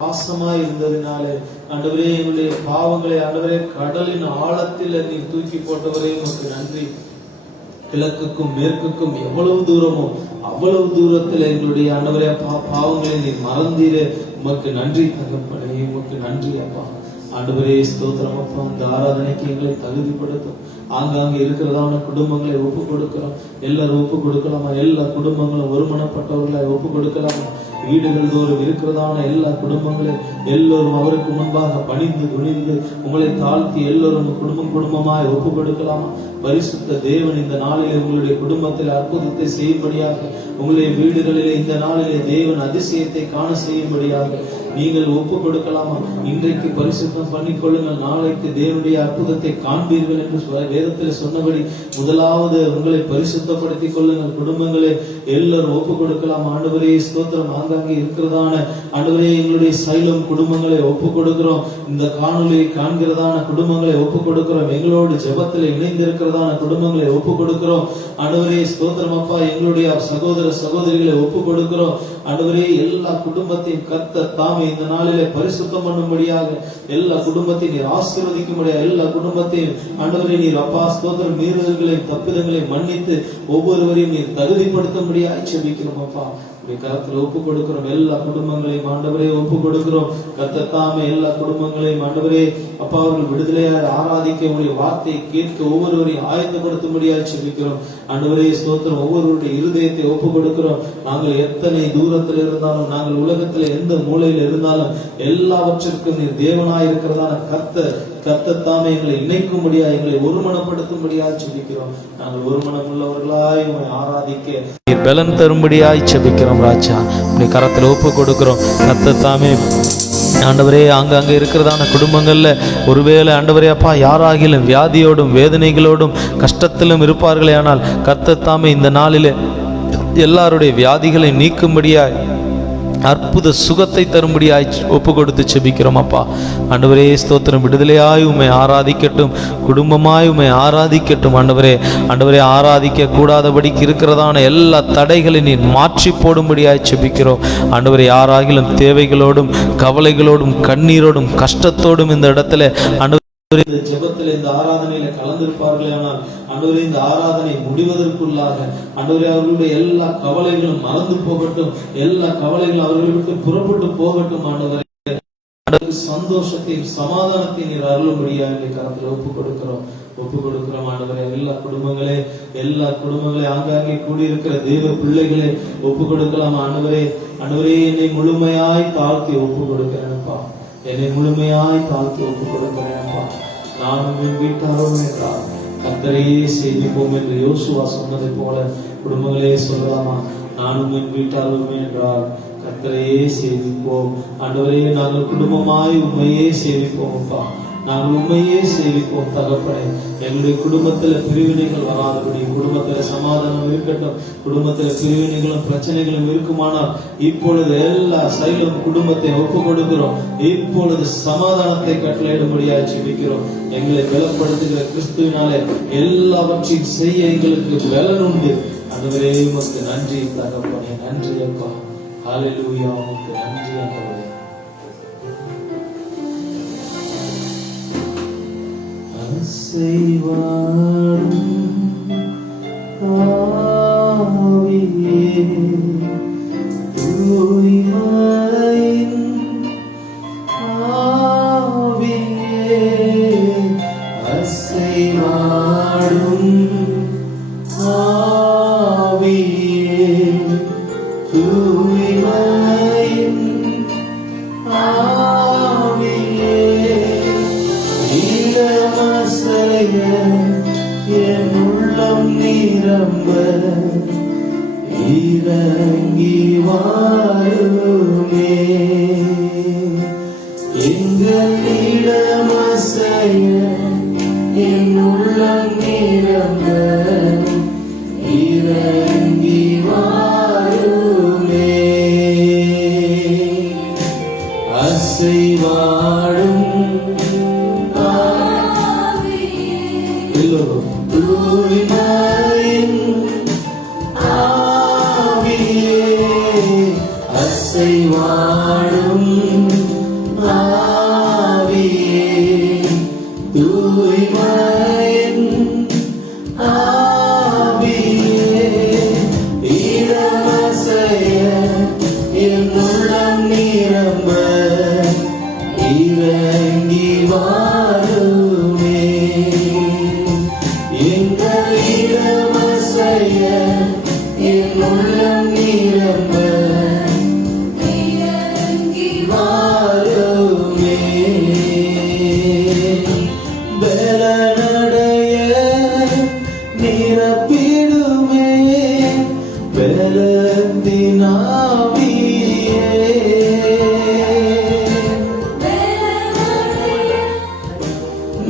பாசமாய் இருந்ததினாலே ஆண்டவரே எங்களுடைய பாவங்களை ஆண்டவரே கடலின் ஆழத்தில் நீ தூக்கி போட்டவரே உமக்கு நன்றி. கிழக்குக்கும் மேற்குக்கும் எவ்வளவு தூரமோ அவ்வளவு தூரத்தில் எங்களுடைய ஆண்டவரே பாவங்களை நீ மறந்தீரே, உமக்கு நன்றி தகப்பனே, உமக்கு நன்றி அப்பா. ஆண்டவரே ஸ்தோத்திரம் அப்பா. இந்த ஆராதனைக்கு எங்களை தகுதிப்படுத்தும். ஆங்காங்கே இருக்கிறதான குடும்பங்களை ஒப்பு கொடுக்கிறோம். எல்லாரும் ஒப்பு கொடுக்கலாமா? எல்லா குடும்பங்களும் ஒருமனப்பட்டவர்களை ஒப்பு கொடுக்கலாமா? வீடுகள் தோறும் இருக்கிறதான எல்லா குடும்பங்களையும் எல்லோரும் அவருக்கு முன்பாக பணிந்து துணிந்து உங்களை தாழ்த்தி எல்லோரும் குடும்பமாய் ஒப்பு கொடுக்கலாமா? பரிசுத்த தேவன் இந்த நாளிலே உங்களுடைய குடும்பத்தில் அற்புதத்தை செய்யும்படியாக, உங்களுடைய வீடுகளிலே இந்த நாளிலே தேவன் அதிசயத்தை காண செய்யும்படியாக நீங்கள் ஒப்பு கொடுக்கலாமா? இன்றைக்கு பரிசுத்தம் பண்ணிக்கொள்ளுங்கள், நாளைக்கு தேவனுடைய அற்புதத்தை காண்பீர்கள் என்று வேதத்தில் சொன்னபடி முதலாவது உங்களை பரிசுத்தப்படுத்திக் கொள்ளுங்கள். குடும்பங்களை எல்லாரும் ஒப்பு கொடுக்கலாம். ஆண்டவரே ஸ்தோத்திரம். ஆங்காங்கே இருக்கிறதான ஆண்டவரே எங்களுடைய சைலம் குடும்பங்களை ஒப்பு கொடுக்கிறோம். இந்த காணொலியை காண்கிறதான குடும்பங்களை ஒப்பு கொடுக்கிறோம். எங்களோடு ஜெபத்தில் இணைந்திருக்கிறதான குடும்பங்களை ஒப்பு கொடுக்கிறோம். ஆண்டவரே ஸ்தோத்திரம் அப்பா. எங்களுடைய சகோதர சகோதரிகளை ஒப்பு கொடுக்கிறோம். ஆண்டவரே எல்லா குடும்பத்தையும் கர்த்தர் தாமே இந்த நாளிலே பரிசுத்தம் பண்ணும்படியாக, எல்லா குடும்பத்தையும் நீர் ஆசீர்வதிக்கும்படியாக, எல்லா குடும்பத்தையும் ஆண்டவரே நீர் அப்பா ஸ்தோத்திரம் மீறுதல்களையும் தப்பிதங்களையும் மன்னித்து ஒவ்வொருவரையும் நீர் தகுதிப்படுத்தும்படியாக ஜெபிக்கிறோம் அப்பா. கருத்தில் ஒப்பு கொடுக்கிறோம். எல்லா குடும்பங்களையும் ஆண்டவரே ஒப்பு கொடுக்கிறோம். கர்த்தர் எல்லா குடும்பங்களையும் ஆண்டவரே அப்பா அவர்கள் விடுதலையாக ஆராதிக்க உடைய வார்த்தையை கேட்க ஒவ்வொருவரையும் ஆயத்தப்படுத்தும்படியாக ஜெபிக்கிறோம். ஆண்டவரே ஸ்தோத்திரம். ஒவ்வொருவருடைய இருதயத்தை ஒப்பு கொடுக்கிறோம். நாங்கள் எத்தனை தூரத்தில் இருந்தாலும், நாங்கள் உலகத்தில் எந்த மூலையில் இருந்தாலும் எல்லாவற்றிற்கும் நீர் தேவனாய் இருக்கிறதான கர்த்தர் எங்களை இணைக்கும்படியா, எங்களை ஒருமனப்படுத்தும்படியாய் ஜெபிக்கிறோம். நாங்கள் ஒருமனம் உள்ளவர்களாய் உம்மை ஆராதிக்க பலன் தரும்படியாய் ஜெபிக்கிறோம் ராஜா. உம்முடைய கரத்தில் ஒப்பு கொடுக்கிறோம். கர்த்தர் ஆண்டவரே ஆங்காங்கே இருக்கிறதான குடும்பங்கள்ல ஒருவேளை ஆண்டவரே அப்பா யாராகிலும் வியாதியோடும் வேதனைகளோடும் கஷ்டத்திலும் இருப்பார்களே, ஆனால் கர்த்தர் தாமே இந்த நாளிலே எல்லாருடைய வியாதிகளை நீக்கும்படியாய் அற்புத சுகத்தை தரும்படியாய் ஒப்பு கொடுத்து செபிக்கிறோம் அப்பா. ஆண்டவரே ஸ்தோத்திரம். விடுதலையாய் உம்மை ஆராதிக்கட்டும், குடும்பமாய் உம்மை ஆராதிக்கட்டும். ஆண்டவரே ஆராதிக்க கூடாதபடிக்கு இருக்கிறதான எல்லா தடைகளை நீர் மாற்றி போடும்படியாய் செபிக்கிறோம். ஆண்டவரே யாராகிலும் தேவைகளோடும் கவலைகளோடும் கண்ணீரோடும் கஷ்டத்தோடும் இந்த இடத்துல இந்த ஜெபத்தில் இந்த ஆராதனையில கலந்திருப்பார்களே, ஆனால் ஆண்டவரே இந்த ஆராதனை முடிவதற்குள்ளாக ஆண்டவரே அவர்களுடைய எல்லா கவலைகளும் மறந்து போகட்டும், எல்லா கவலைகளும் அவர்களை விட்டு புறப்பட்டு போகட்டும். ஆண்டவரே சந்தோஷத்தையும் சமாதானத்தையும் நீர் அருளும்படியாக கரத்தில் ஒப்பு கொடுக்கிறோம். ஆண்டவரே எல்லா குடும்பங்களே ஆங்காங்கே கூடியிருக்கிற தேவ பிள்ளைகளே ஒப்பு கொடுக்கலாம். ஆண்டவரே என்னை முழுமையாய் தாழ்த்தி ஒப்பு கொடுக்கிறேன்ப்பா. என்னை முழுமையாய் தாழ்த்தி ஒப்பு கொடுக்கிறேன்ப்பா. நானும் என் வீட்டாரும் என்றால் கர்த்தரையே சேவிப்போம் என்று யோசுவா சொன்னதை போல குடும்பங்களே சொல்லலாமா? நானும் என் வீட்டாருமே என்றால் கர்த்தரையே சேவிப்போம். ஆண்டவரே நாங்கள் குடும்பமாய் உண்மையே சேவிப்போம் அப்பா. நாங்கள் உண்மையே சேவிப்போம் தகப்பனே. எங்களுடைய குடும்பத்துல பிரிவினைகள் வராதபடி, குடும்பத்துல சமாதானம் இருக்கட்டும். குடும்பத்துல பிரிவினைகளும் பிரச்சனைகளும் இருக்குமானால் இப்பொழுது எல்லா சைலும் குடும்பத்தை ஒப்பு கொடுக்கிறோம். இப்பொழுது சமாதானத்தை கட்டளையிடும்படியாக ஜெபிக்கிறோம். எங்களை பலப்படுத்துகிற கிறிஸ்துவினாலே எல்லாவற்றையும் செய்ய எங்களுக்கு பலன் உண்டு. ஆண்டவரே உமக்கு நன்றி தகப்பனே. நன்றி அப்பா. ஹல்லேலூயா. உமக்கு நன்றி ஆண்டவரே. செய்வாடும் ஆவியே தூய்மையின் ஆவியே அசைவாடும் ஆவியே தூய்மையின் ஆவியே என் உள்ளம் நிரம்ப இறங்கி வாருமே. எங்கள் இடமசைய என் உள்ளம் நிரம்ப இறங்கி வாருமே. அசைவாடும் தூய்மையின் ஆவியே அசைவாடும் வாருமே. எங்கள் இடமசைய என் உள்ளம் நிரம்ப வாருமே. பலனடைய நிரப்பிடுமே பலத்தினாவியே.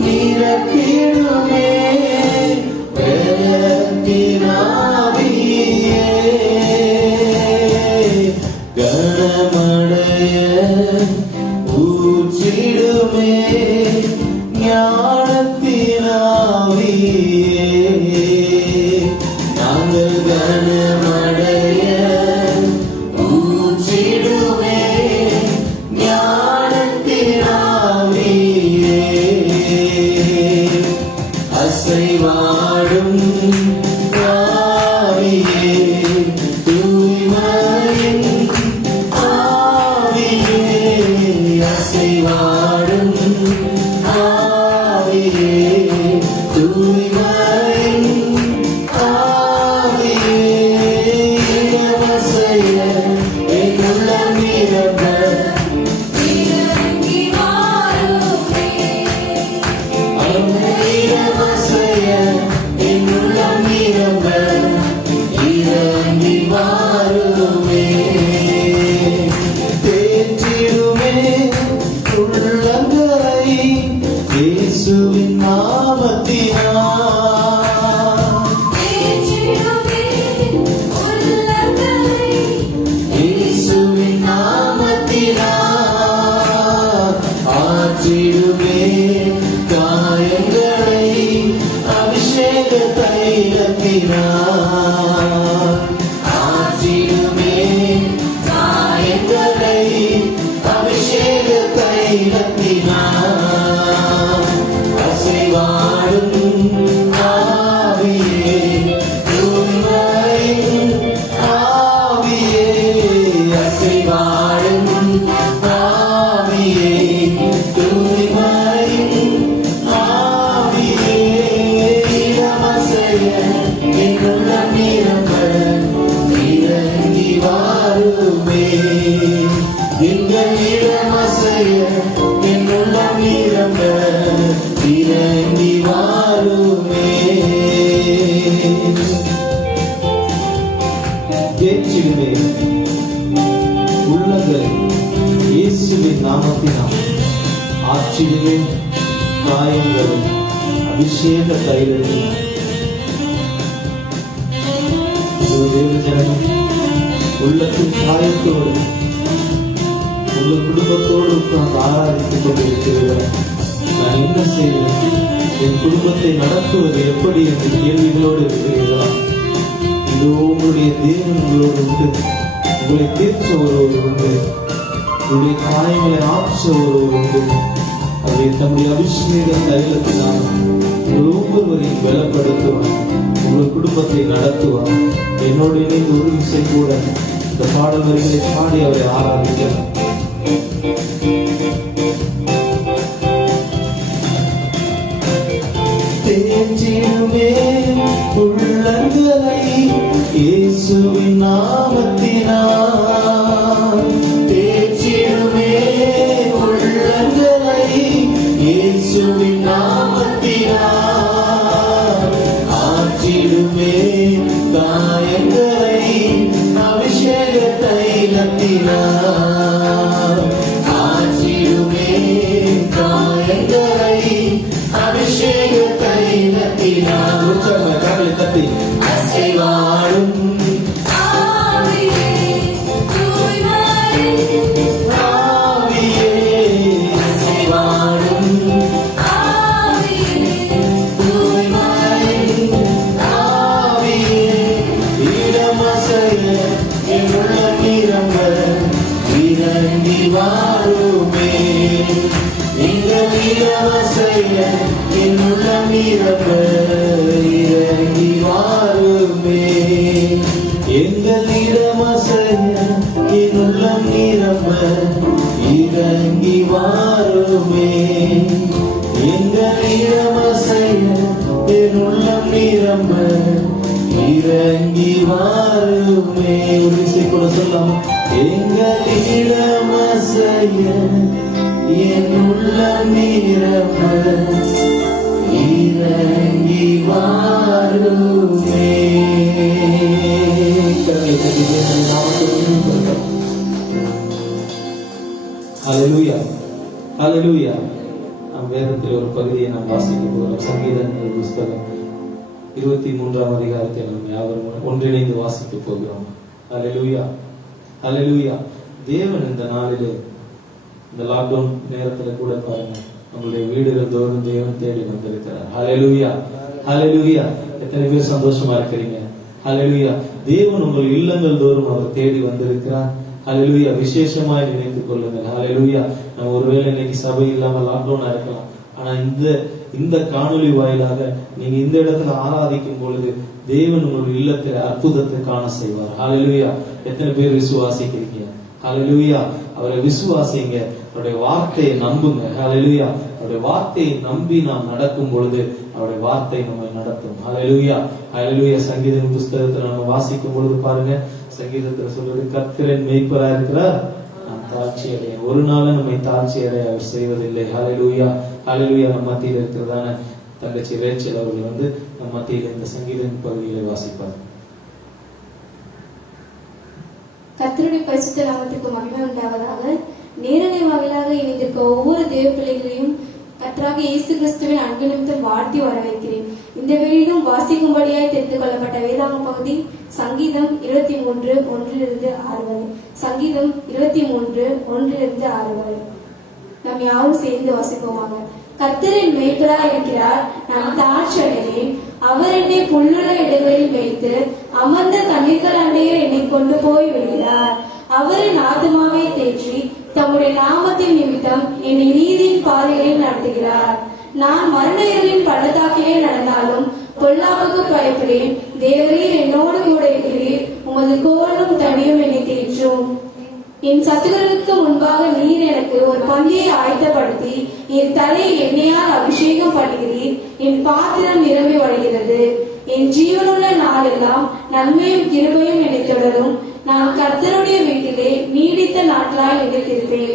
நிரப்பிடுமே பலத்தினாவியே. கனமடைய ஊற்றிடுமே ஞானத்தினாவியே. நாங்கள் கனமடைய ஊற்றிடுமே ஞானத்தினாவியே. அசைவாடும் ஆவியே தூய்மையின் ஆவியே. அசைவாடும் ஆவியே தூய்மையின் ஆவியே. இடமசைய என் உள்ளம் நிரம்ப இடமசைய என் உள்ளம் நிரம்ப இறங்கி வாருமே. தேற்றிடுமே உள்ளங்களை இயேசுவின் நாமத்தினால். இயேசுவின் நாமத்தினால் ஆற்றிடுமே காயங்களை அபிஷேக தைலத்தினால். ஆற்றிடுமே காயங்களை அபிஷேக தைலத்தினால். அசைவாடும் ஆவியே தூய்மையின் ஆவியே. அசைவாடும் ஆவியே தூய்மையின் ஆவியே. இடமசைய என் உள்ளம் நிரம்ப இறங்கி வாருமே. எங்கள் இடமசைய என் உள்ளம் நிரம்ப இறங்கி வாருமே. தேற்றிடுமே உள்ளங்களை இயேசுவின் நாமத்தினால். ஆற்றிடுமே காயங்களும் அபிஷேக தைலத்தினால். தேவஜனமே உள்ளத்தின் காயத்தோடு உங்கள் குடும்பத்தோடு உட்கார்ந்து ஆராதித்துக் கொண்டிருக்கிறீர்கள். நான் என்ன செய்வேன், என் குடும்பத்தை நடத்துவது எப்படி என்று கேள்விகளோடு இருக்கிறீர்களா? இதோ உங்களுடைய தேவன் உங்களோடு உண்டு. உங்களை தீர்ச்ச ஒருவர் உண்டு. உங்களுடைய காயங்களை ஆற்ற ஒருவர் உண்டு. அவருடைய தம்முடைய அபிஷேக தைலத்தினால் உங்கள் ஒவ்வொருவரையும் பலப்படுத்துவார். உங்கள் குடும்பத்தை நடத்துவார். என்னோடு இணைந்து ஒரு விசை கூட இந்த பாடல் வரிகளை பாடி அவரை ஆராதிக்கிறார். தேற்றிடுமே உள்ளங்களை இயேசுவின் நாமத்தினால். தேற்றிடுமே உள்ளங்களை இயேசுவின் நாமத்தினால். ஆற்றிடுமே காயங்களை அபிஷேக தைலத்தினால். ஆற்றிடுமே காயங்களை அபிஷேக தைலத்தினால். கரங்களை தட்டி அசைவாடும் ஆவியே அசைவாடும் தூய்மையின் ஆவியே. இடமசைய என் உள்ளம் நிரம்ப இறங்கி வாருமே. எங்கள் இடமசைய என் உள்ளம் நிரம்ப இறங்கி வாருமே. எங்கள் இடமசைய என் உள்ளம் நிரம்ப இறங்கி வாருமே. என் உள்ளம் நிரம்ப இறங்கி வாருமே. ஹல்லேலூயா, ஹல்லேலூயா. நாம் வேதத்தில் ஒரு பகுதியை நாம் வாசிக்க போகிறோம். சங்கீதங்கள் புஸ்தகம் 23ஆம் அதிகாரத்தை நாம் யாவரும் ஒன்றிணைந்து வாசிக்க போகிறோம். ஹல்லேலூயா, ஹல்லேலூயா. தேவன் இந்த நாளிலே, இந்த லாக்டவுன் நேரத்துல கூட பாருங்க, நம்மளுடைய வீடுகள் தோறும் தேவன் தேடி வந்திருக்கிறார். ஹல்லேலூயா, ஹல்லேலூயா. எத்தனை பேர் சந்தோஷமா இருக்கிறீங்க? ஹல்லேலூயா. தேவன் உங்கள் இல்லங்கள் தோறும் அவர் தேடி வந்திருக்கிறார். ஹல்லேலூயா. விசேஷமாய் நினைத்துக் கொள்ளுங்கள். ஹல்லேலூயா. நம்ம ஒருவேளை இன்னைக்கு சபை இல்லாம லாக்டவுனா இருக்கலாம். ஆனா இந்த காணொளி வாயிலாக நீங்க இந்த இடத்துல ஆராதிக்கும் பொழுது தேவன் உங்களுடைய இல்லத்துல அற்புதத்தை காண செய்வார். ஹல்லேலூயா. எத்தனை பேர் விசுவாசிக்கிறீங்க? ஹல்லேலூயா. அவரை விசுவாசிங்க, அவருடைய வார்த்தையை நம்புங்க. ஹல்லேலூயா. அவருடைய வார்த்தையை நம்பி நாம் நடக்கும் பொழுது அவருடைய வார்த்தை நம்மை நடத்தும். ஹல்லேலூயா, ஹல்லேலூயா. சங்கீத புஸ்தகத்துல நம்ம வாசிக்கும் பொழுது பாருங்க, சங்கீதத்துல சொல்றது, கர்த்தரின் மேய்ப்பரா இருக்கிறார், நான் தாழ்ச்சி அடைய. ஒரு நாள் நம்மை தாழ்ச்சி அடைய அவர் செய்வதில்லை. ஹல்லேலூயா, ஹல்லேலூயா. நம்ம மத்தியில் இருக்கிறதான தங்கச்சி ரேச்சல் அவர்கள் நம்ம மத்தியில் இந்த சங்கீத பகுதிகளை வாசிப்பார். கர்த்தருடைய பரிசுத்த நாமத்துக்கு மகிமை உண்டாவதாக. நேரலை வாயிலாக இணைந்திருக்க ஒவ்வொரு தேவ பிள்ளைகளையும் கர்த்தராக இயேசு கிறிஸ்துவின் அன்பு நிமித்தம் வாழ்த்தி வரவேற்கிறேன். இந்த வேளையிலும் வாசிக்கும்படியாய் தெரிந்து கொள்ளப்பட்ட வேதாங்க பகுதி சங்கீதம் 23 1 6 வரை. சங்கீதம் 23 1 6 வரை நாம் யாரும் சேர்ந்து வாசிப்போமாக. கர்த்தரின் மேய்ப்பராய் இருக்கிறார், நான் தாழ்ச்சி அடைகிறேன். அவர் என்னை புல்லுள்ள இடங்களில் வைத்து அமர்ந்த தண்ணீர்கள் அண்டையே என்னை கொண்டு போய் விடுகிறார். அவரின் ஆத்துமாவை தேற்றி தம்முடைய நாமத்தின் நிமித்தம் என்னை நீதியின் பாதைகளில் நடத்துகிறார். நான் மரண இருளின் பள்ளத்தாக்கிலே நடந்தாலும் பொல்லாப்புக்கு பயப்படேன். தேவரீர் என்னோடு கூட இருக்கிறீர், உமது கோலும் தடியும் என்னை தேற்றும். என் சத்துருவுக்கு முன்பாக நீர் எனக்கு ஒரு பந்தியை ஆயத்தப்படுத்தி என் தலையை எண்ணெயால் அபிஷேகம் பண்ணுகிறீர். என் பாத்திரம் நிரம்பி வழிகிறது. என் ஜீவனுள்ள நாளெல்லாம் நன்மையும் கிருபையும் என்னை தொடரும். நான் கர்த்தருடைய வீட்டிலே நீடித்த நாட்களாய் நிலைத்திருப்பேன்.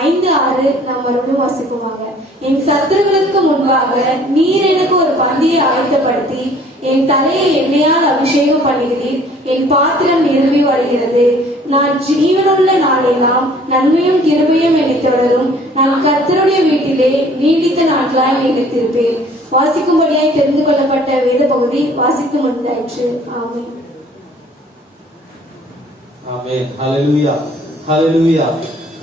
5 6 நாம் மறுபடியும் வாசிப்போமாக. என் சத்துருக்களுக்கு முன்பாக நீர் எனக்கு ஒரு பந்தியை ஆயத்தப்படுத்தி என் தலையை எண்ணெயால் அபிஷேகம் பண்ணுகிறீர். என் பாத்திரம் நிரம்பி வருகிறது. நான் ஜீவனுள்ள நாளெல்லாம் நன்மையும் கிருபையும் என்னை தொடரும். நான் கர்த்தருடைய வீட்டிலே நீடித்த நாட்களாய் நிலைத்திருப்பேன். வாசிக்கும்படியாய் தெரிந்து கொள்ளப்பட்ட வேத பகுதி வாசித்து முடிந்தாயிற்று. ஆமென், ஆமென். ஹல்லேலூயா, ஹல்லேலூயா.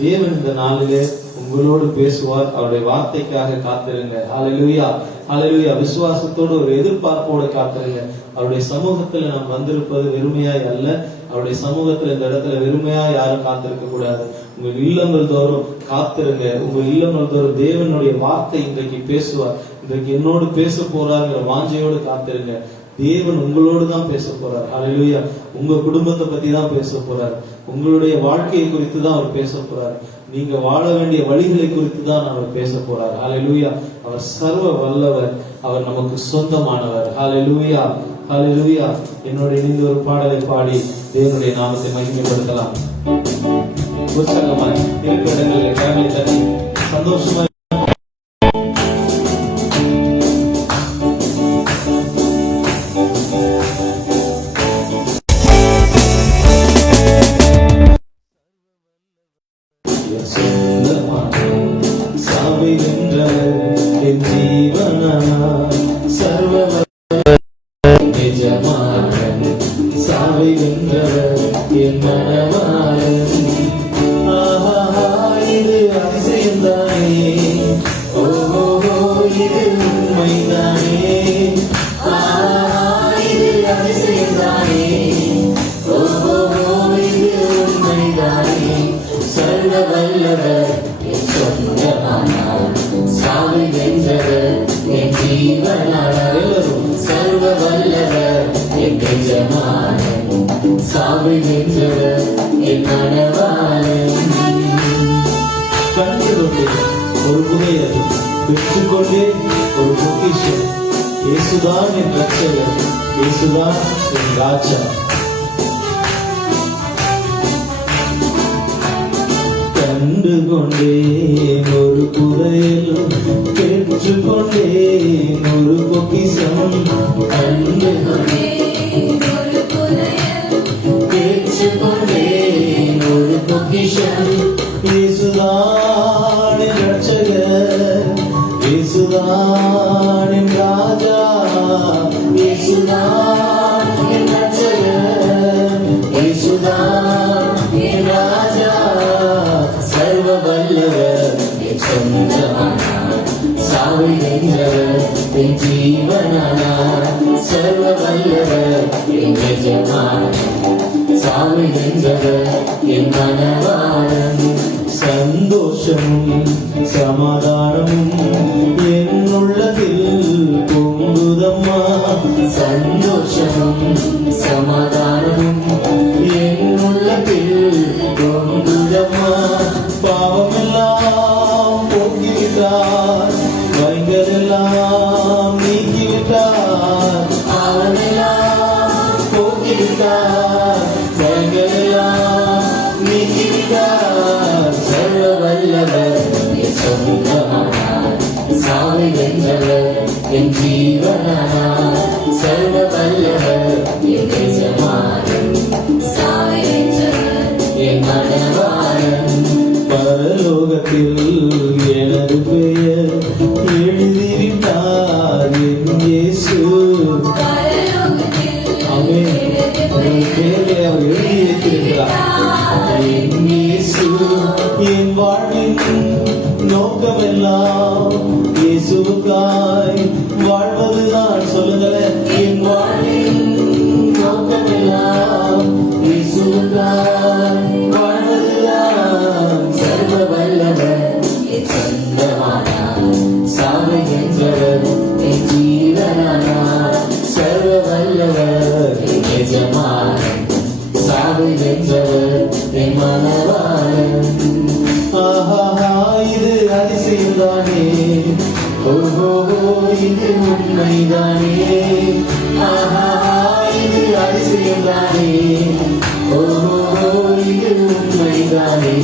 தேவன் இந்த நாளிலே உங்களோடு பேசுவார். அவருடைய வார்த்தைக்காக காத்திருங்க. ஹல்லேலூயா, ஹல்லேலூயா. விசுவாசத்தோடு ஒரு எதிர்பார்ப்போடு காத்திருங்க. அவருடைய சமூகத்துல நாம் வந்திருப்பது வெறுமையாய் அல்ல. அவருடைய சமூகத்துல இந்த இடத்துல வெறுமையா யாரும் காத்திருக்க கூடாது. உங்கள் இல்லங்கள் தோறும் காத்திருங்க. உங்கள் இல்லங்கள் தோறும் தேவனுடைய வார்த்தை இன்றைக்கு பேசுவார். இன்றைக்கு என்னோடு பேச போறாங்கிற வாஞ்சையோடு காத்திருங்க. தேவன் உங்களோடு தான் பேச போறார். ஹல்லேலூயா. உங்க குடும்பத்தை பத்தி தான் பேச போறார். உங்களுடைய வாழ்க்கையை குறித்து தான் அவர் பேச போறார். நீங்க வாழ வேண்டிய வழிகளை குறித்து தான் அவர் பேச போறார். ஹல்லேலூயா. அவர் சர்வ வல்லவர். அவர் நமக்கு சொந்தமானவர். ஹல்லேலூயா, ஹல்லேலூயா. என்னோட இணைந்து ஒரு பாடலை பாடி தேவனுடைய நாமத்தை மகிமைப்படுத்தலாம். உற்சாகமாய் இருக்கிற இடங்களில் கரங்களை தட்டி சந்தோஷமா ஒரு புகையை பெற்றுக்கொண்டே ஒரு பொக்கிஷம். இயேசுதான் என் ரட்சகர், இயேசுதான் என் ராஜா. கண்டு கொண்டேன் ஒரு புதையலும், பெற்றுக்கொண்டேன் ஒரு பொக்கிஷம். கண்டு கொண்டேன் ஒரு புதையலும், பெற்றுக்கொண்டேன் ஒரு பொக்கிஷம். இயேசுதான் என் ரட்சகர், இயேசுதான் என் ராஜா, இயேசுதான் என் ரட்சகர், இயேசுதான் என் ராஜா. சர்வ வல்லவர் என் சொந்தமானார், சாவை வென்றவர் என் ஜீவனானார். சர்வ வல்லவர் என் எஜமான், சாவை வென்றவர் என் மனவாளன். சந்தோஷமும் சமாதானமும் என் உள்ளத்தில் பொங்குதம்மா, சந்தோஷமும் சமாதானமும் என் உள்ளத்தில் பொங்குதம்மா. பாவமெல்லாம் போக்கிவிட்டார், வரிகளெல்லாம் நீக்கிவிட்டார். பாவமெல்லாம் போக்கிவிட்டார், வரிகளெல்லாம் நீக்கிவிட்டார். சர்வ வல்லவர் என் சொந்தமானார், சாவை வென்றவர் என் ஜீவனானார். சர்வ வல்லவர் என் எஜமானன், சாவை வென்றவர் என் மனவாளன். பரலோகத்தில் எனது பெயர் எழுதிவிட்டார் என் இயேசு. ஆமென். என் பெயரை அவர் எழுதி வைத்திருக்கிறார் என் இயேசு. என் வாழ்வின் நோக்கமெல்லாம் இயேசுவுக்காய் வாழ்வதுதான். சொல்லுங்களேன், என் வாழ்வின் நோக்கமெல்லாம் இயேசுவுக்காய் வாழ்வதுதான். சர்வ வல்லவர் என் சொந்தமானார், சாவை வென்றவர் என் ஜீவனானார். சர்வ வல்லவர் என் எஜமானன், சாவை வென்றவர் என் மனவாளன். ஆஹா, இது அதிசயம்தானே, ஓஹோ இது உண்மைதானே. ஆஹா, இது அதிசயம்தானே, ஓஹோ இது உண்மைதானே.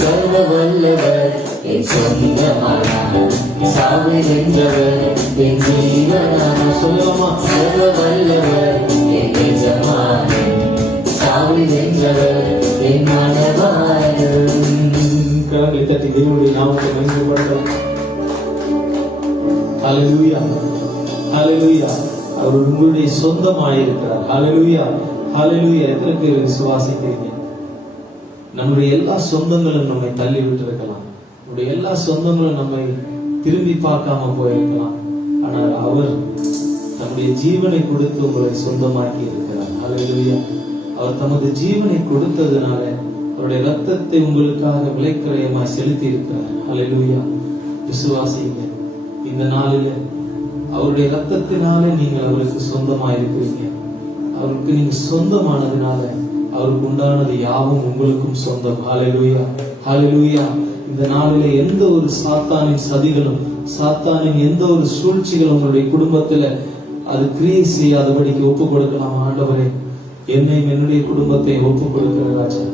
சர்வ வல்லவர் என் சொந்தமானார், சாவை வென்றவர் என் ஜீவனானார். சொல்லலாமா? சர்வ வல்லவர் என் எஜமானன், சாவை வென்றவர் என் மனவாளன். கரங்களை தட்டி தேவனுடைய நாமத்தை மகிமைப்படுத்தலாம். ஹல்லேலூயா, ஹல்லேலூயா. அவர் உங்களுடைய சொந்தமாயிருக்கிறார். ஹல்லேலூயா, ஹல்லேலூயா. எத்தனை பேர் விசுவாசிக்கிறீங்க? நம்முடைய எல்லா சொந்தங்களும் நம்மை தள்ளி விட்டு இருக்கலாம், நம்முடைய எல்லா சொந்தங்களும் நம்மை திரும்பி பார்க்காம போயிருக்கலாம். ஆனால் அவர் தம்முடைய ஜீவனை கொடுத்து உங்களை சொந்தமாக்கி இருக்கிறார். ஹல்லேலூயா. அவர் தமது ஜீவனை கொடுத்ததுனால அவருடைய ரத்தத்தை உங்களுக்காக விலைக்கிரயமாய் செலுத்தி இருக்கிறார். ஹல்லேலூயா. விசுவாசிங்க. இந்த நாளில அவருடைய ரத்தத்தினாலே நீங்கள் அவருக்கு சொந்தமாயிருக்கிறீங்க. அவருக்கு நீங்க சொந்தமானதுனால அவருக்கு உண்டானது யாவும் உங்களுக்கும் சொந்தம். ஹல்லேலூயா, ஹல்லேலூயா. இந்த நாளிலே எந்த ஒரு சாத்தானின் சதிகளும், சாத்தானின் எந்த ஒரு சூழ்ச்சிகளும் உங்களுடைய குடும்பத்துல அது கிரியை செய்யாதபடிக்கு ஒப்பு கொடுக்கலாம். ஆண்டவரே, என்னையும் என்னுடைய குடும்பத்தை ஒப்பு கொடுக்கிற ராஜா.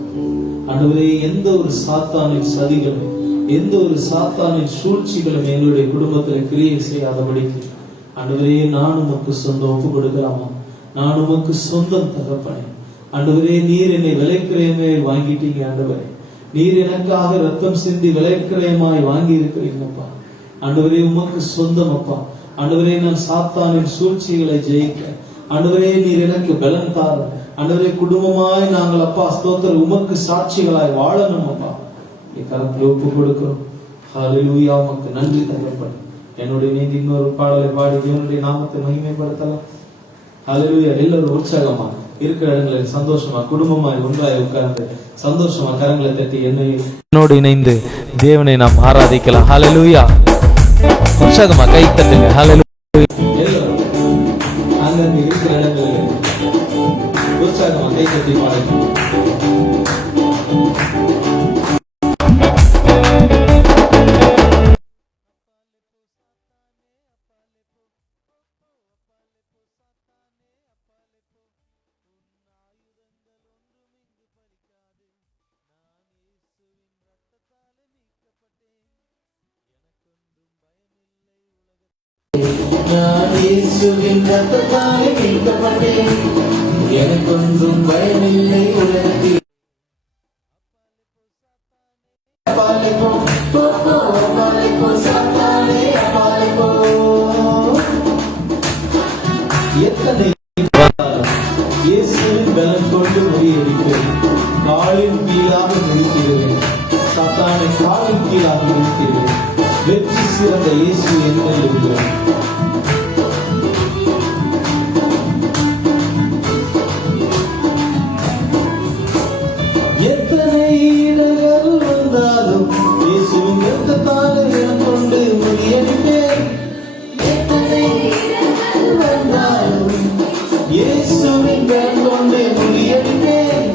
ஆண்டவரே, எந்த ஒரு சாத்தானின் சதிகளும், எந்த ஒரு சாத்தானின் சூழ்ச்சிகளும் எங்களுடைய குடும்பத்துல கிரியை செய்யாதபடிக்கு ஆண்டவரே, நான் உமக்கு சொந்தம் ஒப்பு கொடுக்கலாமா? நான் உமக்கு சொந்தம் தகப்பனே. ஆண்டவரே, நீர் என்னை விலைக்கிரயமே வாங்கிட்டீங்க. ஆண்டவரே, நீர் எனக்காக ரத்தம் சிந்தி விலைக்கிரயமாய் வாங்கி இருக்கிறீங்கப்பா. ஆண்டவரே, உமக்கு சொந்தம் அப்பா. ஆண்டவரே, நான் சாத்தானின் சூழ்ச்சிகளை ஜெயிக்க ஆண்டவரே நீர் எனக்கு பலன் தாரு. ஆண்டவரே, குடும்பமாய் நாங்கள் அப்பா ஸ்தோத்திரம் உமக்கு சாட்சிகளாய் வாழணும் அப்பா. கரத்தில் ஒப்பு கொடுக்கிறோம். ஹல்லேலூயா. உமக்கு நன்றி தகப்பனே. என்னுடைய நீங்க இன்னொரு பாடலை பாடி தேவனுடைய நாமத்தை மகிமைப்படுத்தலாம். ஹல்லேலூயா. எல்லாரும் உற்சாகமா இருக்கிற இடங்களில் சந்தோஷமா குடும்பமாய் ஒன்றாய் உட்கார்ந்து சந்தோஷமா கரங்களை தட்டி என்னோடு இணைந்து தேவனை நாம் ஆராதிக்கலாம். ஹல்லேலூயா. உற்சாகமா கை தட்டுங்க. ஹல்லேலூயா. எல்லாரும் அங்க இருக்கிற இடங்களில் உற்சாகமா கை தட்டி பாடுங்க. நான் இயேசுவின் ரத்தத்தாலே மீட்கப்பட்டேன். எனக்கொன்றும் பயமில்லை உலகத்தில். அப்பாலே போ, போ, போ, அப்பாலே போ, சாத்தானே, அப்பாலே போ. எத்தனை இயேசுவின் பலம் கொண்டு முறியடிப்பேன். காலின் கீழாக நிறுத்திடுவேன். சாத்தானை காலின் கீழாக நிறுத்திடுவேன். வெற்றி சிறந்த இயேசு என்னில் உள்ளார். எத்தனை இடர்கள் வந்தாலும் இயேசுவின் ரத்தத்தாலே எனக்கொண்டு முறியடிப்பேன். எத்தனை இடர்கள் வந்தாலும் இயேசுவின் பலம் கொண்டு முறியடிப்பேன்.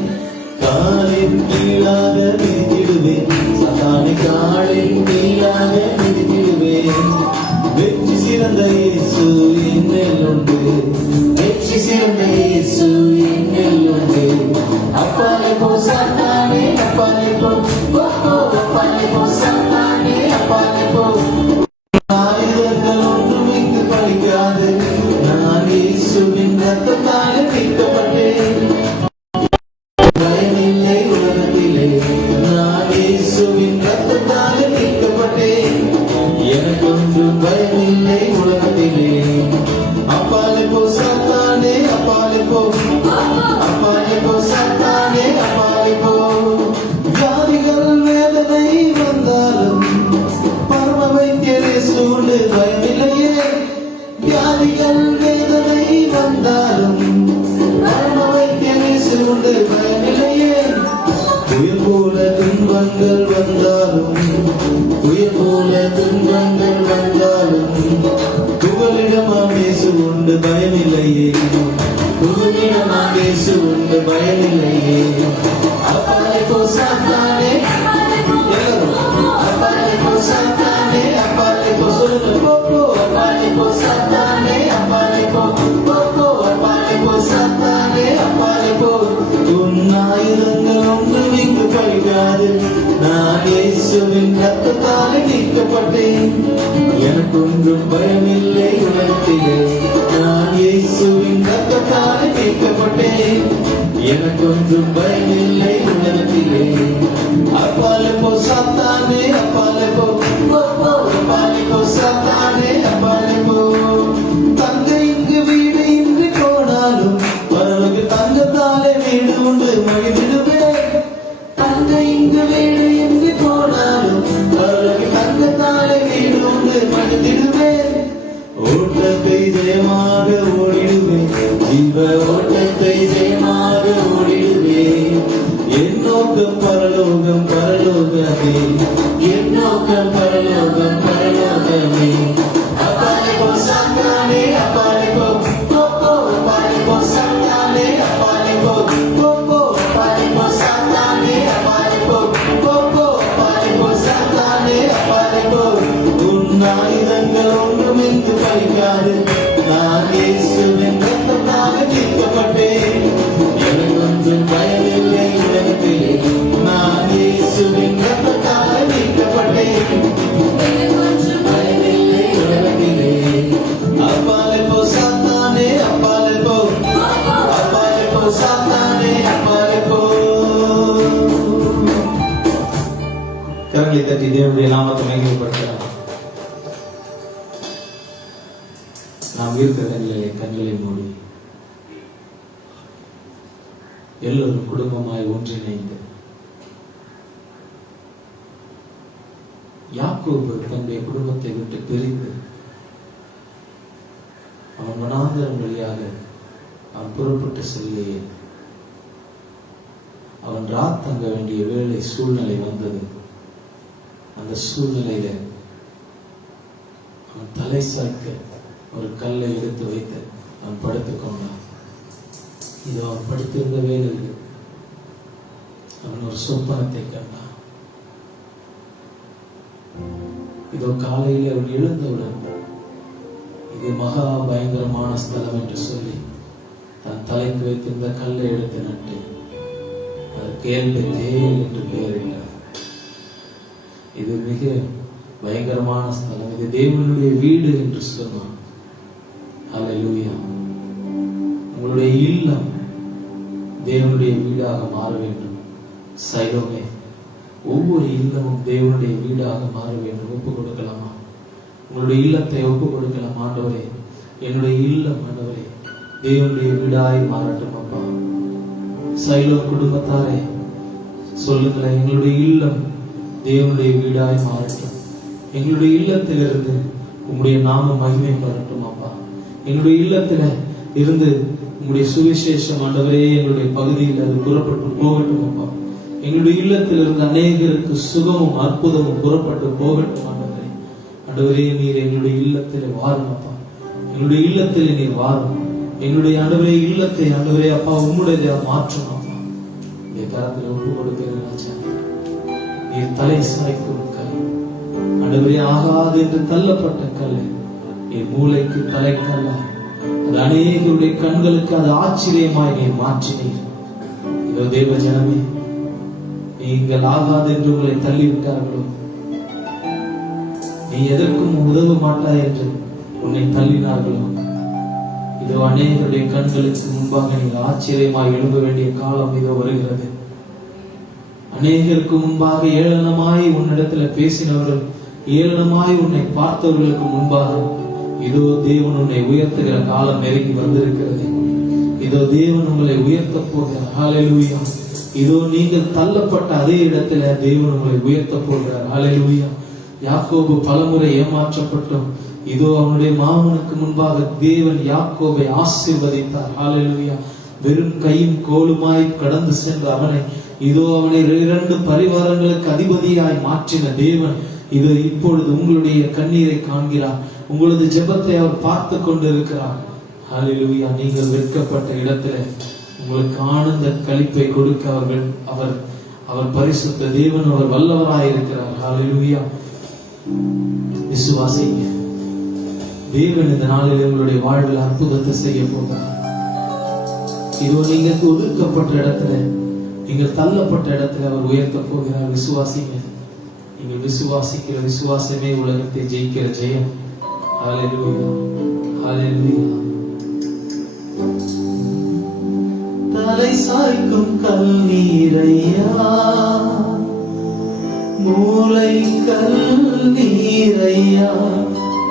காலின் கீழாக மிதித்திடுவேன். சாத்தானை காலின் கீழாக மிதித்திடுவேன். வெற்றி சிறந்த இயேசு என்னில் உண்டு. வெற்றி சிறந்த இயேசு என்னில் உண்டு. அப்பாலே போ சாத்தானே, அப்பாலே போ, போ, போ, அப்பாலே போ சாத்தானே, அப்பாலே போ. ஆயுதங்கள் ஒன்றும் இங்கு பலிக்காது. நான் இயேசுவின் ரத்தத்தாலே மீட்கப்பட்டேன். பயமில்லை உலகத்திலே. நான் இயேசுவின் ரத்தத்தாலே மீட்கப்பட்டேன். எனக்கொன்றும் பயமில்லை உலகத்திலே. அப்பாலே போ சாத்தானே, அப்பாலே போ, அப்பாலே போ சாத்தானே, அப்பாலே போ. வியாதிகள் வேதனை வந்தாலும் பரம வைத்தியரே சூழு பயமில்லையே. வியாதிகள் வேதனை வந்தாலும் பரம வைத்தியரே சூழு பயமில்லையே. புயல் போல துன்பங்கள் வந்தாலும், புயல் போல துன்பங்கள் வந்தாலும் புகலிடமாம் இயேசு உண்டு பயமில்லையே. புகலிடமாம் இயேசு உண்டு பயமில்லையே. அப்பாலே போ சாத்தானே, எல்லாரும் அப்பாலே போ சாத்தானே, அப்பாலே போ சொல்லுங்க. போ, போ, அப்பாலே போ சாத்தானே, அப்பாலே போ, போ, போ, அப்பாலே போ சாத்தானே, அப்பாலே போ. உன் ஆயுதங்கள் ஒன்றும் இங்கு பலிக்காது. நான் இயேசுவின் ரத்தத்தாலே மீட்கப்பட்டேன். எனக்கொன்றும் பயமில்லை உலகத்திலே. நான் இயேசுவின் ரத்தத்தாலே மீட்கப்பட்டேன். எனக்கொன்றும் பயமில்லை உலகத்திலே. அப்பாலே போ சாத்தானே, அப்பாலே போ, போ, போ, அப்பாலே போ சாத்தானே, அப்பாலே போ. தங்க இங்கு வீடு இன்றி போனாலும் பரலோக தங்கத்தாலே வீடு உண்டு மகிழ்ந்திடுவேன். தங்க இங்கு வீடு இன்றி போனாலும் பரலோக தங்கத்தாலே வீடு உண்டு மகிழ்ந்திடுவேன். ஓட்டத்தை ஜெயமாக ஓடிடுவேன். ஜீவ ஓட்டத்தை ஜெயமாக ஓடிடுவேன். என் நோக்கம் பரலோகம் பரலோகமே. என் நோக்கம் பரலோகம் பரலோகமே. அப்பாலே போ சாத்தானே, அப்பாலே போ, போ, போ, அப்பாலே போ சாத்தானே, அப்பாலே போ, போ, போ, அப்பாலே போ சாத்தானே, அப்பாலே போ, போ, போ, அப்பாலே போ சாத்தானே, அப்பாலே போ. உன் ஆயுதங்கள் ஒன்றும் இங்கு பலிக்காது. நான் இயேசுவின் ரத்தத்தாலே மீட்கப்பட்டேன். எனக்கொன்றும் பயமில்லை உலகத்திலே. நான் இயேசுவின் ரத்தத்தாலே மீட்கப்பட்டேன். எனக்கொன்றும் பயமில்லை உலகத்திலே. அப்பாலே போ சாத்தானே, அப்பாலே போ, அப்பாலே போ சாத்தானே, அப்பாலே போ. கரங்களை தட்டி தேவனுடைய நாமத்தை மகிமைப்படுத்தலாம். நாம் இருக்கிற கண்களை மூடி எல்லோரும் குடும்பமாய் ஒன்றிணைந்து யாக்கோபு தன்னுடைய குடும்பத்தை விட்டு பிரிந்து அவன் வனாந்தரம் வழியாக அவன் புறப்பட்டு செல்கையில் அவன் தங்க வேண்டிய வேலை சூழ்நிலை வந்தது. அந்த சூழ்நிலையில அவன் தலை சாய்க்க ஒரு கல்லை எடுத்து வைத்து அவன் படுத்துக் கொண்டான். இது அவன் படுத்திருந்த வேலையில் அவன் ஒரு சொப்பனத்தை கண்டான். இதோ காலையில் அவன் எழுந்தவுடன் இது மகா பயங்கரமான ஸ்தலம் என்று சொல்லி தன் தலைக்கு வைத்திருந்த கல்லை எடுத்து நட்டு அதற்கு ஏல்பெத்தேல் என்று பெயரிட்டார். இது மிக பயங்கரமான ஸ்தலம், இது தேவனுடைய வீடு என்று சொன்னான். அல்லேலூயா. உங்களுடைய இல்லம் தேவனுடைய வீடாக மாற வேண்டும். சைலோமே, ஒவ்வொரு இல்லமும் தேவனுடைய வீடாக மாற வேண்டும். ஒப்பு கொடுக்கலாமா? உங்களுடைய இல்லத்தை ஒப்பு கொடுக்கலாம். ஆண்டவரே, என்னுடைய இல்லம் ஆண்டவரே தேவனுடைய வீடாய் மாறட்டும். அப்பா, சைலோ குடும்பத்தாரே சொல்லுங்களேன், எங்களுடைய இல்லம் தேவனுடைய வீடாய் மாறட்டும். எங்களுடைய இல்லத்திலிருந்து உங்களுடைய நாம மகிமை வரட்டும். அப்பா, எங்களுடைய இல்லத்தில இருந்து உங்களுடைய சுவிசேஷம் ஆண்டவரே எங்களுடைய பகுதியில் அது புறப்பட்டு போகட்டும். அப்பா, எங்களுடைய இல்லத்திலிருந்து அநேகருக்கு சுகமும் அற்புதமும் புறப்பட்டு போகட்டும். ஆண்டவரே, ஆண்டவரே நீர் எங்களுடைய இல்லத்திலே வாரும். அப்பா, எங்களுடைய இல்லத்திலே நீர் வாரும். எங்களுடைய ஆண்டவரே இல்லத்தை ஆண்டவரே அப்பா உம்முடைய மாற்றும். அப்பா, இந்த கரத்தில் ஒப்பு கொடுக்கிறேன். நீர் தலை சாய்க்கும் கல் ஆண்டவரே, ஆகாது என்று தள்ளப்பட்ட கல் என் மூளைக்கு தலைக்கல்ல, அது அநேகருடைய கண்களுக்கு அது ஆச்சரியமாய் நீர் மாற்றினீர். இதோ தேவ ஜனமே, நீங்கள் ஆகாது என்று உங்களை தள்ளிவிட்டார்களோ, நீ எதற்கும் உதவ மாட்டாய் என்று உன்னை தள்ளினார்களோ, இதோ அநேகருடைய கண்களுக்கு முன்பாக நீங்கள் ஆச்சரியமாய் எழும்ப வேண்டிய காலம் இதோ வருகிறது. அநேகருக்கு முன்பாக ஏளனமாய் உன்னிடத்துல பேசினவர்கள், ஏளனமாய் உன்னை பார்த்தவர்களுக்கு முன்பாக இதோ தேவன் உன்னை உயர்த்துகிற காலம் நெருங்கி வந்திருக்கிறது. இதோ தேவன் உங்களை உயர்த்த போகிறார். ஹல்லேலூயா. இதோ நீங்கள் தள்ளப்பட்ட அதே இடத்துல தேவன் உங்களை உயர்த்த போகிறார். ஹல்லேலூயா. யாக்கோபு பலமுறை ஏமாற்றப்பட்டோம். இதோ அவனுடைய மாமனுக்கு முன்பாக தேவன் யாக்கோபை ஆசீர்வதித்தார். ஹல்லேலூயா. வெறும் கையும் கோலுமாய் கடந்து சென்ற அவனை இதோ அவனை 2 பரிவாரங்களுக்கு அதிபதியாய் மாற்றின தேவன் இதோ இப்பொழுது உங்களுடைய கண்ணீரை காண்கிறார். உங்களது ஜெபத்தை அவர் பார்த்து கொண்டு இருக்கிறார். ஹல்லேலூயா. நீங்கள் வெட்கப்பட்ட இடத்துல உங்களுக்கு ஆனந்த களிப்பை கொடுக்க அவர் பரிசுத்த தேவன், அவர் வல்லவராய் இருக்கிறார். ஹல்லேலூயா. விசுவாசிங்க, தேவன் இந்த நாளில் உங்களுடைய வாழ்வில் அற்புதத்தை செய்ய போகிறார். இதோ நீங்க ஒதுக்கப்பட்ட இடத்துல, நீங்கள் தள்ளப்பட்ட இடத்துல அவர் உயர்த்த போகிறார். விசுவாசிங்க. நீங்கள் விசுவாசிக்கிற விசுவாசமே உலகத்தை ஜெயிக்கிற ஜெயம். ஹல்லேலூயா. ஹல்லேலூயா. தலை சாய்க்கும் கல்நீரையா, மூளை கல்நீரையா,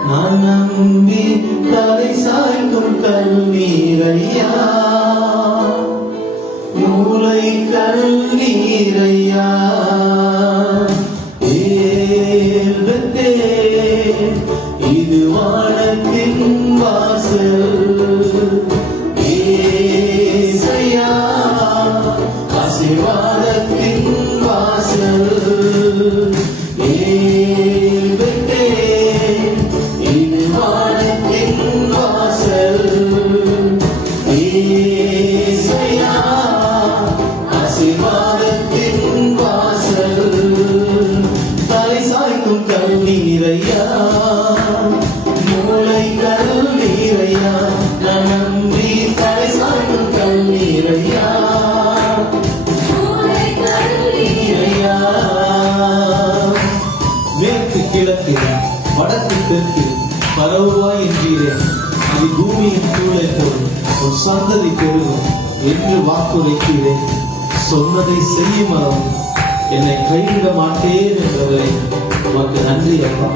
நான் நம்பி தலை சாய்க்கும் கல்நீரையா, மூளை கல்நீரையா, இது வானத்தின் வாசல், ஏசையா ஆசீர்வாதத்தின் வாசல், இது வானத்தின் வாசல், ஏசையா ஆசீர்வாதத்தின் வாசல், தலை சாய்க்கும் கல்நீரையா, மூளை கல்நீரையா, நான் நம்பி தலை சாய்க்கும் கல்நீரையா, மூளை கல்நீரையா. மேற்கு கிழக்கு வடக்கு தெற்கு பரவுவாய் என்றீரே, அது பூமியின் கீழே போடும், ஒரு சந்ததி பெருகும் என்று வாக்குரைக்கிறேன். சொன்னதை செய்யும் அளவு என்னை கைவிட மாட்டேன் என்றவரை உமக்கு நன்றி அப்பா.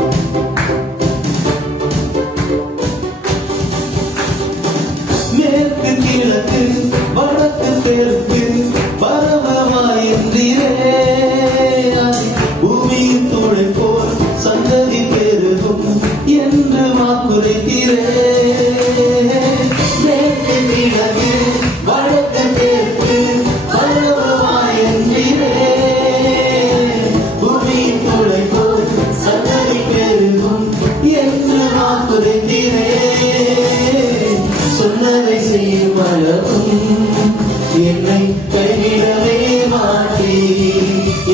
மேற்கு கிழக்கு வடக்கு தெற்கு பரவமாய் என்றீரே, பூமியின் தூளை போல் சந்ததி பெருகும் என்று வாக்குரைக்கிறே. மேற்கு கிழக்கு வடக்கு தெற்கு பரவமாய் என்றீரே, பூமியின் தூளை போல் சந்ததி பெருகும் என்று வாக்குரைக்கிறே. சொன்னதை செய்யும் அளவும் என்னை கைவிடவே மாட்டே,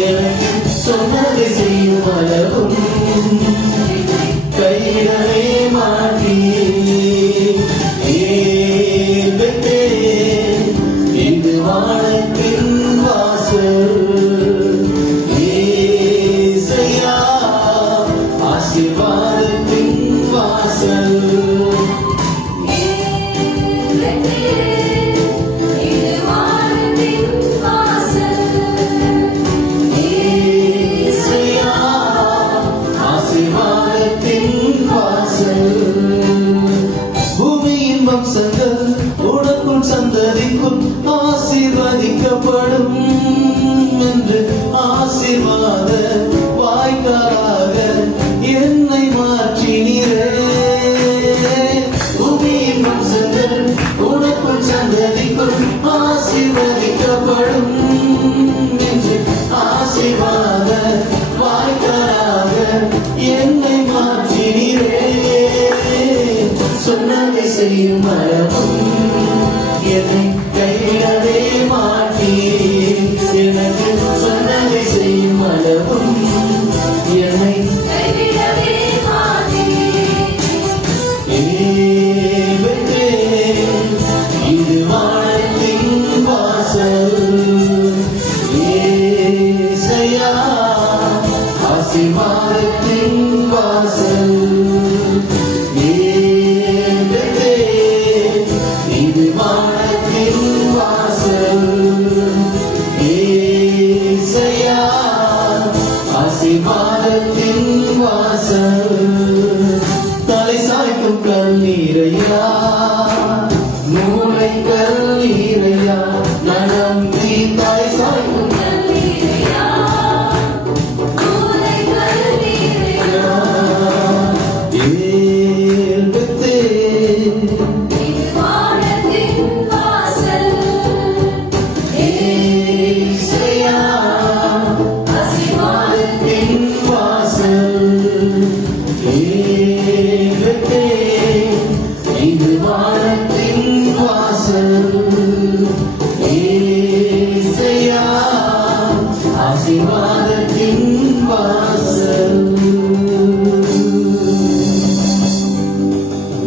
எனக்கு சொன்னதை செய்யும் அளவும் கைவிடவே மாட்டே. இது வானத்தின் வாசல், ஏசையா செய்யும் அளவும் என்னை கைவிடவே மாட்டீர். எனக்கு சொன்னதை செய்யும் அளவும் என்னை கைவிடவே மாட்டீர். இது வானத்தின் வாசல். ஏசையா ஆசீர்வாதத்தின் வாசல். இது வானத்தின் வாசல். ஏசையா ஆசீர்வாதத்தின் வாசல். தலை சாய்க்கும் கல்லீரையா, மூளை கல்லீரையா, நான் நம்பி தலை சாய்க்கும் கல்லீரையா, மூளை கல்லீரையா. ஏற்பத்தே இது வானத்தின் வாசல். ஏசையா ஆசீர்வாதத்தின் வாசல். ஏற்பத்தே இது வானத்தின் வாசல். ஏசையா ஆசீர்வாதத்தின் வாசல்.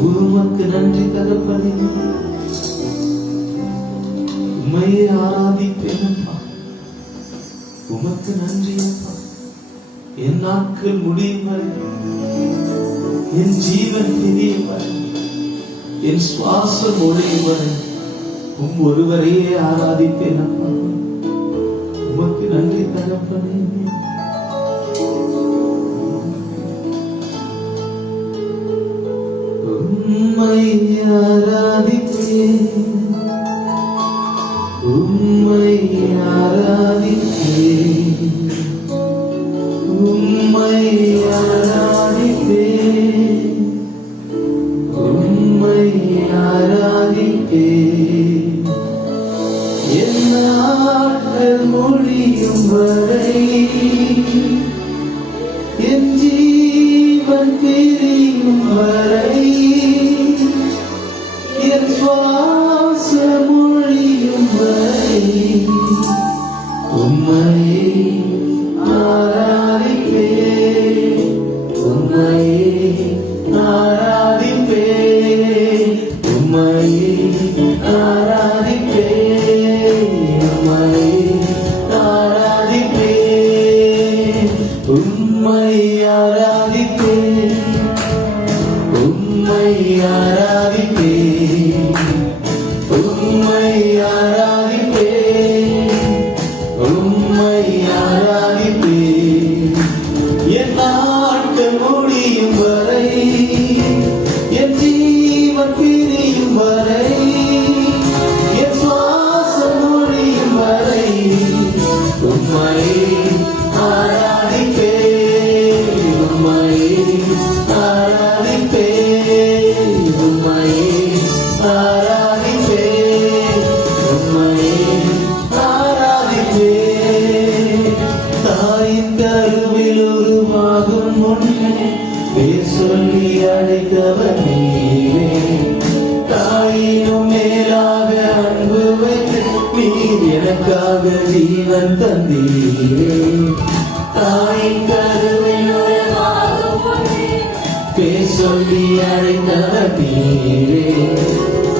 உமக்கு நன்றி தகப்பனே, உம்மையே ஆராதிப்பேன் அப்பா. உமக்கு நன்றி அப்பா. என் நாட்கள் முடியும் வரை, என் ஜீவன் பிரியும் வரை, என் சுவாசம் ஒழியும் வரை ஒருவரையே ஆராதிப்பேன் அப்பா. உமக்கு நன்றி தகப்பனே. உம்மை ஆராதிப்பேன், உம்மை ஆராதிப்பேன், உம்மை ஆராதிப்பேன், உம்மை ஆராதிப்பேன். என் நாட்கள் முடியும் வரை, என் ஜீவன் பிரியும் வரை, என் சுவாசம் ஒழியும் வரை உம்மை ஆராதிப்பேன், உம்மை ஆராதிப்பேன், உம்மை ஆராதிப்பேன், உம்மை ஆராதிப்பேன், உம்மை ஆராதிப்பேன், உம்மை ஆராதிப்பேன், உம்மை ஆராதிப்பேன், உம்மை ஆராதிப்பேன். என் நாட்கள் முடியும் வரை, என் ஜீவன் பிரியும் வரை, என் சுவாசம் ஒழியும் வரை உம்மை ஆராதிப்பேன், உம்மை ஆராதிப்பேன், உம்மை ஆராதிப்பேன், உம்மை ஆராதிப்பேன். தாயின் கருவில் உருவாகும் முன்னே பேர் சொல்லி அழைத்தவர் நீரே. தாயினும் மேலாக அன்பு வைத்து நீர் எனக்காக ஜீவன் தந்தீரே. தாயின் கருவில் உருவாகும் முன்னே பேர் சொல்லி அழைத்தவர் நீரே.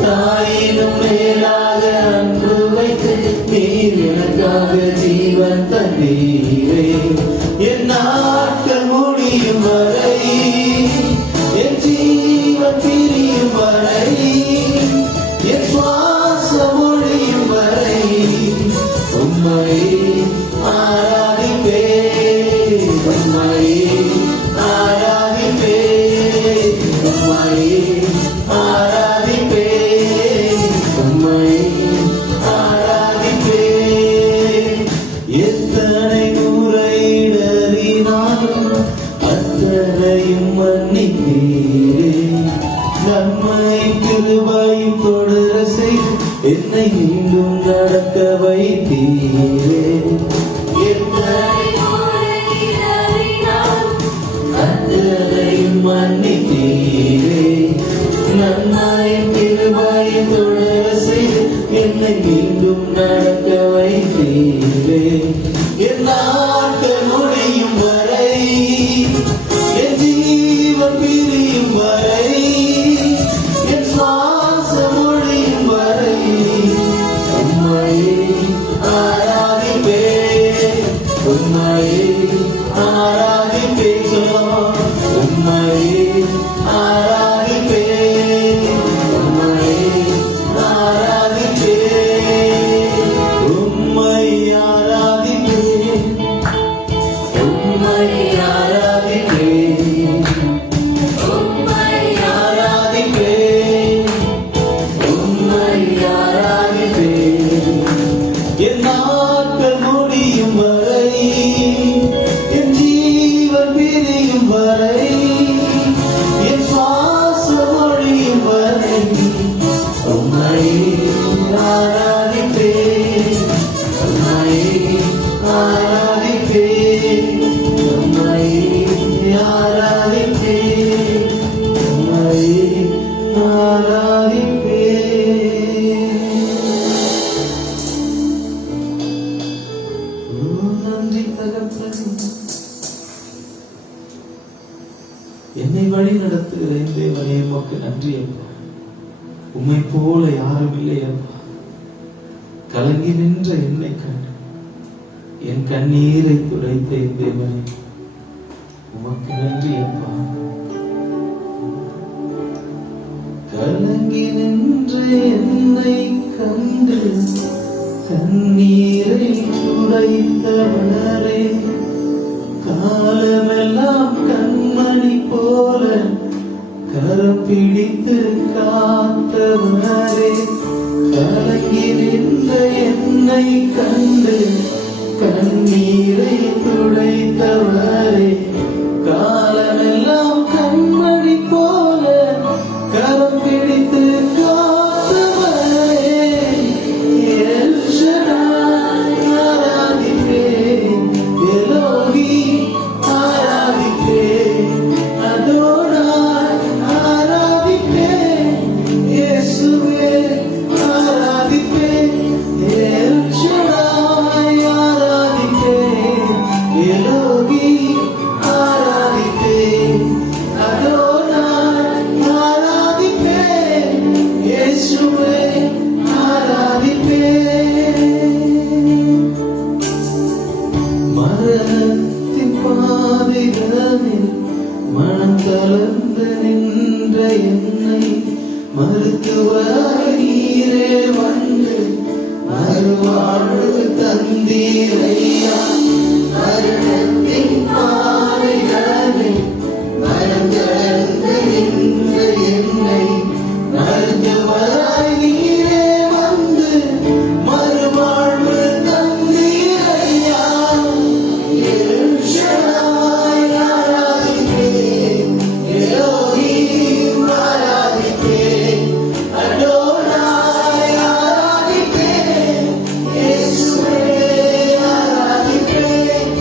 தாயினும் மேலாக அன்பு வைத்து நீர் எனக்காக ஜீவன் தந்தீரே. என் நாட்கள் முடியும் வரை, என் ஜீவன் பிரியும் வரை, என் சுவாசம் ஒழியும் வரை உம்மை ஆராதிப்பேன், உம்மை ஆராதிப்பேன், உம்மை ஆராதிப்பேன், உம்மை ஆராதிப்பேன். எத்தனை முறையிடறினாலும் அத்தனையும் மன்னித்தீரே. நன்மை கிருபையும் தொடர செய்து என்னை மீண்டும் நடக்க வைத்தீரே. எத்தனை அத்தனையும் மன்னித்தீரே. நன்மை மீண்டும் நடக்க வைத்தீரே. என் நாட்கள் முடியும் வரை, என் ஜீவன் பிரியும் வரை, என் சுவாசம் முடியும் வரை உம்மையே ஆராதிப்பேன், உம்மையே ஆராதிப்பேன். சொல்லுவோம், உம்மையே ஆராதிப்பேன், உம்மையே ஆராதிப்பேன், உம்மை ஆராதிப்பேன், உம்மை ஆராதிப்பேன், உம்மை ஆராதிப்பேன், உம்மை ஆராதிப்பேன். என் நாட்கள் முடியும் வரை, என் ஜீவன் பிரியும் வரை, என் சுவாசம் ஒழியும் வரை உம்மை ஆராதிப்பேன், உம்மை ஆராதிப்பேன், உம்மை ஆராதிப்பேன், உம்மை ஆராதிப்பேன். நன்றி தகப்பனே, என்னை வழி நடத்துகிற என் தேவனே உமக்கு நன்றி அப்பா. உம்மை போல யாரும் இல்லை அப்பா. கலங்கி நின்ற என்னை கண்டு என் கண்ணீரை துடைத்த என் தேவனே உமக்கு நன்றி அப்பா. கலங்கி நின்ற என்னை கண்டு கண்ணீரை துடைத்தவரே, காலமெல்லாம் கண்மணி போல கரம் பிடித்து காத்தவரே, கலங்கி நின்ற என்னை கண்டு கண்ணீரை துடைத்தவரே, காலமெல்லாம் கண்மணி போல கரம் பிடித்து காத்தவரே, எல் ஷடாய் ஆராதிப்பேன், எலோஹி ஆராதிப்பேன், அதோனாய் ஆராதிப்பேன், இயேசுவே ஆராதிப்பேன், எல் ஷடாய் ஆராதிப்பேன், எலோஹி ஆராதிப்பேன், அதோனாய் ஆராதிப்பேன், இயேசுவே ஆராதிப்பேன். மரணத்தின் பாதைகளில் மனம் தளர்ந்து நின்ற என்னை மருத்துவராய் நீரே வந்து மறுவாழ்வு தந்தீரையா. மரணத்தின் பாதைகளில் மனம் தளர்ந்து நின்ற என்னை மருத்துவராய் நீரே வந்து மறுவாழ்வு தந்தீரையா. எல் ஷடாய் ஆராதிப்பேன், எலோஹிம் ஆராதிப்பேன், அதோனாய் ஆராதிப்பேன், இயேசுவே ஆராதிப்பேன்,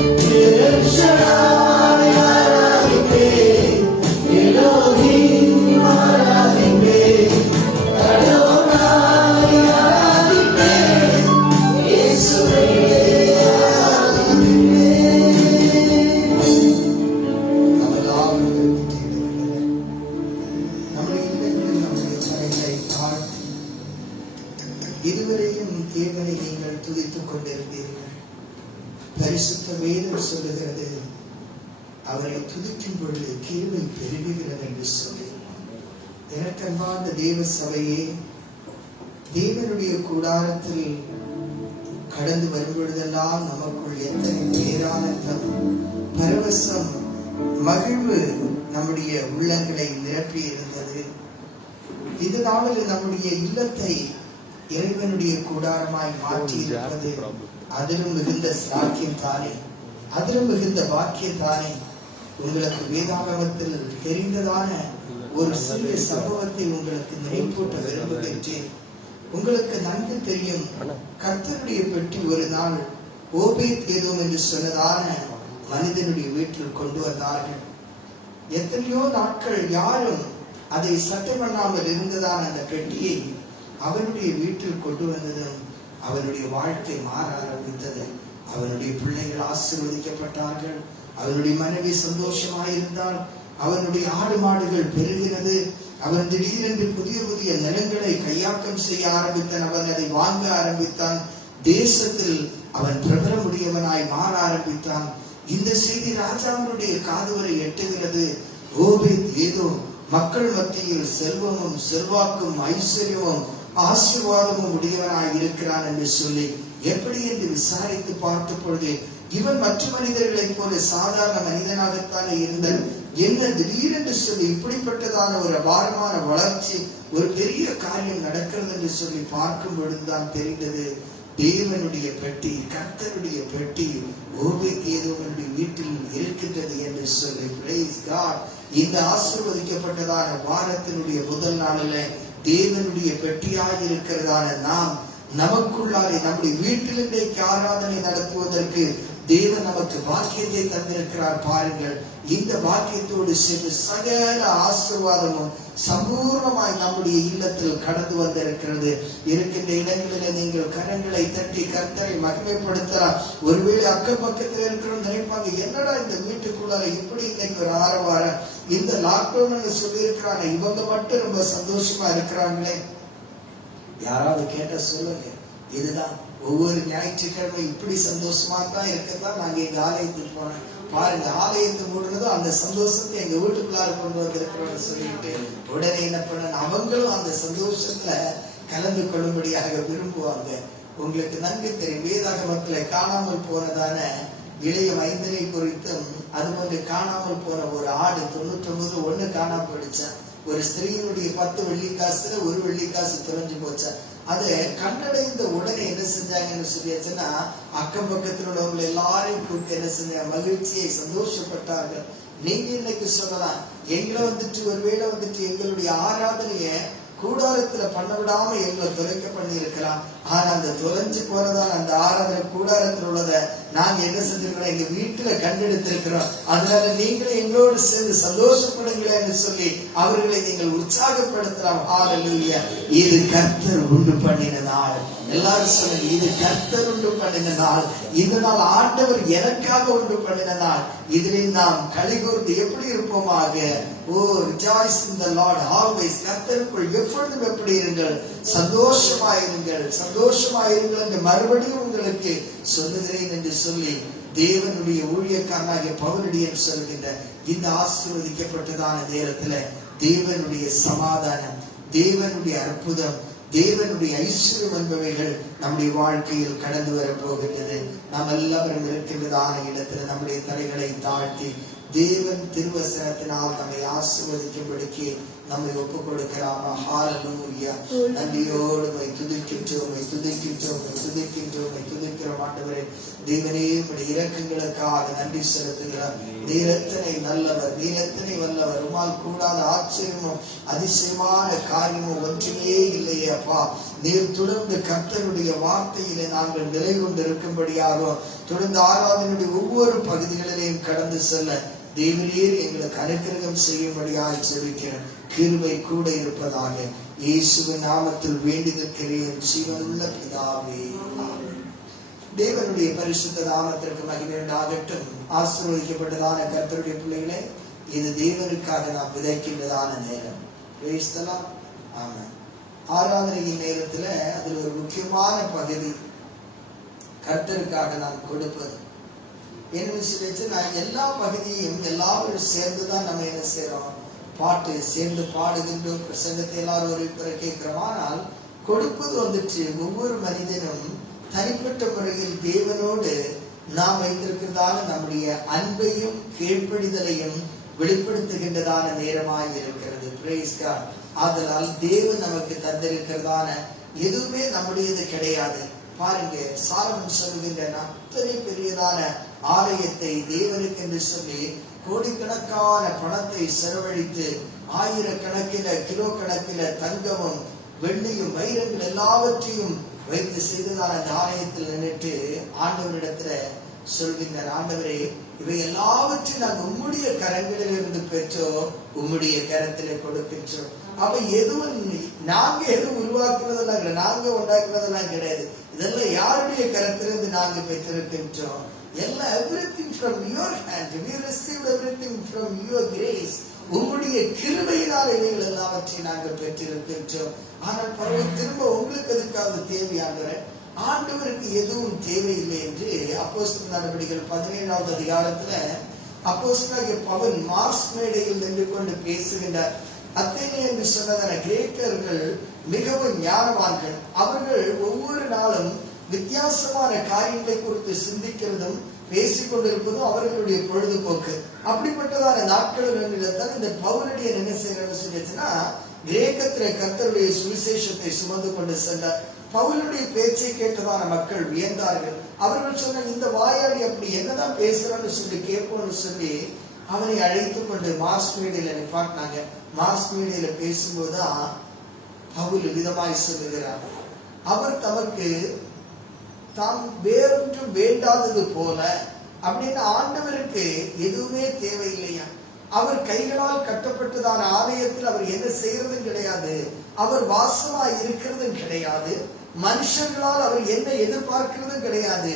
எல் ஷடாய் ஆராதிப்பேன், எலோஹிம் ஆராதிப்பேன், அதோனாய் ஆராதிப்பேன், இயேசுவே நம்மெல்லாம் இருக்கிற நம்முடைய இல்லங்களில் நம்முடைய தலைகளை தாழ்த்தி இதுவரையும் தேவனை நீங்கள் துதித்துக் கொண்டிருந்தீர்கள். பரிசுத்த வேதம் சொல்லுகிறது, அவரை துதிக்கும் பொழுது கிருபை பெருகுகிறது என்று சொல்லி. எனக்கன்பார்ந்த தேவ சபையே, தேவனுடைய கூடாரத்தில் கடந்து வரும் பொழுதெல்லாம் நமக்குள் எத்தனை பேரானந்தம், பரவசம், மகிழ்வு நம்முடைய உள்ளங்களை நிரப்பி இருந்தது. இந்த நாளில் நம்முடைய இல்லத்தை இறைவனுடைய கூடாரமாய் மாற்றி இருப்பது அதிலும் மிகுந்த சாக்கியம் தானே, அதிலும் மிகுந்த பாக்கியம் தானே. உங்களுக்கு வேதாகமத்தில் தெரிந்ததான ஒரு சிறிய சம்பவத்தை உங்களுக்கு நினைப்பூட்ட விரும்புகின்றேன். உங்களுக்கு நன்கு தெரியும், கர்த்தருடைய பெட்டி ஒரு நாள் ஓபேத் ஏதோம் என்று சொன்னதான மனிதனுடைய வீட்டில் கொண்டு வந்தார்கள். எத்தனையோ நாட்கள் யாரும் அதை சட்டை பண்ணாமல் இருந்ததான அந்த பெட்டியை அவருடைய வீட்டில் கொண்டு வந்ததும் அவனுடைய வாழ்க்கை மாற ஆரம்பித்தது. அவனுடைய பிள்ளைகள் ஆசீர்வதிக்கப்பட்டார்கள். அவனுடைய மனைவி சந்தோஷமாயிருந்தால், அவனுடைய ஆடு மாடுகள் பெருகினது. அவன் திடீரென்று புதிய புதிய நிலங்களை கையாக்கம் செய்ய ஆரம்பித்தான். அவன் அதை வாங்க ஆரம்பித்தான். தேசத்தில் அவன் பிரபலமுடையவனாய் மாற ஆரம்பித்தான். இந்த செய்தி ராஜாவுடைய காது வரை எட்டுகிறது. ஓபேத் ஏதோ மக்கள் மத்தியில் செல்வமும் செல்வாக்கும் ஐஸ்வர்யமும் ஆசீர்வாதமும் உடையவனாய் இருக்கிறான் என்று சொல்லி எப்படி என்று விசாரித்து பார்த்த பொழுது, இவன் மற்ற மனிதர்களைப் போல சாதாரண மனிதனாகத்தானே இருந்தான். என்ன திடீரென்று சொல்லி இப்படிப்பட்டதான ஒரு அபாரமான வளர்ச்சி, ஒரு பெரிய காரியம் நடக்கிறது என்று சொல்லி பார்க்கும் பொழுதுதான் தெரிந்தது, தேவனுடைய பெட்டி, கர்த்தருடைய பெட்டி ஓபேத் ஏதோமுடைய வீட்டில் இருக்கின்றது என்று சொல்லி. Praise God. இந்த ஆசீர்வதிக்கப்பட்டதான வாரத்தினுடைய முதல் நாளில் தேவனுடைய பெட்டியாக இருக்கிறதான நாம் நமக்குள்ளாலே நம்முடைய வீட்டில் இன்றைக்கு ஆராதனை நடத்துவதற்கு தேவன் நமக்கு பாக்கியத்தை தந்திருக்கிறார். பாருங்கள், இந்த பாக்கியத்தோடு சேர்ந்து சகல ஆசீர்வாதமும் சம்பூர்ணமாய் நம்முடைய இல்லத்தில் கடந்து வந்திருக்கிறது. இருக்கின்ற இடங்களில் நீங்கள் கரங்களை தட்டி கர்த்தரை மகிமைப்படுத்தலாம். ஒருவேளை அக்கம் பக்கத்தில் இருக்கிறோம் நினைப்பாங்க, என்னடா இந்த வீட்டுக்குள்ளார இப்படி இன்னைக்கு ஒரு ஆரவாரம், இந்த லாக்டவுன் சொல்லி இருக்கிறாங்க, இவங்க மட்டும் ரொம்ப சந்தோஷமா இருக்கிறாங்களே. யாராவது கேட்ட சொல்லுங்க. இதுதான் ஒவ்வொரு ஞாயிற்றுக்கிழமை இப்படி சந்தோஷமா தான் இருக்கத்தான் நாங்க எங்க ஆலயத்துக்கு போனோம். பாருங்க, ஆலயத்தை மூடுனதும் அந்த சந்தோஷத்தை எங்க வீட்டுக்குள்ளார கொண்டு வந்திருக்கிறோம்னு சொல்லிட்டு உடனே என்ன பண்ண, அவங்களும் அந்த சந்தோஷத்துல கலந்து கொள்ளும்படியாக விரும்புவாங்க. உங்களுக்கு நன்கு தெரியும், வேதாகமத்துல காணாமல் போனதான இளைய மைந்தனை குறித்தும் அதுபோன்று காணாமல் போன ஒரு ஆடு 99 காணாம போயிடுச்சா. ஒரு ஸ்திரீனுடைய 10 வெள்ளிக்காசுல 1 வெள்ளிக்காசு தொலைஞ்சு போச்சா. அதை கண்டடைந்த உடனே என்ன செஞ்சாங்கன்னு சொல்லியாச்சுன்னா, அக்கம் பக்கத்தில் உள்ளவங்க எல்லாரையும் கூப்பிட்டு என்ன செஞ்சாங்க, மகிழ்ச்சியை சந்தோஷப்பட்டார்கள். நீங்க இன்னைக்கு சொல்லலாம், எங்களை ஒருவேளை எங்களுடைய ஆராதனைய கூடாரத்துல பண்ண விடாம எங்களை தொலைக்க பண்ணி இருக்கலாம். ஆனா அந்த தொலைஞ்சு போறதான அந்த ஆராதனை கூடாரத்தில் உள்ளத நாங்க என்ன செஞ்சிருக்கிறோம், எங்க வீட்டுல கண்டெடுத்திருக்கிறோம். அதனால நீங்களும் எங்களோடு சேர்ந்து சந்தோஷப்படுங்களேன் என்று சொல்லி அவர்களை நீங்கள் உற்சாகப்படுத்தலாம். ஹல்லேலூயா. இது கர்த்தர் உண்டு பண்ணின நாள். எல்லாரும் சொல்லுங்க, இது கர்த்தர் உண்டு பண்ணின நாள். இந்த நாள் ஆண்டவர் எனக்காக உண்டு பண்ணின நாள். இதிலே நாம் களிகூர்ந்து எப்படி இருப்போமாக. ஓ, rejoice in the Lord always. கர்த்தருக்குள் எப்பொழுதும் எப்படி இருங்கள், சந்தோஷமாயிருங்கள், சந்தோஷமாயிருங்கள் என்று மறுபடியும் உங்களுக்கு சொல்லுகிறேன் என்று சொல்லி தேவனுடைய ஊழியக்காரனாகிய பவுலடியன் சொல்கின்ற இந்த ஆசீர்வதிக்கப்பட்டதான நேரத்துல தேவனுடைய சமாதானம், தேவனுடைய அற்புதம், தேவனுடைய ஐஸ்வர்யம் என்பவைகள் நம்முடைய வாழ்க்கையில் கடந்து வர போகின்றது. நாம் எல்லாரும் இருக்கின்றதான இடத்துல நம்முடைய தலைகளை தாழ்த்தி தேவன் திருவசனத்தினால் நம்மை ஆசீர்வதிக்கும்படிக்கு நம்மை ஒப்புக் கொடுக்கிறாமா. ஹல்லேலூயா. நன்றியோடு துதிக்கின்றோம் ஆண்டவரே. தேவனே, உம்முடைய இரக்கங்களுக்காக நன்றி செலுத்துகிறார். நீர் எத்தனை நல்லவர், நீர் எத்தனை வல்லவர். உம்மால் கூடாத ஆச்சரியமும் அதிசயமான காரியமும் ஒன்றுமே இல்லையே அப்பா. நீர் தொடர்ந்து கர்த்தருடைய வார்த்தையிலே நாங்கள் நிலை கொண்டு இருக்கும்படியாக தொடர்ந்து ஆராதனுடைய ஒவ்வொரு பகுதிகளிலேயும் கடந்து செல்ல தேவனீர் எங்களுக்கு அனுக்கிரகம் செய்யும்படியாக ஜெபிக்கிறேன். கிருபை கூட இருப்பதாக இயேசுவின் நாமத்தில் வேண்டி நிற்கிறேன் ஜீவனுள்ள பிதாவே. தேவனுடைய பரிசுத்த நாமத்திற்கு மகிமை உண்டாகட்டும். ஆசீர்வதிக்கப்பட்டதான கர்த்தருடைய பிள்ளைகளே, இது தேவனுக்காக நாம் விதைக்கின்றதான நேரம். Praise the Lord. ஆமென். ஆராதனையின் நேரத்துல அதுல ஒரு முக்கியமான பகுதி கர்த்தருக்காக நாம் கொடுப்பது. என்ன சொல்லிச்சுன்னா, எல்லா பகுதியும் எல்லாரும் சேர்ந்துதான் நம்ம என்ன செய்யறோம், பாட்டு சேர்ந்து பாடுகின்றோம், பிரசங்கத்தை எல்லாரும் ஒரு பிற கேட்கிறோம். ஆனால் கொடுப்பது ஒவ்வொரு மனிதனும் தனிப்பட்ட முறையில் தேவனோடு நாம் வைத்திருக்கிறதான நம்முடைய அன்பையும் கீழ்ப்படிதலையும் வெளிப்படுத்துகின்றதான நேரமாய் இருக்கிறது. Praise God. ஆதலால் தேவன் நமக்கு தந்திருக்கிறதான எதுவுமே நம்முடையது கிடையாது. பாருங்க, சாலமன் சொல்லுகின்ற அத்தனை பெரியதான ஆலயத்தை தேவனுக்கு என்று சொல்லி கோடிக்கணக்கான பணத்தை செலவழித்து ஆயிரக்கணக்கில கிலோ கணக்கில தங்கமும் வெள்ளியும் வைரங்கள் எல்லாவற்றையும் வைத்து செய்ததான அந்த ஆலயத்தில் நின்றுட்டு ஆண்டவரிடத்துல சொல்கின்றார், ஆண்டவரே, இவை எல்லாவற்றையும் நாங்கள் உம்முடைய கரங்களில் இருந்து பெற்றோம், உம்முடைய கரத்திலே கொடுக்கின்றோம். அப்ப எதுவும் நாங்க எதுவும் உருவாக்குறதெல்லாம் கிடையாது, நாங்க உண்டாக்குறதெல்லாம் கிடையாது. இதெல்லாம் யாருடைய கரத்திலிருந்து நாங்க பெற்றிருக்கின்றோம்? எல்லாம் everything from your hand. We received everything from your grace. உங்களுடைய கிருபையினால் இவைகள் எல்லாவற்றையும் நாங்கள் பெற்றிருக்கின்றோம். ஆனால் பரவாயில்ல, திரும்ப உங்களுக்கு எதுக்காவது தேவையானவர் ஆண்டவருக்கு எதுவும் தேவையில்லை என்று அப்போஸ்தலர் நடவடிக்கைகள் 17வது அதிகாரத்துல அப்போஸ்தலனாகிய பவுல் மார்ஸ் மேடையில் நின்று கொண்டு பேசுகின்றார். அத்தேனே என்று சொன்னதான கிரேக்கர்கள் மிகவும் ஞானவான்கள். அவர்கள் ஒவ்வொரு நாளும் வித்தியாசமான காரியங்களை குறித்து சிந்திக்கிறதும் பேசிக் கொண்டிருப்பதும் அவர்களுடைய பொழுதுபோக்கு. அப்படிப்பட்டதான நாட்களில் இந்த பவுலுடைய என்ன செய்யறன்னு சொல்லிச்சுன்னா, கிரேக்கத்திலே கர்த்தருடைய சுவிசேஷத்தை சுமந்து கொண்டு சென்றார். பவுலுடைய பேச்சை கேட்டதான மக்கள் வியந்தார்கள். அவர்கள் சொன்ன, இந்த வாயாடி அப்படி என்னதான் பேசுறான்னு சொல்லி கேட்போம்னு சொல்லி அவனை அழைத்து கொண்டு மாஸ் மீடியில நிப்பாட்டினாங்க. மாஸ் மீடியில பேசும்போதுதான் பவுல் விதமாய் சொல்லுகிறார், அவர் தமக்கு தாம் வேறொன்றும் வேண்டாதது போல அப்படின்னு ஆண்டவருக்கு எதுவுமே தேவையில்லையா. அவர் கைகளால் கட்டப்பட்டதான ஆலயத்தில் அவர் என்ன செய்யறதும் கிடையாது, அவர் வாசமாய் இருக்கிறதும் கிடையாது, மனுஷர்களால் அவர் என்ன எதிர்பார்க்கிறதும் கிடையாது,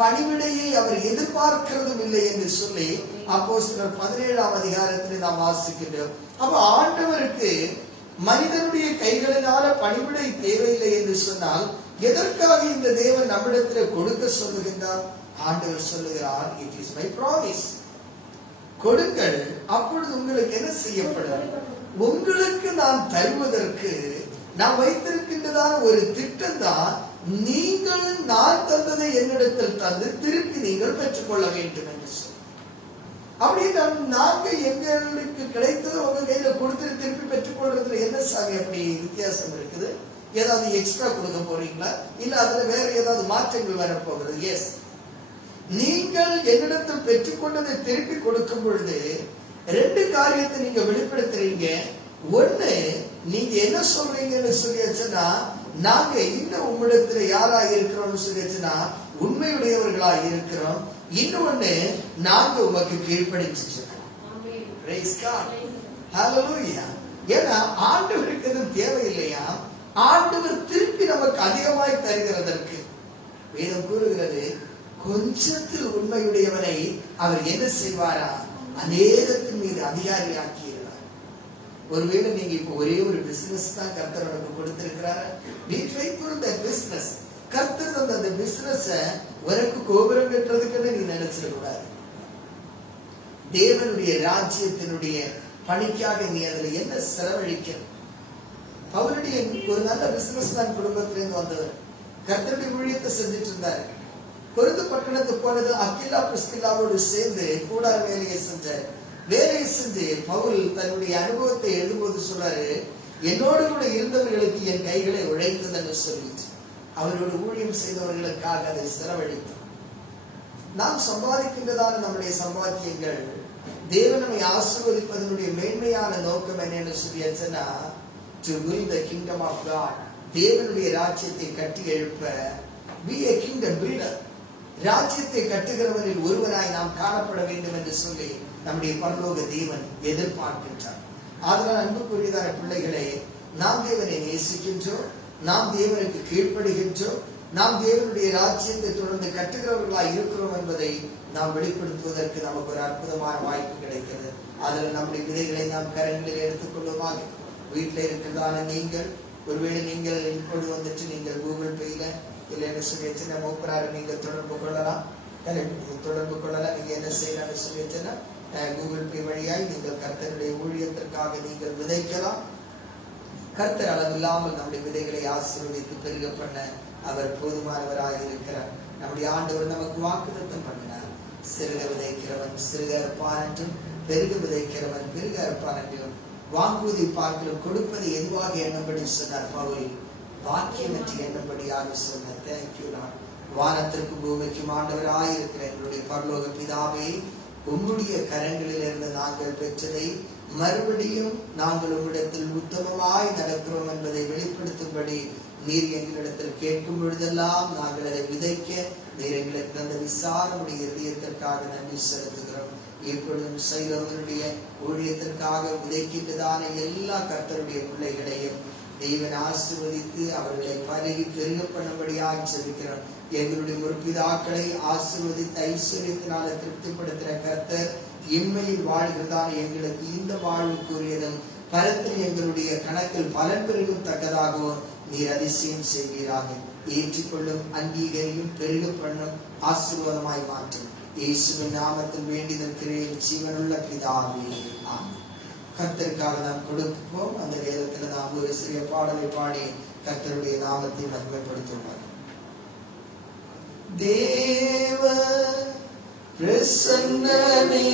பணிவிடையை அவர் எதிர்பார்க்கிறதும் இல்லை என்று சொல்லி அப்போஸ்தலர் 17ஆம் அதிகாரத்தில் நாம் வாசிக்கின்றோம். அப்ப ஆண்டவருக்கு மனிதனுடைய கைகளினால பணிவிடை தேவையில்லை என்று சொன்னால் எதற்காக இந்த தேவன் நம்மிடத்தில் கொடுக்க சொல்லுகின்றார்? ஆண்டவர் சொல்லுகிறார், இட் இஸ் மை ப்ராமிஸ். கொடுங்கள், அப்பொழுது உங்களுக்கு என்ன செய்யப்படும்? உங்களுக்கு நான் தருவதற்கு நான் வைத்திருக்கின்றதான ஒரு திட்டம் தான், நீங்கள் நான் தந்ததை என்னிடத்தில் தந்து திருப்பி நீங்கள் பெற்றுக்கொள்ள வேண்டும் என்று சொல்லி. அப்படின்னா நாங்க எங்களுக்கு கிடைத்தது உங்க கையில கொடுத்து திருப்பி பெற்றுக்கொள்றதுல என்ன சாமி அப்படி வித்தியாசம் இருக்குது? ஏதாவது எக்ஸ்ட்ரா கொடுக்க போறீங்களா? இல்ல அதுல வேற ஏதாவது மாற்றங்கள் வரப்போகிறது? எஸ், நீங்கள் என்னிடத்தில் பெற்றுக்கொண்டதை திருப்பி கொடுக்கும் பொழுது ரெண்டு காரியத்தை நீங்க வெளிப்படுத்துறீங்க. ஒண்ணு, நீங்க என்ன சொல்றீங்கன்னு சொல்லியாச்சுன்னா, நாங்க இன்னும் உம்மிடத்துல யாரா இருக்கிறோம்னு சொல்லியாச்சுன்னா உண்மையுடையவர்களா இருக்கிறோம். இன்னொன்னு, நாங்க உமக்கு கீழ்ப்படிச்சு இருக்கோம். பிரைஸ் காட், ஹல்லேலூயா. ஏன்னா ஆண்டவருக்கு எதுவும் தேவையில்லையா, ஆண்டவர் திருப்பி நமக்கு அதிகமாய் தருகிறதற்கு வேதம் கூறுகிறது, கொஞ்சத்தில் உண்மையுடையவனை அவர் என்ன செய்வாரா, அநேகத்தின் மீது அதிகாரி ஆக்கியிருவார். ஒருவேளை நீங்க இப்ப ஒரே ஒரு பிசினஸ் தான் கர்த்தர் நமக்கு கொடுத்திருக்கிறார், be faithful in that business. கர்த்தர் அந்த பிசினஸ் உனக்கு கோபுரம் கட்டுறதுக்குன்னு நீ நினைச்சிட கூடாது. தேவனுடைய ராஜ்யத்தினுடைய பணிக்காக நீ அதுல என்ன செலவழிக்க. அவருடைய ஒரு நல்ல பிசினஸ் மேன் குடும்பத்திலிருந்து வந்தவர், கர்த்தருடைய ஊழியத்தை செஞ்சுட்டு இருந்தார். கொரிந்து பட்டணத்துக்கு போனது அக்கில்லா பிரிஸ்கில்லாவோடு சேர்ந்து கூடார வேலையை செஞ்சார். வேலையை செஞ்சு பவுல் தன்னுடைய அனுபவத்தை எழுதும்போது சொல்றாரு, என்னோடு கூட இருந்தவர்களுக்கு என் கைகளை உழைத்தது என்று சொல்லிட்டு அவரோடு ஊழியம் செய்தவர்களுக்காக அதை செலவழித்தார். நாம் சம்பாதிக்கின்றதான நம்முடைய சம்பாத்தியங்கள் தேவன் நம்மை ஆசீர்வதிப்பதனுடைய மேன்மையான நோக்கம் என்னன்னு சொல்லியாச்சுன்னா, to build the kingdom of God. தேவனுடைய ராஜ்யத்தை கட்டி எழுப்ப, be a kingdom builder. ராஜ்யத்தை கட்டுகிறவரில் ஒருவராய் நாம் காணப்பட வேண்டும் என்று சொல்லி நம்முடைய பரலோக தேவன் எதிர்பார்க்கின்றார். அதனால் அன்புக்குரியதான பிள்ளைகளே, நாம் தேவனை நேசிக்கின்றோம், நாம் தேவனுக்கு கீழ்ப்படுகின்றோம், நாம் தேவனுடைய ராஜ்யத்தை தொடர்ந்து கட்டுகிறவர்களாய் இருக்கிறோம் என்பதை நாம் வெளிப்படுத்துவதற்கு நமக்கு ஒரு அற்புதமான வாய்ப்பு கிடைக்கிறது. அதில் நம்முடைய விதைகளை நாம் கரங்களில் எடுத்துக்கொள்ளுமாக. வீட்டில் இருக்கிறதான நீங்கள், ஒருவேளை நீங்கள் இப்பொழுது வந்துட்டு நீங்கள் கூகுள் பேல இல்லைன்னு சொல்லிச்சுன்னா மூப்பராரு நீங்க தொடர்பு கொள்ளலாம், தொடர்பு கொள்ளலாம். நீங்க என்ன செய்யலாம்னு சொல்லிச்சுன்னா கூகுள் பே வழியாய் நீங்கள் கர்த்தருடைய ஊழியத்திற்காக நீங்கள் விதைக்கலாம். கர்த்தர் அளவில்லாமல் நம்முடைய விதைகளை ஆசீர்வதித்து பெருக பண்ண அவர் போதுமானவராக இருக்கிறார். நம்முடைய ஆண்டவர் நமக்கு வாக்குத்தத்தம் பண்ணினார், சிறுக விதைக்கிறவன் சிறுக அறுப்பான் என்றும் பெருக விதைக்கிறவன் பெருக அறுப்பான் என்றும் வாங்குவதை பார்க்கலும் கொடுப்பதை எதுவாக எண்ணப்படி சொன்னார் பவுல். வாக்கியமற்றி எண்ணப்படியாக சொன்ன தேங்க்யூ லார்ட். வானத்திற்கு பூமிக்கும் ஆண்டவராயிருக்கிற எங்களுடைய பரலோக பிதாவே, உம்முடைய கரங்களிலிருந்து நாங்கள் பெற்றதை மறுபடியும் நாங்கள் உம்மிடத்தில் உத்தமமாய் நடக்கிறோம் என்பதை வெளிப்படுத்தும்படி நீர் எங்களிடத்தில் கேட்கும் பொழுதெல்லாம் நாங்கள் அதை விதைக்க நீர் எங்களுக்கு தந்த விசாரமுடைய இதயத்திற்காக நன்றி செலுத்துகிறோம். இப்பொழுதும் சைலோனுடைய ஊழியத்திற்காக விதைக்கின்றதான எல்லா கர்த்தருடைய பிள்ளைகளையும் தேவன் ஆசீர்வதித்து அவர்களை பரவி பெருக பண்ணும்படியாக ஜெபிக்கிறோம். எங்களுடைய முற்பிதாக்களை ஆசீர்வதித்து ஐஸ்வர்யத்தினால திருப்திப்படுத்துகிற கர்த்தர் இம்மையில் வாழ்கிறதான எங்களுக்கு இந்த வாழ்வுக்குரியதும் பரத்தில் எங்களுடைய கணக்கில் பலன் பெருகும் தக்கதாகவும் நீர் அதிசயம் செய்வீராக. ஏற்றுக்கொள்ளும், அங்கீகரியும், பெருக பண்ணும், ஆசீர்வாதமாய் மாற்றும் இயேசுவின் நாமத்தில் வேண்டி நிற்கிறேன் ஜீவனுள்ள பிதாவே, ஆமென். கர்த்தருக்காக நாம் கொடுப்போம். அந்த நேரத்தில் நாம் ஒரு சிறிய பாடலை பாடி கர்த்தருடைய நாமத்தை மகிமைப்படுத்துவோம். தேவ பிரசன்னமே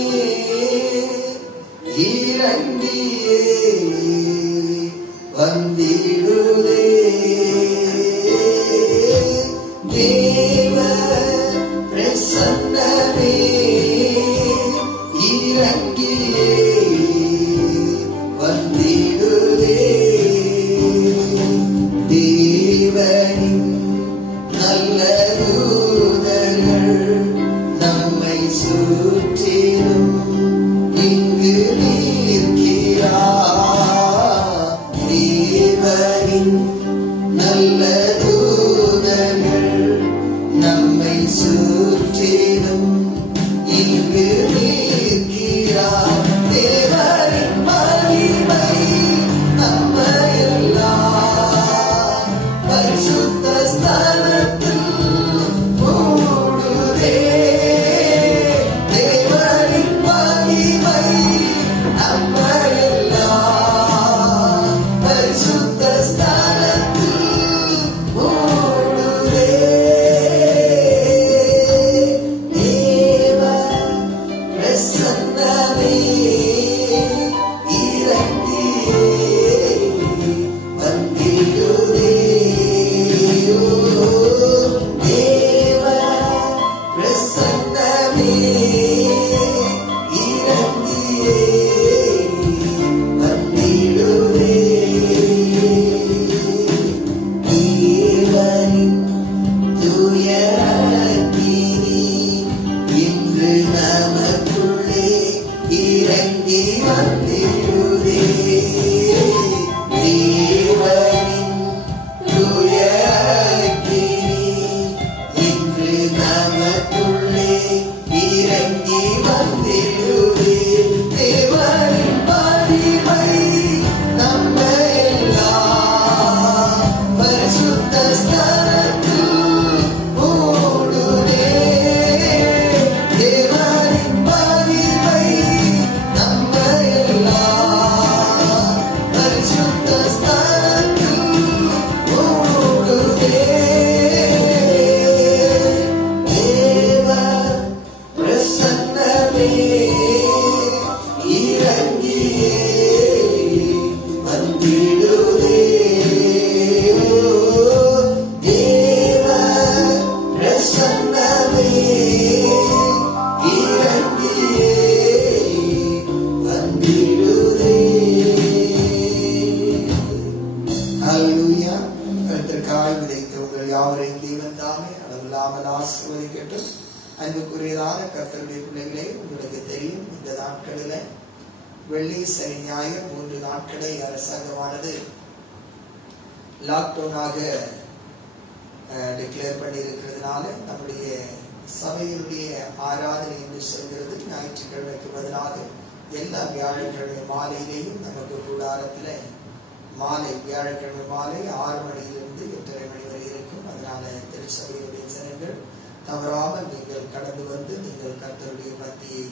இறங்கியே வந்திடுதே, தேவ பிரசன்னமே இறங்கியே வந்திடுதே, தேவனின் நல்ல தூதர்கள் நம்மை சுற்றிலும் இங்கு நிற்கிறார். தேவனின் நல்ல தூதர்கள் நம்மை சுற்றிலும் இங்கு நிற்கிறார். தேவனின் மகிமை நம்மையெல்லாம் பரிசுத்த ஸ்தலத்தில் மூடுதே, தேவனின் மகிமை நம்மையெல்லாம் பரிசுத்த ஸ்தலத்தில் மூடுதே, தேவ பிரசன்னமே இறங்கியே வந்திடுதே, தேவ பிரசன்னமே இறங்கியே வந்திடுதே, தேவனின் தூய அக்கினி இன்று நமக்குள்ளே இறங்கி வந்திடுதே, தேவனின் தூய அக்கினி இன்று நமக்குள்ளே இறங்கி வந்திடுதே, தேவனின் மகிமை நம்மையெல்லாம் பரிசுத்த ஸ்தலத்தில் மூடுதே, தேவனின் மகிமை நம்மையெல்லாம் பரிசுத்த ஸ்தலத்தில் மூடுதே, தேவ பிரசன்னமே இறங்கியே வந்திடுதே, தேவ பிரசன்னமே இறங்கியே வந்திடுதே. ஹல்லேலூயா. கர்த்தருக்காய் விதைத்த உங்கள் யாவரையும் தேவன் தாமே அளவில்லாமல் ஆசீர்வதிக்கட்டும். அன்புக்குரியதான கர்த்தருடைய பிள்ளைகளே, உங்களுக்கு தெரியும் இந்த நாட்களில் வெள்ளி, சனி, ஞாயிறு 3 நாட்களை அரசாங்கமானது லாக்டவுனாக டிக்ளேர் பண்ணி இருக்கிறதுனால நம்முடைய சபையினுடைய ஆராதனை என்று சொல்கிறது ஞாயிற்றுக்கிழமைக்கு பதிலாக எல்லா வியாழக்கிழமை மாலையிலேயும் நமக்கு கூடாரத்தில் மாலை வியாழக்கிழமை மாலை 6 மணியிலிருந்து 8:30 மணி வரை இருக்கும். அதனால திருச்சபையுடைய ஜனங்கள் தவறாமல் நீங்கள் கடந்து வந்து நீங்கள் கர்த்தருடைய பக்தியை